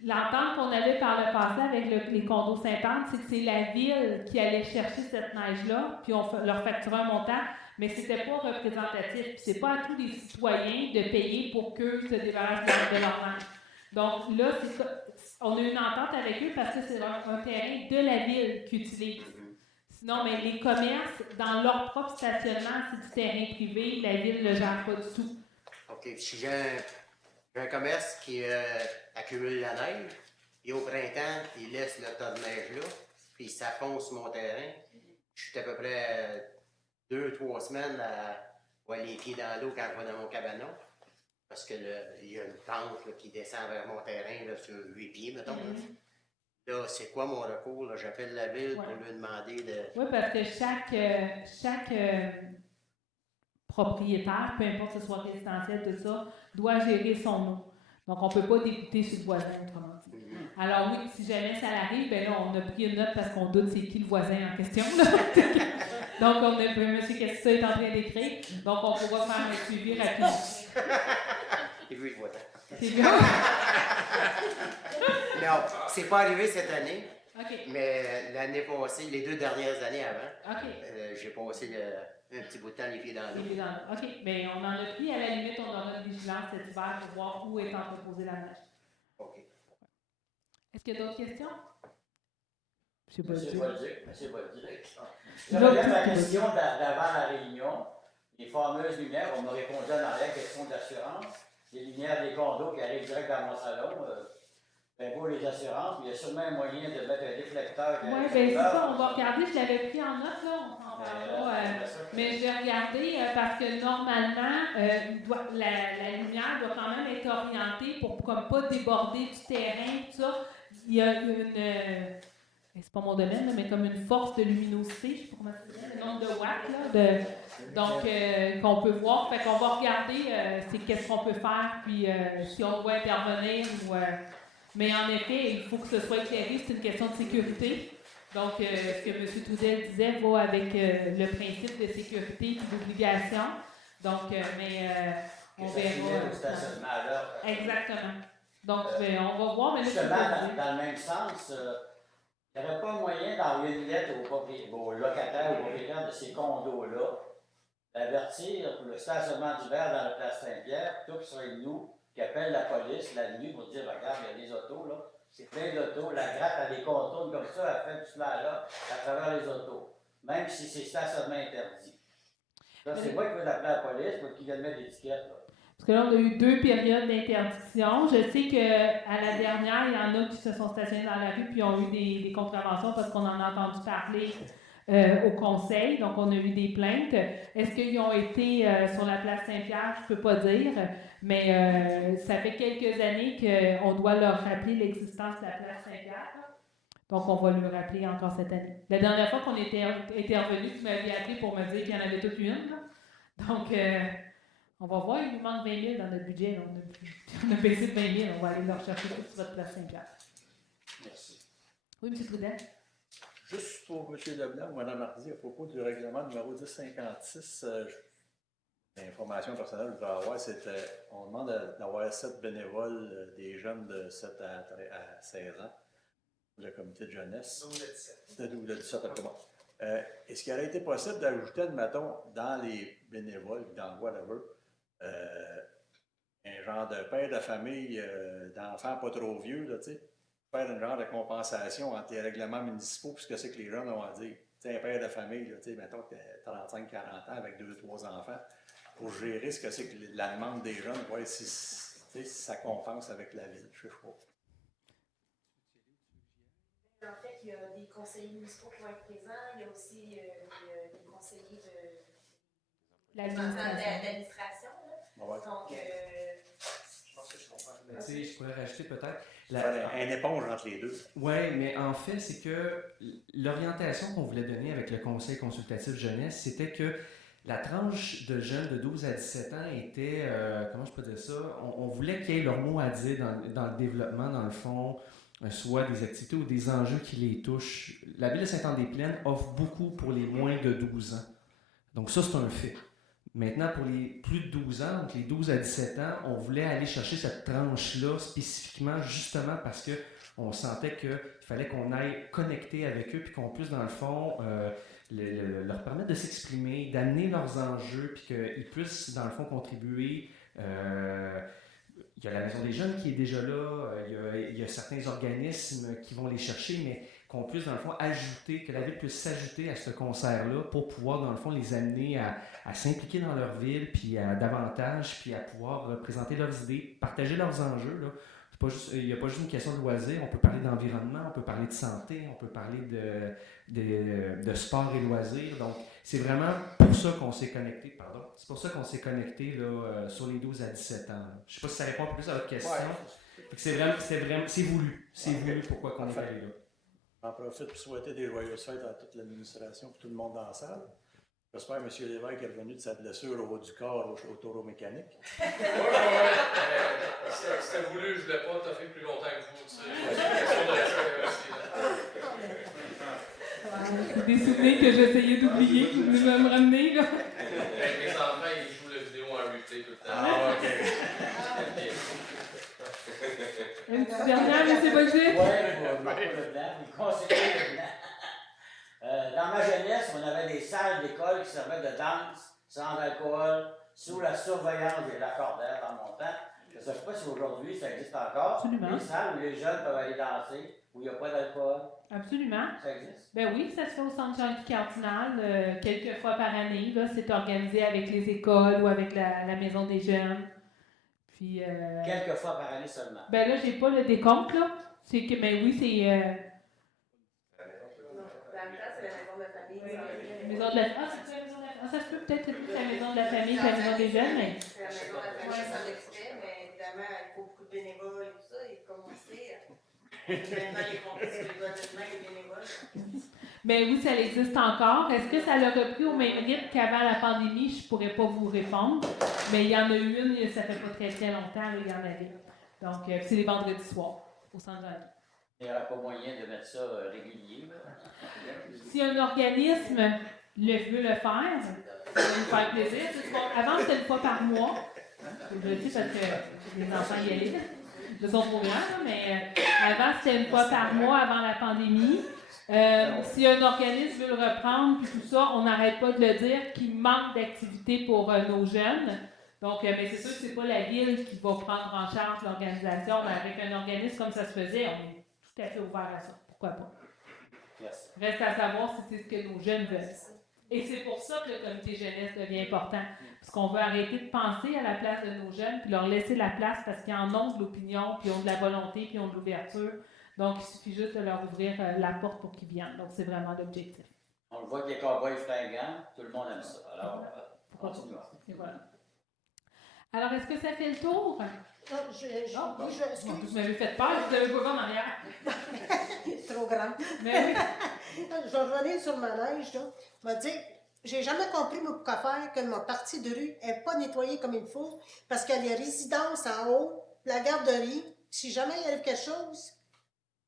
L'entente qu'on avait par le passé avec les condos Saint-Anne, c'est que c'est la ville qui allait chercher cette neige-là, puis on leur facturait un montant, mais c'était pas représentatif. Puis c'est pas à tous les citoyens de payer pour qu'eux se débarrassent de leur neige. Donc là, on a une entente avec eux parce que c'est un terrain de la ville qu'ils utilisent. Sinon, mais les commerces, dans leur propre stationnement, c'est du terrain privé, la ville ne le gère pas du tout. OK. Si j'ai un commerce qui accumule la neige, et au printemps, il laisse le tas de neige-là, puis ça fond sur mon terrain, je suis à peu près 2-3 semaines à avoir les pieds dans l'eau quand je vais dans mon cabanon. Parce que il y a une pente là, qui descend vers mon terrain là, sur 8 pieds, mettons. Là, c'est quoi mon recours? Là? J'appelle la ville pour lui demander de... Oui, parce que chaque propriétaire, peu importe que ce soit résidentiel, tout ça, doit gérer son eau. Donc, on ne peut pas débuter sur le voisin, autrement dit. Alors oui, si jamais ça arrive, ben là, on a pris une note parce qu'on doute c'est qui le voisin en question. Là. Donc, on a M. Kessissa est en train d'écrire. Donc, on pourra faire un suivi rapide. Et puis, je vois ça. C'est bien. Non, c'est pas arrivé cette année. OK. Mais l'année passée, les 2 dernières années avant, OK. j'ai passé un petit bout de temps les pieds dans l'eau. OK. Mais on en a pris. À la limite, on aura une vigilance cet hiver pour voir où est entreposée la neige. OK. Est-ce qu'il y a d'autres questions? Monsieur Bolduc. Je L'autre- reviens à la question d'avant la réunion. Les fameuses lumières, on m'a répondu en arrière, question d'assurance. Les lumières des condos qui arrivent direct dans mon salon, ben beau les assurances, mais il y a sûrement un moyen de mettre un déflecteur. Oui, bien c'est ça, on va regarder, je l'avais pris en note, là, on Mais j'ai regardé parce que normalement, la lumière doit quand même être orientée pour comme pas déborder du terrain, tout ça. Il y a c'est pas mon domaine, là, mais comme une force de luminosité, je sais pas comment ça s'appelle, le nombre de watts, là, donc qu'on peut voir. Fait qu'on va regarder c'est qu'est-ce qu'on peut faire, puis si on doit intervenir ou. Mais en effet, il faut que ce soit éclairé, c'est une question de sécurité. Donc, ce que M. Trudel disait va avec le principe de sécurité et d'obligation. Donc, on verra. Exactement. Donc, on va voir. Mais justement, dans le même sens, il n'y aurait pas moyen d'envoyer une lettre aux locataires ou aux propriétaires de ces condos-là, d'avertir pour le stationnement d'hiver dans la place Saint-Pierre, plutôt que ce soit nous qui appellent la police la nuit pour dire regarde, il y a des autos, là. C'est plein d'autos, la gratte, elle les contourne comme ça, elle fait du là à travers les autos, même si c'est stationnement interdit. Là, c'est moi qui veux appeler la police pour qu'ils viennent mettre l'étiquette. Parce que là, on a eu 2 périodes d'interdiction. Je sais qu'à la dernière, il y en a qui se sont stationnés dans la rue puis ont eu des contraventions parce qu'on en a entendu parler au conseil. Donc, on a eu des plaintes. Est-ce qu'ils ont été sur la place Saint-Pierre? Je ne peux pas dire. Mais ça fait quelques années qu'on doit leur rappeler l'existence de la place Saint-Pierre. Donc, on va le rappeler encore cette année. La dernière fois qu'on était intervenu, tu m'avais appelé pour me dire qu'il y en avait toute une. Là. Donc, on va voir, il nous manque 20 000 dans notre budget. On a baissé de 20 000. On va aller leur chercher sur votre place Saint-Pierre. Merci. Oui, M. Trudel? Juste pour M. Leblanc ou Mme Hardy, à propos du règlement numéro 1056, l'information personnelle que je voudrais avoir, c'était on demande d'avoir 7 bénévoles des jeunes de 7 à 16 ans, le comité de jeunesse. 12 à 17. De 12 à 17, après moi. Est-ce qu'il aurait été possible d'ajouter, admettons, dans les bénévoles, dans whatever, un genre de père de famille d'enfants pas trop vieux, là, tu sais, faire un genre de compensation entre les règlements municipaux puis ce que c'est que les jeunes ont à dire. Tu sais, un père de famille, là, tu sais, mettons que tu as 35-40 ans avec 2-3 enfants, pour gérer ce que c'est que la demande des jeunes, voir si ça compense avec la ville, je sais pas. En fait, il y a des conseillers municipaux qui vont être présents, il y a aussi des conseillers d'administration. Ouais. Donc, je pense que je comprends. Je pourrais rajouter peut-être. Un éponge entre les deux. Oui, mais en fait, c'est que l'orientation qu'on voulait donner avec le Conseil consultatif jeunesse, c'était que la tranche de jeunes de 12 à 17 ans était, comment je peux dire ça, on voulait qu'ils aient leur mot à dire dans le développement, dans le fond, soit des activités ou des enjeux qui les touchent. La ville de Saint-Anne-des-Plaines offre beaucoup pour les moins de 12 ans. Donc ça, c'est un fait. Maintenant, pour les plus de 12 ans, donc les 12 à 17 ans, on voulait aller chercher cette tranche-là spécifiquement justement parce qu'on sentait qu'il fallait qu'on aille connecter avec eux puis qu'on puisse, dans le fond, leur permettre de s'exprimer, d'amener leurs enjeux puis qu'ils puissent, dans le fond, contribuer. Il y a la Maison des jeunes qui est déjà là, il y a certains organismes qui vont les chercher, mais qu'on puisse, dans le fond, ajouter, que la ville puisse s'ajouter à ce concert-là pour pouvoir, dans le fond, les amener à s'impliquer dans leur ville, puis à davantage, puis à pouvoir présenter leurs idées, partager leurs enjeux. Là. Il n'y a pas juste une question de loisirs, on peut parler d'environnement, on peut parler de santé, on peut parler de sport et loisirs. Donc, c'est vraiment pour ça qu'on s'est connecté, c'est pour ça qu'on s'est connecté là, sur les 12 à 17 ans. Je ne sais pas si ça répond un peu plus à votre question. Ouais. C'est voulu. C'est voulu pourquoi qu'on est allé là. J'en profite pour souhaiter des joyeuses fêtes à toute l'administration et tout le monde dans la salle. J'espère que M. Lévesque est revenu de sa blessure au haut du corps au taureau mécanique. Oui. C'était voulu, je ne voulais pas t'offrir plus longtemps que vous. C'est des souvenirs que j'essayais d'oublier, que vous voulez me ramener. Là. Mes enfants, ils jouent la vidéo en replay tout le temps. Ah, OK. Une petite dernière, M. Bolduc? Oui, le blanc, les conseillers de blanc. Dans ma jeunesse, on avait des salles d'école qui servaient de danse, sans alcool, sous la surveillance des raccordaires dans mon temps. Je ne sais pas si aujourd'hui ça existe encore. Absolument. Des salles où les jeunes peuvent aller danser, où il n'y a pas d'alcool. Absolument. Ça existe? Ben oui, ça se fait au Centre Jean-Guy-Cardinal, quelques fois par année. Là, c'est organisé avec les écoles ou avec la Maison des jeunes. Puis, quelques fois par année seulement. Ben là, j'ai pas le décompte, là. C'est que, mais oui, c'est... dans le temps, c'est la maison de famille. maison de la famille. Ah, c'est la maison de la famille. Ah, ça se peut peut-être que c'est la maison de la famille, la maison des jeunes, mais. C'est la maison de la famille sans extrait, mais évidemment, il faut beaucoup de bénévoles et tout ça. Et comme on sait, maintenant, les compétitions honnêtement, les bénévoles. Mais oui, ça existe encore. Est-ce que ça l'a repris au même rythme qu'avant la pandémie? Je ne pourrais pas vous répondre. Mais il y en a eu une, ça fait pas très longtemps, là, il y en avait. Donc, c'est les vendredis soirs, au centre de la vie. Il n'y aura pas moyen de mettre ça régulier. Là. Si un organisme veut le faire, ça va nous faire plaisir. Avant, c'était une fois par mois. Je le dis parce que les enfants y allaient. Ils sont trop grands, mais avant, c'était une fois par mois avant la pandémie. Si un organisme veut le reprendre, puis tout ça, on n'arrête pas de le dire qu'il manque d'activités pour nos jeunes. Donc, mais c'est sûr que ce n'est pas la ville qui va prendre en charge l'organisation, mais avec un organisme comme ça se faisait, on est tout à fait ouvert à ça. Pourquoi pas? Yes. Reste à savoir si c'est ce que nos jeunes veulent. Et c'est pour ça que le comité jeunesse devient important. Parce qu'on veut arrêter de penser à la place de nos jeunes, puis leur laisser la place parce qu'ils en ont de l'opinion, puis ils ont de la volonté, puis ils ont de l'ouverture. Donc, il suffit juste de leur ouvrir la porte pour qu'ils viennent. Donc, c'est vraiment l'objectif. On le voit que les cowboys fringants, tout le monde aime ça. Alors, continuons. Et voilà. Alors, est-ce que ça fait le tour? Non, Vous m'avez fait peur, vous avez pas en arrière. C'est trop grand. Mais oui. Je vais revenir sur ma neige, là. Je vais dire, j'ai jamais compris pourquoi faire que ma partie de rue n'est pas nettoyée comme il faut, parce qu'il y a les résidences en haut, la garderie. Si jamais il arrive quelque chose,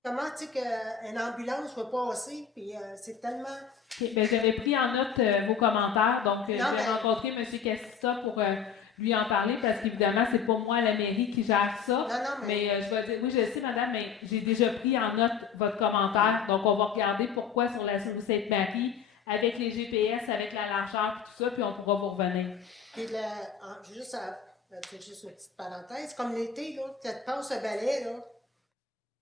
comment tu sais qu'une ambulance va passer, puis c'est tellement... Okay, ben, j'avais pris en note vos commentaires, donc j'ai rencontré M. Cassista pour lui en parler, parce qu'évidemment, c'est pas moi, la mairie, qui gère ça. Non, mais je vais dire, oui, je sais, madame, mais j'ai déjà pris en note votre commentaire, donc on va regarder pourquoi sur la rue Sainte-Marie, avec les GPS, avec la largeur, puis tout ça, puis on pourra vous revenir. Puis juste une petite parenthèse, comme l'été, là, tu te passes un balai, là,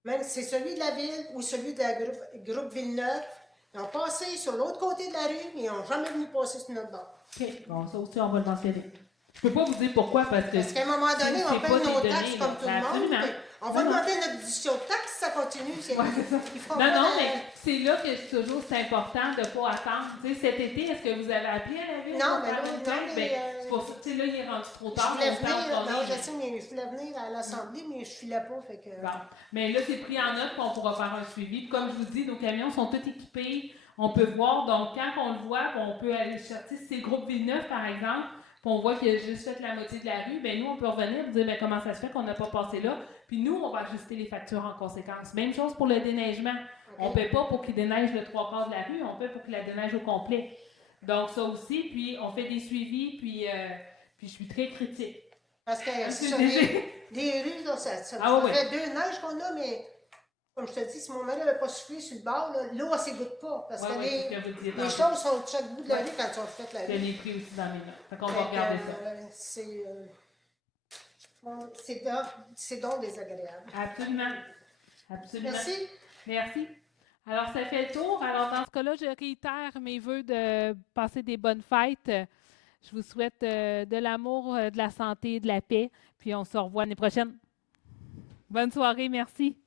même si c'est celui de la ville ou celui de la groupe Villeneuve, ils ont passé sur l'autre côté de la rue, mais ils n'ont jamais venu passer sur notre bord. OK, bon, ça aussi, on va le mentionner. Je ne peux pas vous dire pourquoi, parce qu'à un moment donné, on paye nos taxes comme tout le monde. On va demander notre déduction de taxes si ça continue. Non, mais c'est là que toujours c'est important de ne pas attendre. Tu sais, cet été, est-ce que vous avez appelé à la ville? Non, mais là, c'est pour ça, tu sais, là, il est rendu trop tard. Je voulais venir à l'Assemblée, mais je ne filais pas. Fait que... Bon. Mais là, c'est pris en note qu'on pourra faire un suivi. Comme je vous dis, nos camions sont tous équipés. On peut voir. Donc, quand on le voit, on peut aller chercher. Si c'est le groupe Villeneuve, par exemple, puis on voit qu'il a juste fait la moitié de la rue, bien nous, on peut revenir et dire bien, comment ça se fait qu'on n'a pas passé là. Puis nous, on va ajuster les factures en conséquence. Même chose pour le déneigement. Okay. On ne paie pas pour qu'il déneige le 3/4 de la rue, on paie pour qu'il la déneige au complet. Donc ça aussi, puis on fait des suivis, puis je suis très critique. Parce que sur les rues, là, ça fait 2 neiges qu'on a, mais comme je te dis, si mon mari n'avait pas soufflé sur le bord, l'eau, elle ne s'égoutte pas. Parce que les choses sont de chaque bout de la rue quand ils ont fait la rue. Je l'ai pris aussi dans mes notes. Fait qu'on va regarder ça. C'est donc désagréable. Absolument. Absolument. Merci. Merci. Alors, ça fait le tour. Alors, dans ce cas-là, je réitère mes vœux de passer des bonnes fêtes. Je vous souhaite de l'amour, de la santé, de la paix. Puis, on se revoit l'année prochaine. Bonne soirée. Merci.